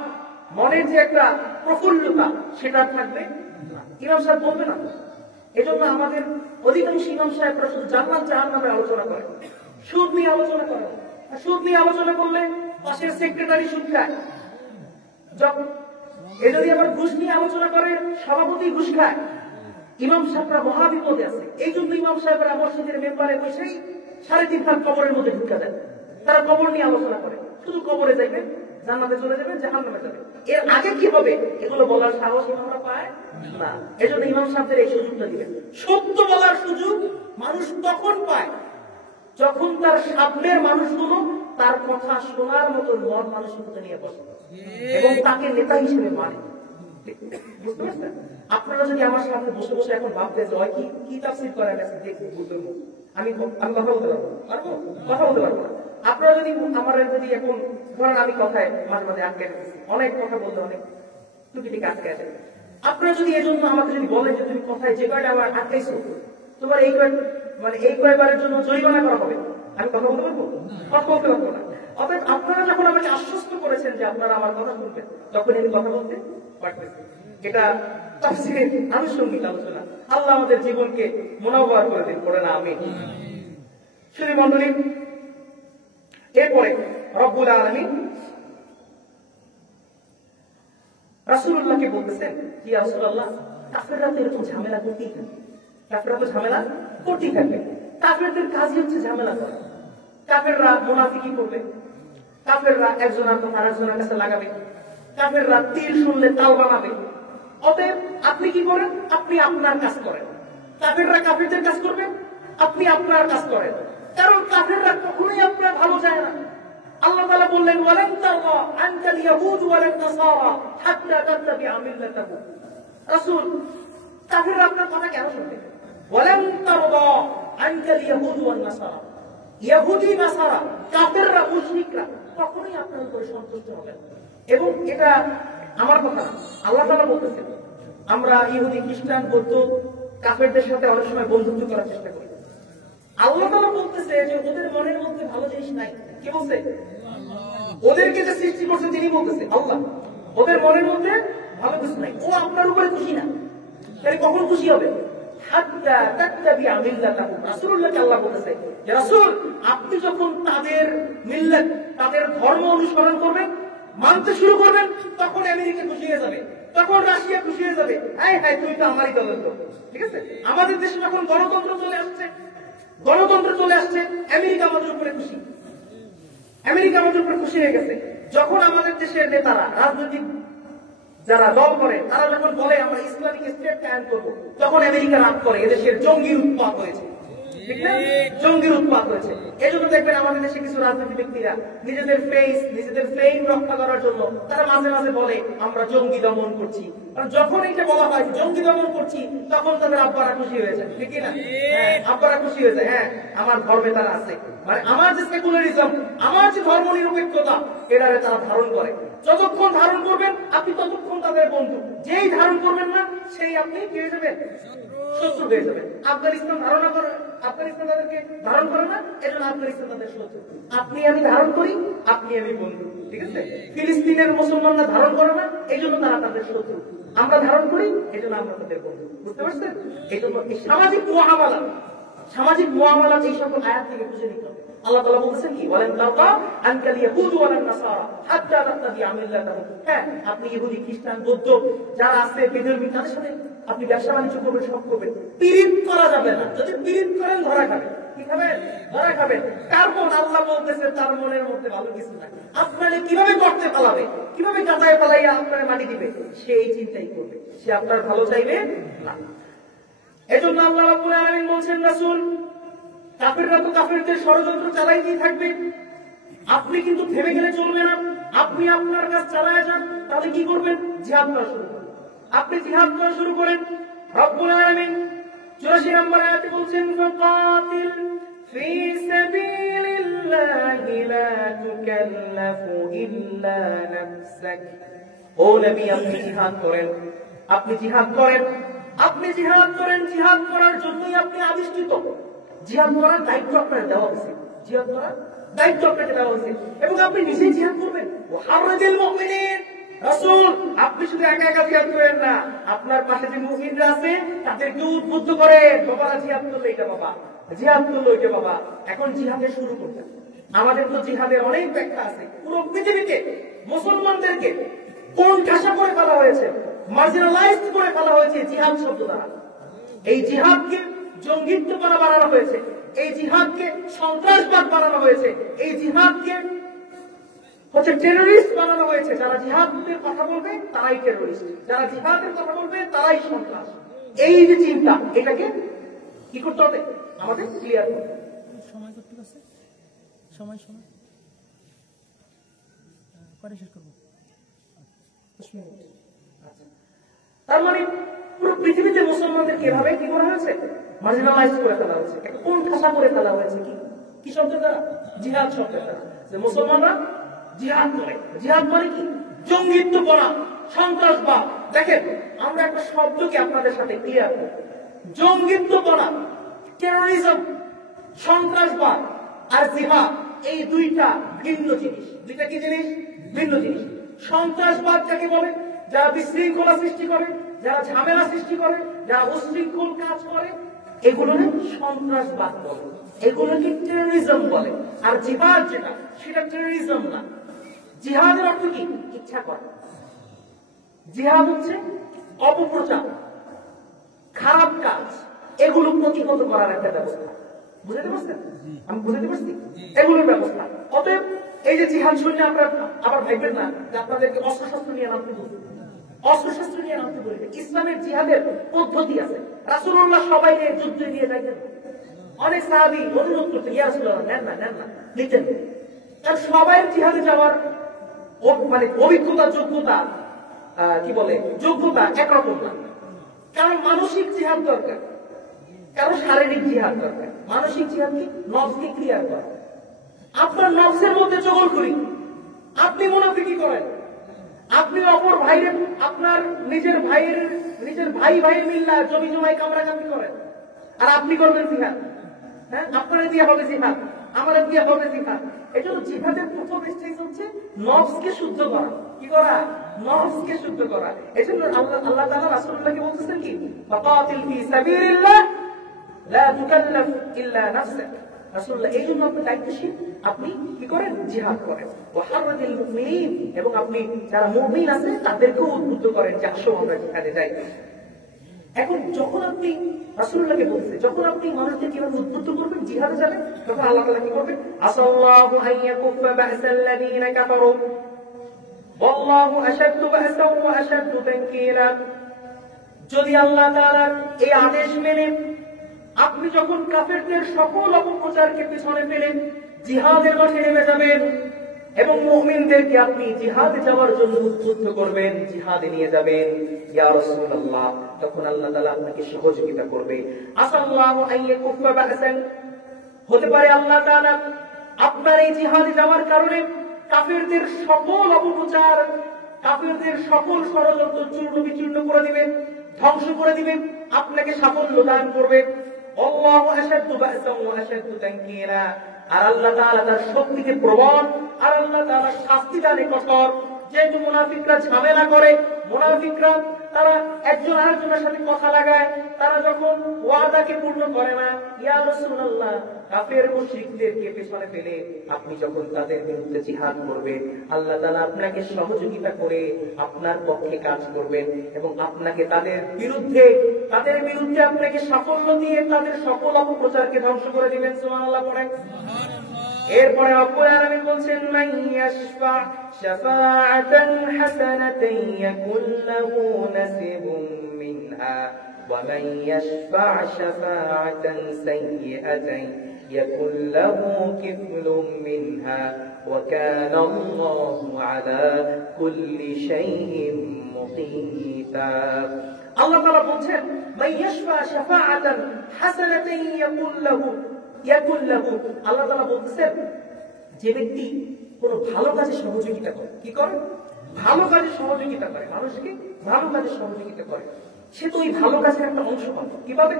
মনের যে একটা প্রফুল্লতা, সেটা থাকবে না। ইমাম সাহেব বলবে না। এজন্য আমাদের অধিকাংশ ইমাম সাহেবরা শুধু জান্নাত জাহান্নামের আলোচনা করে, সুদ নিয়ে আলোচনা করে। সুদ নিয়ে আলোচনা করলে পাশের সেক্রেটারি সুদ খায়, এ যদি আবার ঘুষ নিয়ে আলোচনা করে সভাপতি ঘুষ খায়। ইমাম সাহেবরা মহাবিপদে আছে। এই জন্য ইমাম সাহেবরা মসজিদের মেম্বারে বসেই 3.5 ভাগ কবরের মধ্যে ঢুকা দেয়। তারা কবর নিয়ে আলোচনা করে, শুধু কবরে যাইবেন, জান্নাতে চলে যাবেন, জাহান্নামে যাবেন, এর আগে কি হবে এগুলো বলার সাহস আমরা পাই না। এজন্য ইমাম সাহেবদের এই সুযোগটা দিবেন। সত্য বলার সুযোগ মানুষ তখন পায় যখন তার সামনের মানুষগুলো তার কথা শোনার মতো মন মানসিকতা নিয়ে বসে এবং তাকে নেতা হিসেবে মানে। বুঝতে পারছেন? আপনারা যদি আমার সামনে বসে বসে এখন ভাবতে যে হয় কি তাফসীর করা গেছে দেখি বুঝবেন, আমি কথা বলতে পারবো? কথা বলতে পারবো না। আপনারা যদি আমার যদি এখন ধরেন আমি কথায় মাঝে মাঝে আটকে গেছি, অনেক কথা বলতে অনেক টুকিটিকে আটকে আছে, আপনারা যদি এই জন্য আমাকে যদি বলেন যে তুমি কথায় যে কয়টা আমার আটকাইছো, তোমার এই কয়বারের জন্য জরিমানা করা হবে, আমি কথা বলতে পারবো? কথা বলতে পারবো না। অতএব আপনারা যখন আমাকে আশ্বস্ত করেছেন যে আপনারা আমার কথা শুনবেন, তখন আমি কথা বলতে পারতেছি। এটা তাফসীরের আনুষঙ্গিক আলোচনা। আল্লাহ আমাদের জীবনকে মুনাওয়ার করে দিন, পড়ে না আমি শুধু মন্ডলী। এরপরে রব্বুল আলামিন রাসূলুল্লাহকে বলতেছেন, ইয়া রাসূলুল্লাহ, কাফেররা তো এরকম ঝামেলা করতেই থাকে, কাফেররা তো ঝামেলা করতেই থাকে। কাফেরদের কাজই হচ্ছে ঝামেলা করা। কাফেররা মুনাফিকি করবে, কাফেররা একজনের কথা আরেকজনের কাছে লাগাবে, কাফেররা তীর শুনলে তাল বানাবে। অতএব আপনি কি করেন? আপনি আপনার কাজ করেন। কাফেররা কাফেরদের কাজ করবে, আপনি আপনার কাজ করেন। কারণ কাফেররা কখনোই আপনার ভালো চায় না। আল্লাহ তাআলা বললেন, ওয়ালান তারদা আনকাল ইয়াহুদ ওয়ালান নাসারা হাত্তা তাত্তাবিআ মিল্লাতাহুম। রাসূল, কাফেররা আপনার কথা কেন শুনবে? ওয়ালান তারদা আনকাল ইয়াহুদ ওয়ান নাসারা, ইহুদি নাসারা, কাফেররা, মুশরিকরা কখনোই আপনার উপরে সন্তুষ্ট হবে না। এবং এটা আমার কথা না, আল্লাহ তাআলা বলতেছেন, আমরা ইহুদি, খ্রিস্টান, বৌদ্ধ কাফেরদের সাথে অনেক সময় বন্ধুত্ব করার চেষ্টা করি। আল্লাহ তাআলা বলতেছে যে ওদের মনের মধ্যে ভালো জিনিস নাই। কি বলছে? ওদেরকে যে সৃষ্টি করছে তিনি বলতেছে, আল্লাহ, ওদের মনের মধ্যে ভালো কিছু নাই, ও আপনার উপরে খুশি না। তাহলে কখন খুশি হবে? হাত্তা তাত্তাবিআ মিল্লাতাহুম। রাসূলুল্লাহকে আল্লাহ বলতেছে যে রাসূল, আপনি যখন তাদের মিল্লাত, তাদের ধর্ম অনুসরণ করবেন, মানতে শুরু করবেন, তখন আমেরিকা খুশি হয়ে যাবে, তখন রাশিয়া খুশি হয়ে যাবে। হ্যাঁ হ্যাঁ, তুই তো আমারই দলের লোক। ঠিক আছে? আমাদের দেশে যখন গণতন্ত্র চলে আসছে, আমেরিকা আমাদের উপরে খুশি, আমেরিকা আমাদের উপরে খুশি হয়ে গেছে। যখন আমাদের দেশের নেতারা, রাজনৈতিক যারা দল করে, তারা যখন বলে আমরা ইসলামিক স্টেট কায়েম করবো, তখন আমেরিকা রাগ করে, এদেশের জঙ্গির উৎপাত হয়েছে। ঠিক না? জঙ্গির উৎপাত হয়েছে। এই জন্য দেখবেন আমাদের দেশে কিছু রাজনৈতিক ব্যক্তিরা নিজেদের ফেস, নিজেদের ফেম রক্ষা করার জন্য তারা মাঝে মাঝে বলে আমরা জঙ্গি দমন করছি। কারণ যখন এটা বলা হয় জঙ্গি দমন করছি, তখন তাদের আব্বারা খুশি হয়ে যায়। ঠিক না? হ্যাঁ, আব্বারা খুশি হয়ে যায়। হ্যাঁ, আমার ধর্মে তারা আছে, মানে আমার যে সেকুলারিজম, আমার যে ধর্ম নিরপেক্ষতা, এটারে তারা ধারণ করে। যতক্ষণ ধারণ করবেন আপনি, ততক্ষণ তাদের বন্ধু। যেই ধারণ করবেন না, সেই আপনি কি হয়ে যাবেন? শত্রু হয়ে যাবেন। আফগানিস্তান ধারণা করে, আফগানিস্তান তাদেরকে ধারণ করে না, এজন্য আফগানিস্তান তাদের শত্রু। আপনি আমি ধারণ করি, আপনি আমি বন্ধু। ঠিক আছে? ফিলিস্তিনের মুসলমানরা ধারণ করে না, এই জন্য তারা তাদের শত্রু। আমরা ধারণ করি, এই জন্য আমরা তাদের বন্ধু। বুঝতে পারছেন? এই জন্য সামাজিক মুআমালাত এই সকল আয়াত থেকে বুঝে নিতে হবে। আল্লাহ তাআলা বলছেন কি, ওয়ালান তারদা আনকাল ইয়াহুদ ওয়ালান নাসারা হাত্তা তাত্তাবিআ মিল্লাতাহুম। হ্যাঁ, আপনি ইহুদি, খ্রিস্টান, বৌদ্ধ যারা আছে, বিধর্মী, তাদের সাথে আপনি ব্যবসা বাণিজ্য করবেন, সব করবেন। পীড়িত করা যাবে না। যদি পীড়িত করেন, ধরা খাবেন। কি খাবেন? ধরা খাবেন। কারণ আল্লাহ বলতেছে তার মনের মধ্যে ভালো কিছু নাই। আপনারে কিভাবে করতে পালাবে, কিভাবে গাঁজায় পালাইয়া আপনার মাটি দিবে, সে এই চিন্তাই করবে। সে আপনার ভালো চাইবে না। এজন্য আল্লাহ রাব্বুল আলামিন বলছেন, রাসূল, কাফেররা তো কাফেরদের ষড়যন্ত্র চালাইতেই থাকবে, আপনি কিন্তু থেমে গেলে চলবে না। আপনি আপনার কাজ চালায় যান। তাহলে কি করবেন? জিহাদ করা শুরু করেন। আপনি জিহাদ করা শুরু করেন। রব্বুল আলামিন 84 নম্বর আয়াতে বলছেন ফাকাতিল ফি সাবিলিল্লাহি লা তুকাল্লাফু ইল্লা নাফসাক। ও নবী, আপনি জিহাদ করেন, আপনি জিহাদ করেন, আপনি জিহাদ করেন। জিহাদ করার জন্যই আপনি আবিষ্কৃত। জিহাদ করার দায়িত্ব আপনার দেওয়া হয়েছে, জিহাদ করার দায়িত্ব আপনাকে দেওয়া হয়েছে, এবং আপনি নিজেই জিহাদ করবেন। ওয়াহারজিল মুমিনিন, রাসূল আপনি শুধু একা একা জিহাদ করেন না, আপনার পাশে যে মুমিনরা আছে তাদেরকে উদ্বুদ্ধ করেন। বাবা জিহাদ করলে এটা, বাবা জিহাদ করলে ওইটা, বাবা এখন জিহাদের শুরু করতে। আমাদের তো জিহাদের অনেক ব্যাখ্যা আছে। পুরো পৃথিবীতে মুসলমানদেরকে কোন ঠাসা করে ফেলা হয়েছে, মার্জিনালাইজড করে ফেলা হয়েছে জিহাদ শব্দ দ্বারা। এই জিহাদকে জঙ্গিত্ব করা বানানো হয়েছে, এই জিহাদকে সন্ত্রাসবাদ বানানো হয়েছে, এই জিহাদকে হচ্ছে টেররিস্ট বানানো হয়েছে। যারা জিহাদের কথা বলবে তারাই টেররিস্ট, যারা জিহাদের কথা বলবে তারাই সন্ত্রাস। এই যে চিন্তা, এটাকে কি করতে হবে আমাদের ক্লিয়ার করতে হবে। সময় করতে আছে, সময় সময় পরে শেষ করবো। তার মানে পুরো পৃথিবীতে মুসলমানদেরকে এভাবে কি করা হয়েছে, মার্জিনালাইজ করে ফেলা হয়েছে, একটা কোন ঠাসা করে ফেলা হয়েছে। কি কি শব্দের দ্বারা? জিহাদ শব্দের দ্বারা। যে মুসলমানরা জিহাদ করে, জিহাদ মানে কি? জঙ্গিত্ব করা, সন্ত্রাসবাদ। দেখেন, আমরা একটা শব্দকে আপনাদের সাথে ক্লিয়ার করব। জঙ্গিত্ব করা, টেরোরিজম, সন্ত্রাসবাদ আর জিহাদ, এই দুইটা ভিন্ন জিনিস। দুইটা কি জিনিস? ভিন্ন জিনিস। সন্ত্রাসবাদ কাকে বলে? যারা বিশৃঙ্খলা সৃষ্টি করে, যারা ঝামেলা সৃষ্টি করে, যারা উশৃঙ্খল কাজ করে, এগুলোকে সন্ত্রাসবাদ বলে, এগুলোকে টেরোরিজম বলে। আর জিহাদ যেটা, সেটা টেরোরিজম না। জিহাদের অর্থ কি? ইচ্ছা করা। জিহাদ হচ্ছে অপপ্রচার, খারাপ কাজ, এগুলো প্রতিহত করার একটা ব্যবস্থা। বুঝতে পারছেন? আমি বুঝতে পারছি এগুলোর ব্যবস্থা। অতএব এই যে জিহাদ শুনলে আপনারা আবার ভাববেন না যে আপনাদেরকে অস্ত্রশস্ত্র নিয়ে নামতে বলবে। অস্ত্রশস্ত্র নিয়ে নামতে বলবে। ইসলামের জিহাদের পদ্ধতি আছে। রাসূলুল্লাহ সবাইকে যুদ্ধে দিয়ে যাইতেন। অনেক সাহাবী অনুরোধ করতেন, ইয়া রাসূলুল্লাহ নেন না, নেন না, নিতেন। আর সবাই জিহাদে যাওয়ার মানে অভিজ্ঞতা, যোগ্যতা, কি বলে, যোগ্যতা একরকম না। কারণ মানসিক জিহাদ দরকার, কারণ শারীরিক জিহাদ দরকার। মানসিক জিহাদ কি? নফসকে ক্লিয়ার করা। আপনার নফসের মধ্যে চগল করি, আপনি মুনাফিকি করেন, আপনি অপর ভাইয়ের, আপনার নিজের ভাই মিল্লা জমি জমাই কামড়াকামড়ি করেন, আর আপনি করবেন জিহাদ। হ্যাঁ, আপনার দিয়ে হবে জিহাদ, আমার দিয়ে হবে জিহাদ। এই জন্য জিহাদের প্রথম স্টেজ হচ্ছে নফসকে শুদ্ধ করা। কি করা? নফসকে শুদ্ধ করা। এই জন্য আল্লাহ তাআলা রাসূলুল্লাহকে বলতেছেন কি, ফাকাতিল ফি সাবিলিল্লাহ লা তুকাল্লাফ ইল্লা নাফসাক। রাসূলুল্লাহ এই জন্য আপনি দায়িত্বশীল, আপনি কি করেন? জিহাদ করেন। ওয়াহারজিল মুমিনিন, এবং আপনি যারা মুমিন আছে তাদেরকেও উদ্বুদ্ধ করেন যে আসো আমরা জিহাদে যাই। এখন যখন আপনি রাসূলুল্লাহকে বলছেন, যখন আপনি মানুষদের কিভাবে উদ্বুদ্ধ করবেন জিহাদে যাবেন, তখন আল্লাহ তাআলা কি করবেন? আসাল্লাহু আন ইয়াকুফা বা'সাল্লাযীনা কাফারু ওয়াল্লাহু আশাদ্দু বা'সান ওয়া আশাদ্দু তানকীরা। যদি আল্লাহ তাআলার এই আদেশ মেনে আপনি যখন কাফেরদের সকল অপপ্রচারকে পিছনে ফেলে জিহাদের মাঠে নেমে যাবেন এবং মুমিনদেরকে আপনি জিহাদে যাওয়ার জন্য উদ্বুদ্ধ করবেন, জিহাদে নিয়ে যাবেন, ইয়া রাসূলুল্লাহ, তখন আল্লাহ তাআলা আপনাকে সহযোগিতা করবে। আসাল্লাহু আন ইয়াকুফা বা'সান, হতে পারে আল্লাহ তাআলা আপনার এই জিহাদে যাওয়ার কারণে কাফেরদের সকল অপপ্রচার, কাফেরদের সকল ষড়যন্ত্র চূর্ণ বিচূর্ণ করে দিবেন, ধ্বংস করে দিবেন, আপনাকে সাফল্য দান করবে। আল্লাহু আশাদ্দু বা'সান ওয়া আশাদ্দু তানকীরা, আর আল্লাহ তাআলা তার শক্তিতে প্রবল, আর আল্লাহ তাআলা শাস্তি দানে কঠোর। যেহেতু মুনাফিকরা ঝামেলা করে, মুনাফিকরা তারা একজন আরেকজনের সাথে কথা লাগায়, তারা যখন ওয়াদাকে পূর্ণ করে না, ইয়া রাসূলুল্লাহ, কাফের মুশরিকদেরকে পেছনে ফেলে আপনি যখন তাদের বিরুদ্ধে জিহাদ করবেন, আল্লাহ তাআলা আপনাকে সহযোগিতা করে আপনার পক্ষে কাজ করবেন এবং আপনাকে তাদের বিরুদ্ধে আপনাকে সাফল্য দিয়ে তাদের সকল অপপ্রচারকে ধ্বংস করে দিবেন। সুবহানাল্লাহ পড়েন। এরপরে রব্বুল আলামিন বলছেন, মান ইয়াশফা শাফাআতান হাসানাতান ইয়াকুল লাহু নাসিবুম মিনহা ওয়া মান ইয়াশফা শাফাআতান সাইয়্যাতান ইয়াকুল লাহু কিফলুম মিনহা ওয়া কানা আল্লাহু আলা কুল্লি শাইইন মুকিতা। আল্লাহ তাআলা বলছেন মাইয়াশফা শাফাআতান হাসানাতান ইয়াকুল লাহু। আল্লাহ তাআলা বলছেন যে ব্যক্তি কোন ভালো কাজে সহযোগিতা করে, কি করে? ভালো কাজে সহযোগিতা করে, মানুষকে ভালো কাজে সহযোগিতা করে, সে তো ওই ভালো কাজের একটা অংশ পাবে। কি পাবে?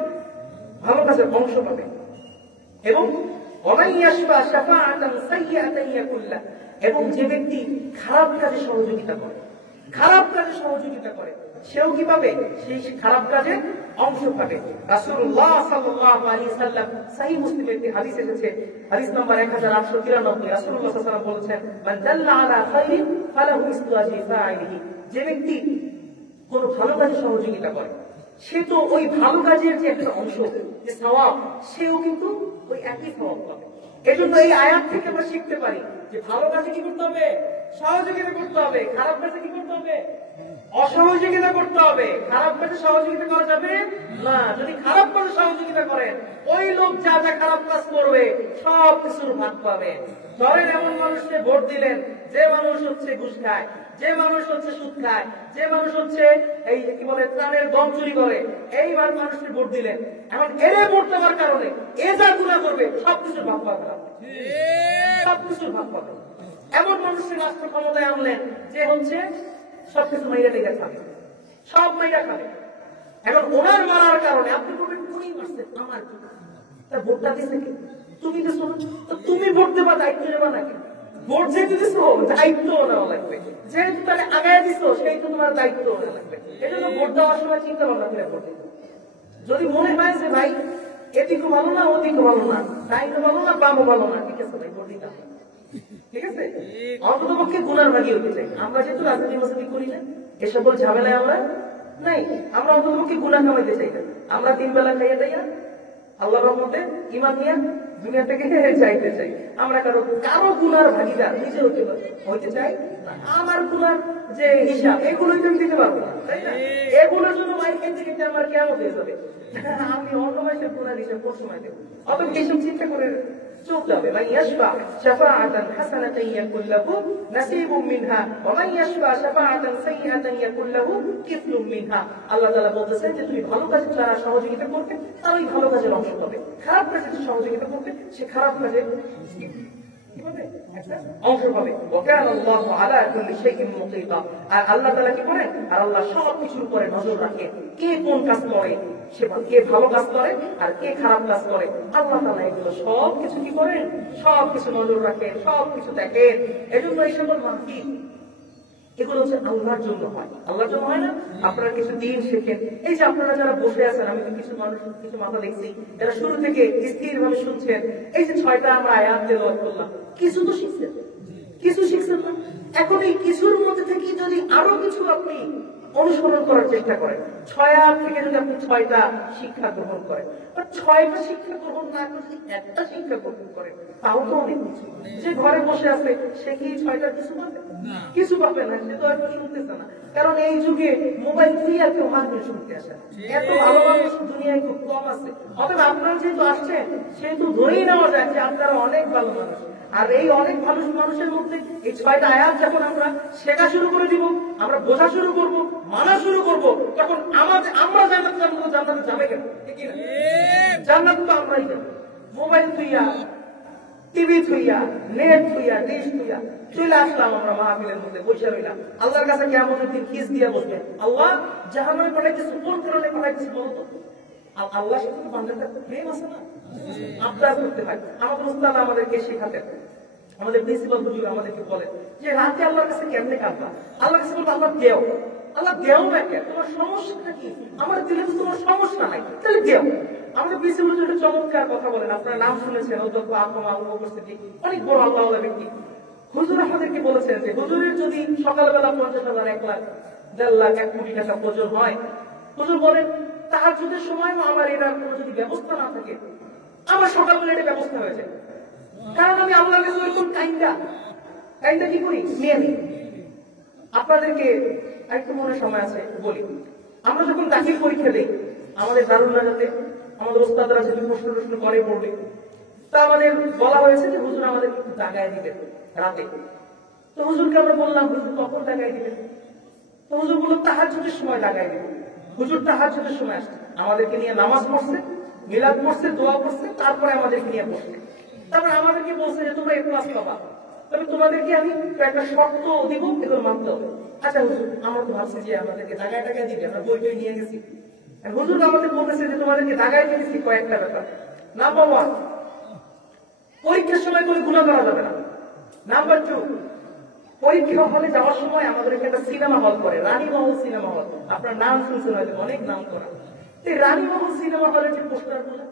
ভালো কাজের অংশ পাবে। এবং এবং যে ব্যক্তি খারাপ কাজে সহযোগিতা করে, খারাপ কাজে সহযোগিতা করে, সেও কি পাবে? সেই খারাপ কাজে অংশ পাবে। রাসূলুল্লাহ সাল্লাল্লাহু আলাইহি সাল্লাম সহিহ মুসলিমে একটি হাদিস এসেছে, হাদিস নাম্বার 1893। রাসূলুল্লাহ সাল্লাল্লাহু আলাইহি সাল্লাম বলেছেন মান দাল্লা আলা খাইরিন ফালাহু মিসলু আজরি ফাইলিহি। যে ব্যক্তি কোন ভালো কাজে সহযোগিতা করে, সে তো ওই ভালো কাজের যে একটা অংশ, যে সওয়াব, সেও কিন্তু ওই একই সওয়াব পাবে। এজন্য এই আয়াত থেকে আমরা শিখতে পারি যে ভালো কাজে কি করতে হবে? সহযোগিতা করতে হবে। খারাপ কাজে কি করতে হবে? অসহযোগিতা করতে হবে। খারাপ কাজে সহযোগিতা করা যাবে না। যদি খারাপ কাজে সহযোগিতা করেন, ওই লোক যা যা খারাপ কাজ করবে সব কিছুর ভাগ পাবে। ধরেন এমন মানুষকে ভোট দিলেন যে মানুষ হচ্ছে ঘুষ খায়, যে মানুষ হচ্ছে সুদ খায়, যে মানুষ হচ্ছে এই কি বলে ত্রাণের গম চুরি করে, এই মানুষকে ভোট দিলেন। এখন এরে ভোট দেওয়ার কারণে এ যা গুনাহ করবে সবকিছুর ভাগ পাবে, সবকিছুর ভাগ পাবে। এমন মানুষকে রাষ্ট্র ক্ষমতায় আনলেন যে হচ্ছে সবকিছু মাইরা লেগে খাবে, সব মাইরা খাবে। এখন ওনার মারার কারণে আপনি বলবেন উনি মারছেন, আমার কি? তার ভোটটা দিচ্ছে কি? তুমি দিছো না, তো তুমি ভোট দেবা, দায়িত্ব নেবা নাকি? ভোট যেহেতু দিছো, দায়িত্ব নেওয়া লাগবে। যেহেতু তাহলে আগায় দিছো, সেই তো তোমার দায়িত্ব নেওয়া লাগবে। এই জন্য ভোট দেওয়ার সময় চিন্তা ভাবনা করে ভোট দিতে। যদি মনে হয় যে ভাই এদিকও ভালো না, ওদিকও ভালো না, ডাইনও ভালো না, বামও ভালো না, ঠিক আছে ভাই ভোট দিতে হবে। ঠিক আছে, অন্তত পক্ষে গুনার ভাগী হতে চাই। আমরা যেহেতু রাজনীতি মাসাদি করি না, এ সকল ঝামেলায় আমরা নাই, আমরা অন্তত পক্ষে গুনাহ কামাইতে চাই না। আমরা 3 বেলা খাইয়ে দেয়া আল্লাহর রহমতে ঈমান নিয়ে দুনিয়া থেকে যাইতে চাই। আমরা কারো গুনার ভাগীদার নিজে হইতে চাই। আমার গুনার যে হিসাব, এগুলো আমি দিতে পারবো না, তাই না? এগুলোর জন্য মাইক খেতে খেতে আমার কেমন হয়ে যাবে। আমি অন্য মাসের গুনার হিসাব কোন সময় দেবো? অত এইসব চিন্তা করে চলতে হবে। মান ইয়াশফা শাফাআতান হাসানাতান ইয়াকুল লাহু নাসীবুম মিনহা ওয়া মান ইয়াশফা শাফাআতান সাইয়্যাতান ইয়াকুল লাহু কিফলুম মিনহা। আল্লাহ তাআলা বলতেছেন যে তুমি ভালো কাজে যারা সহযোগিতা করবে তারা ওই ভালো কাজের অংশ পাবে, খারাপ কাজে যে সহযোগিতা করবে সে খারাপ কাজে কি পাবে? অংশ পাবে। ওয়া কানা আল্লাহু আলা কুল্লি শাইইন মুকিতা। আর আল্লাহ তাআলা কি করেন? আর আল্লাহ সব কিছুর উপরে নজর রাখে। কে কোন কাজ করে, সে কে ভালো কাজ করে আর কে খারাপ কাজ করে, আল্লাহ তাআলা এগুলো সব কিছু কি করেন? সব কিছু নজর রাখে, সব কিছু দেখেন। এজন্য এই সকল মাহফিল এগুলো হচ্ছে আল্লাহর জন্য হয়। আল্লাহর জন্য হয় না? আপনারা কিছু দিন শেখেন। এই যে আপনারা যারা বসে আছেন, আমি তো কিছু মানুষ, কিছু মাথা দেখছি যারা শুরু থেকে স্থির ভাবে শুনছেন। এই যে 6টা আমরা আয়াত তেলাওয়াত করলাম, কিছু তো শিখছেন, কিছু শিখছেন না? এখন এই কিছুর মধ্যে থেকে যদি আরো কিছু আপনি অনুসরণ করার চেষ্টা করেন, 6 আয়াত থেকে যদি আপনি 6টা শিক্ষা গ্রহণ করেন, বা 6টা শিক্ষা গ্রহণ না করে যদি একটা শিক্ষা গ্রহণ করেন, তাও তো অনেক কিছু। যে ঘরে বসে আছে সে কি 6টার কিছু পাবে? কিছু পাবে না, সে তো আর শুনতেছে না। কারণ এই যুগে মোবাইল ফ্রি আর কেউ মাহফিল শুনতে আসে, এত ভালো মানুষ দুনিয়ায় খুব কম আছে। অতএব আপনারা যেহেতু আসছেন, সেহেতু ধরেই নেওয়া যায় যে আপনারা অনেক ভালো মানুষ। আর এই অনেক ভালো মানুষের মধ্যে এই 6টা আয়াত যখন আমরা শেখা শুরু করে দিব, আমরা বোঝা শুরু করব, মানা শুরু করব, তখন আমরা জান্নাতে যাবো। জান্নাতে যাবে কেন? জান্নাত তো আমরাই যাবো। মোবাইল থুইয়া, টিভি থুইয়া, নেট থুইয়া, ডিশ থুইয়া চলে আসলাম আমরা মাহফিলের মধ্যে বসে রইলাম। আল্লাহর কাছে কিয়ামতের দিন খিস দিয়া বসবেন, আল্লাহ জাহান্নামে পাঠাইতেছে, কোন কারণে পাঠাইতেছে বলো তো? আল্লাহর সাথে তো বান্দার প্রেম আছে না, আবদার করতে হয়। আমাদের উস্তাদ আমাদেরকে শেখাতেন, আমাদের প্রিন্সিপাল হুজুর আমাদেরকে বলেন যে রাতে আল্লাহর কাছে কেমনে কাঁদবা? আল্লাহর কাছে বলবো আল্লাহ দেও। আল্লাহ দেও না কেন? তোমার সমস্যাটা কি? আমার দিলে তো তোমার সমস্যা নাই, তাহলে দেও। আমাদের প্রিন্সিপাল হুজুর একটা চমৎকার কথা বলেন, আপনারা নাম শুনেছেন, অধ্যক্ষ আলহামা আবু বকর সিদ্দিক, অনেক বড় আল্লাহওয়ালা ব্যক্তি। হুজুর আমাদেরকে বলেছেন যে হুজুরের যদি সকালবেলা 50,000, 1 লাখ, 1.5 লাখ, 1 কোটি টাকা প্রয়োজন হয়, হুজুর বলেন তাহাজ্জুদের সময়ও আমার এটার কোনো যদি ব্যবস্থা না থাকে, আমার সকালবেলা এটা ব্যবস্থা হয়েছে। কারণ আমি আল্লাহর কাছে এরকম টাইমটা কি করি, নিয়ে নিই। আপনাদেরকে একটু মনে সময় আছে বলি, আমরা যখন দাখিল পরীক্ষা দিই আমাদের দারুল নাজাতে আমাদের ওস্তাদরা যদি প্রশ্ন করে পড়বে, তা আমাদের বলা হয়েছে যে হুজুর আমাদের একটু জাগায় দিবেন রাতে। তো হুজুরকে আমরা বললাম হুজুর কখন জাগায় দিবেন? হুজুর বলল তাহাজ্জুদের সময় লাগাই দেব। হুজুর তাহাজ্জুদের সময় আসছে, আমাদেরকে নিয়ে নামাজ পড়ছে, মিলাদ পড়ছে, দোয়া পড়ছে, তারপরে আমাদেরকে নিয়ে পড়ছে। তারপরে আমাদেরকে বলছে যে তোমরা এ ক্লাস পাবা, তবে তোমাদেরকে আমি একটা শর্ত দিব, এগুলো মানতে হবে। আচ্ছা হুজুর, আমরা তো ভাবছি যে আমাদেরকে টাকায় টাকায় দিবে, আমরা বই টই নিয়ে গেছি। হুজুর আমাদের বলতেছে যে তোমাদেরকে টাকায় দিয়ে দিচ্ছি কয়েকটা ব্যাপার। নাম্বার 1, পরীক্ষার সময় কোনো গুনাহ করা যাবে না। নাম্বার 2, পরীক্ষা হলে যাওয়ার সময় আমাদের একটা সিনেমা হল করে, রানীমহল সিনেমা হল। আপনার নাম শুনছেন হয়তো, অনেক নাম করা। এই রানীমহল সিনেমা হলের যে পোস্টারগুলো,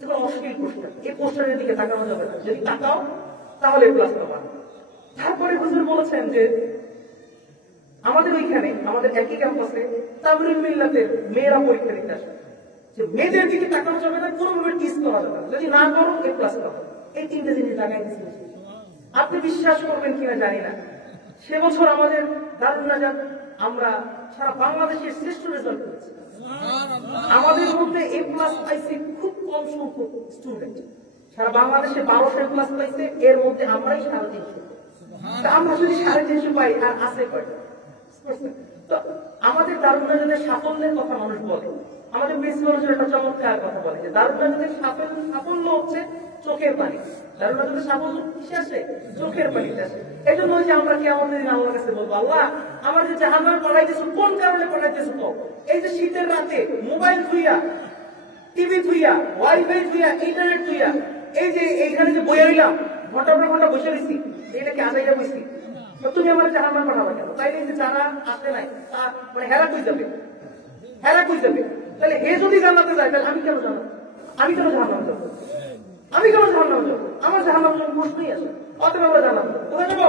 এগুলো অশ্লীল পোস্টার, এই পোস্টারের দিকে তাকানো যাবে না। যদি তাকাও তাহলে ক্লাস পাবা। তারপরে হুজুর বলেছেন যে আমাদের ওইখানে, আমাদের একই ক্যাম্পাসে তামরিল মিল্লাতের মেয়েরা পরীক্ষা দিতে আসে, যে মেয়েদের দিকে তাকানো যাবে না, কোনোভাবে টিস করা যাবে না। যদি না করো এ ক্লাস পাবো। এই 3টে জিনিস লাগাই দিয়েছি। আপনি বিশ্বাস করবেন কিনা জানি না, সে বছর আমাদের দারুন নাজাত আমরা সারা বাংলাদেশের শ্রেষ্ঠ রেজাল্ট করেছি। আমাদের মধ্যে এ প্লাস পাইছে খুব কম সংখ্যক স্টুডেন্ট। সারা বাংলাদেশে 1200 প্লাস পাইছে, এর মধ্যে আমরাই 350। আমরা যদি 350 পাই, আর আছে কয়টা? তো আমাদের দারুন নাজাতের সাফল্যের কথা মানুষ বলে, আমাদের প্রিন্সিপাল একটা চমৎকার কথা বলে যে দারুন নাজাতের সাফল্য হচ্ছে চোখের পানি। দারুন নাজাতের সাফল্য কিসে আসে? চোখের পানিতে আসে। এই জন্য যে আমরা কি আমাদের আল্লাহর কাছে বলবো, আল্লাহ আমার যে জাহান্নামে পড়াইতেছো কোন কারণে পড়াইতেছো? তো এই যে শীতের রাতে মোবাইল থুইয়া, টিভি থুইয়া, ওয়াইফাই থুইয়া, ইন্টারনেট থুইয়া, এই যে এইখানে যে বইয়া নিলাম, ঘন্টার পর ঘন্টা বসে রয়েছি, এটাকে আদাইয়া বসছি, তুমি আমার জাহান্নামে পাঠাবো কেন? তাইলে যে যারা আসে নাই তা মানে হেরা কই যাবে, হেরা কই যাবে। তাহলে এ যদি জান্নাতে যায়, তাহলে আমি কেন জান্নাত, আমি কেন জাহান্নামে যাবো? আমি কেন জাহান্নামে যাবো? আমার জাহান্নামে যাওয়ার প্রশ্নই আছে। অতএব আমরা জান্নাতে যাবো। কোথায় যাবো?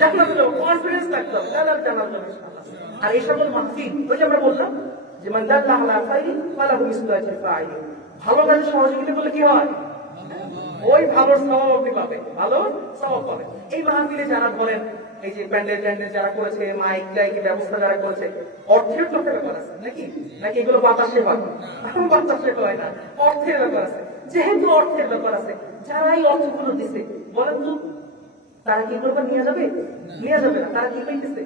জান্নাতে যাবো। কনফিডেন্স থাকতে হবে, তাহলে আমি জান্নাতে যাবো ইনশাআল্লাহ। আর এই সকল মাহফিল, ওই যে আমরা বললাম যে মান দাল্লা আলা খাইরিন ফালাহু মিসলু আজরি ফাইলিন, ভালো কাজে সহযোগিতা করলে কি হয়? ওই ভালো সওয়াব আপনি পাবেন, ভালো সওয়াব পাবেন। এই মাহফিলে যারা বলেন, এই যে প্যান্ডেল ট্যান্ডেল যারা করেছে, মাইক টাইক ব্যবস্থা যারা করেছে, অর্থের তো একটা ব্যাপার আছে নাকি? নাকি এগুলো বাতাসে হয়? বাতাসে হয় না, অর্থের ব্যাপার আছে। যেহেতু অর্থের ব্যাপার আছে, যারা এই অর্থগুলো দিচ্ছে, বলেন তো তারা কি করবে? নিয়ে যাবে? নিয়ে যাবে না। তারা কি পাইতেছে?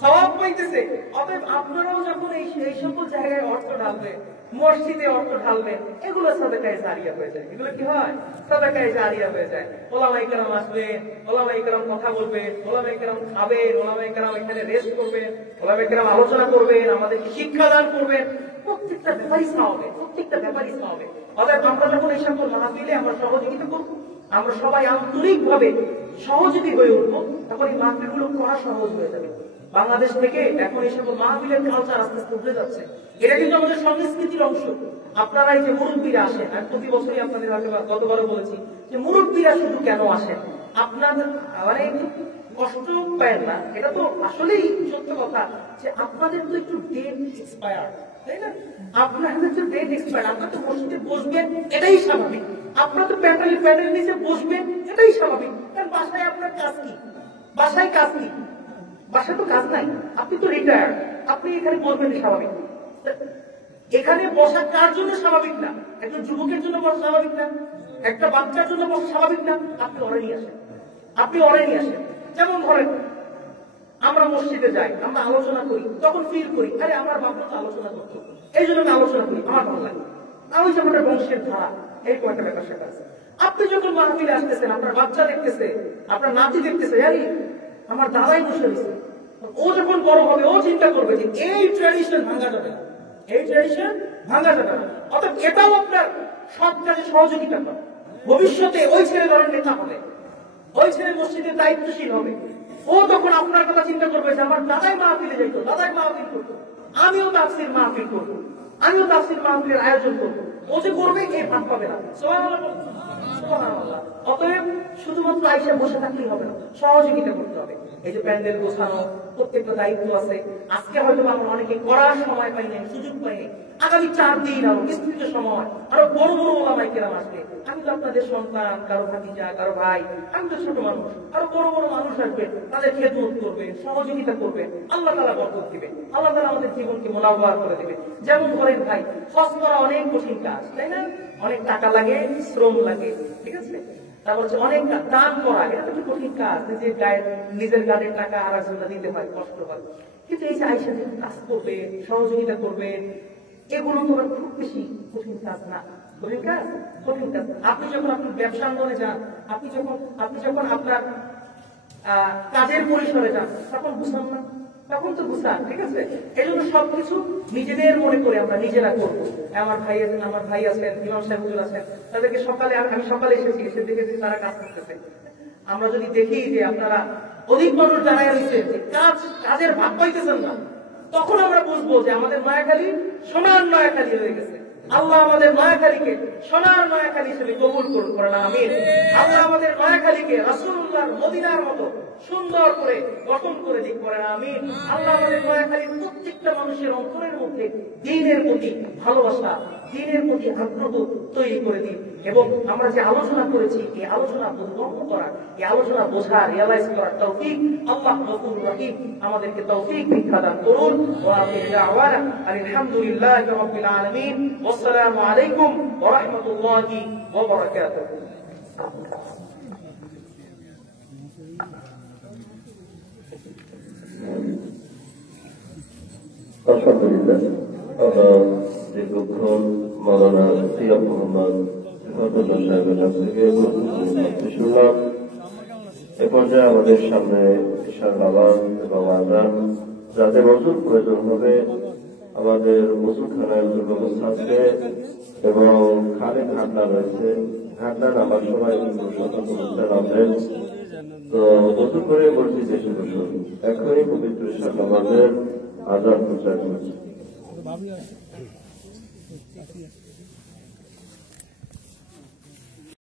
সওয়াব পাইতেছে। অতএব আপনারাও যখন এই সকল জায়গায় অর্থ ঢালবেন, মসজিদে অর্থ ঢালবেন, এগুলো সাদাকায়ে জারিয়া হয়ে যায়। এগুলো কি হয়? সাদাকায়ে জারিয়া হয়ে যায়। ওলামায়ে কেরাম আসবেন, ওলামায়ে কেরাম কথা বলবেন, ওলামায়ে কেরাম খাবেন, ওলামায়ে কেরাম এখানে রেস্ট করবেন, ওলামায়ে কেরাম আলোচনা করবেন, আমাদেরকে শিক্ষা দান করবেন। প্রত্যেকটা ব্যাপারই হবে, প্রত্যেকটা ব্যাপারই হবে। অতএব আমরা যখন এই সকল মাহফিলে আমরা সহযোগিতা করব, আমরা সবাই আন্তরিকভাবে সহযোগী হয়ে উঠবো, তখন এই মাহফিলগুলো করা সহজ হয়ে যাবে। বাংলাদেশ থেকে এখন এই সকল মাহফিলের কালচার আস্তে আস্তে উঠে যাচ্ছে। এটা কিন্তু আমাদের সংস্কৃতির অংশ। আপনারা এই যে মুরব্বীরা আসেন, আমি প্রতি বছরই আপনাদের গতবারও বলেছি যে মুরব্বীরা শুধু কেন আসেন, আপনাদের মানে একটু কষ্ট পায় না, এটা তো আসলেই সত্য কথা যে আপনাদের তো একটু ডেট এক্সপায়ার, তাই না? আপনাদের তো ডেট এক্সপায়ার, আপনার তো মসজিদে বসবেন, এটাই স্বাভাবিক। আপনার তো প্যান্ডেল নিচে বসবেন, এটাই স্বাভাবিক। কারণ বাসায় আপনার কাজ কি? বাসায় কাজ কি? বাসায় তো কাজ নাই, আপনি তো রিটায়ার্ড, আপনি এখানে বসবেন স্বাভাবিক। এখানে বসা কার জন্য স্বাভাবিক না? একজন যুবকের জন্য বসা স্বাভাবিক না? একটা বাচ্চার জন্য বসা স্বাভাবিক না? আপনি অরে নিয়ে আসেন, আপনি অরে নিয়ে আসেন। যেমন ধরেন আমরা মসজিদে যাই, আমরা আলোচনা করি, তখন ফিল করি আরে আমার বাবা তো আলোচনা করতো, এই জন্য আমি আলোচনা করি, আমার ভালো লাগে। আমি যেমন বংশের ধারা, এই কয়েকটা ব্যাপার সেটা আছে। আপনি যখন মাহফিলে আসতেছেন, আপনার বাচ্চা দেখতেছে, আপনার নাতি দেখতেছে, জানি আমার দাদাই বসে রয়েছে, ও যখন বড় হবে ও চিন্তা করবে যে এই ট্র্যাডিশন ভাঙা যাবে না, এই ট্র্যাডিশন ভাঙা যাবে না। অর্থাৎ এটাও আপনার সব কাজে সহযোগিতা করে। ভবিষ্যতে ওই ছেলে ধরেন নেতা হবে, ওই ছেলে মসজিদের দায়িত্বশীল হবে, ও তখন আপনার কথা চিন্তা করবে যে আমার দাদাই মাহফিলে যেত, দাদাই মাহফিল করতো, আমিও তাফসীর মাহফিল করবো, আমিও তাফসীর মাহফিলের আয়োজন করবো। ও যে করবে এই ভাগ পাবে না। সুবহানাল্লাহ। অতএব শুধুমাত্র আইসা বসে থাকলেই হবে না, সহযোগিতা করতে হবে। এই যে প্যান্ডেল গোছানো, প্রত্যেকটা দায়িত্ব আছে। আজকে হয়তো আমরা অনেকে করার সময় পাই নাই, সুযোগ পাই নাই। আগামী 4 দিন আরো বিস্তৃত সময়, আরো বড় বড় ওলামায়ে কেরাম আসবে। আমি তো আপনাদের সন্তান, কারো ভাতিজা, কারো ভাই, আমি তো ছোট মানুষ। আরো বড় বড় মানুষ আসবে, তাদের খেদমত করবে, সহযোগিতা করবে। আল্লাহ তাআলা বরকত দিবে, আল্লাহ তাআলা আমাদের জীবনকে মুনাওয়ার করে দিবে। যেমন ধরেন ভাই, হজ করা অনেক কঠিন কাজ, তাই না? অনেক টাকা লাগে, শ্রম লাগে, ঠিক আছে? তারপর হচ্ছে অনেক দান করা, এটা তো একটা কঠিন কাজ, নিজের গানের টাকা আর একজনটা দিতে হয়, কষ্ট হয়। কিন্তু এই যে আইসা যে কাজ করবে, সহযোগিতা করবে, এগুলো তো খুব বেশি কঠিন কাজ না। কঠিন কাজ, কঠিন কাজ। আপনি যখন আপনার ব্যবসাঙ্গনে যান, আপনি যখন আপনার কাজের পরিসরে যান, তখন বুঝলাম না, তখন তো বুঝলাম, ঠিক আছে। এই জন্য সবকিছু নিজেদের মনে করে আমরা নিজেরা করবো। আমার ভাই আছেন, ইমাম সাহেব হুজুর আছেন, তাদেরকে আমি সকালে এসেছি, এসে দেখেছি তারা কাজ করতেছে। আমরা যদি দেখি যে আপনারা অধিক মানুষ জানাই রয়েছে যে কাজের ভাগ পাইতেছেন না, তখন আমরা বুঝবো যে আমাদের নয়াখালী সোনার নয়াখালী হয়ে গেছে। আল্লাহ আমাদের নয়াখালীকে সোনার নয়াখালী হিসেবে কবুল করুন, করেন আমিন। আল্লাহ আমাদের নয়াখালীকে রাসূলুল্লাহর মদিনার মতো সুন্দর করে গঠন করে দিক, করেন আমিন। আল্লাহ আমাদের নয়াখালীর প্রত্যেকটা মানুষের অন্তরের মধ্যে দ্বীনের প্রতি ভালোবাসা, দ্বীনের প্রতি আগ্রহ তৈরি করে দিন। এবং আমরা যে আলোচনা করেছি, এই আলোচনা বোধগম্য করা, এই আলোচনা বোঝা, রিয়ালাইজ করার তৌফিক আল্লাহ গফুর রহিম আমাদেরকে তৌফিক ভিক্ষা দান করুন। ওয়া আখিরু দাওয়ানা আলহামদুলিল্লাহি রাব্বিল আলামিন। ওয়াসসালামু আলাইকুম ওয়া রাহমাতুল্লাহি ওয়া বারাকাতুহু। আলহামদুলিল্লাহ, আমরা দীর্ঘক্ষণ মৌলানা সিয়াম মোহাম্মদ সাহেবের কাছ থেকে শুনলাম। এ পর্যায়ে আমাদের সামনে ঈশার আওয়াজ এবং আযান, যাতে ওযুর প্রয়োজন হবে আমাদের ওযুখানার ব্যবস্থা আছে এবং খালে ঘাটনা রয়েছে, ঘাটনা নামার সময় সতর্ক করতে নামবেন। তো ওযু করে মসজিদে এসে বসুন। এখনই পবিত্র ঈশার নামাজের আযান প্রচার করছে।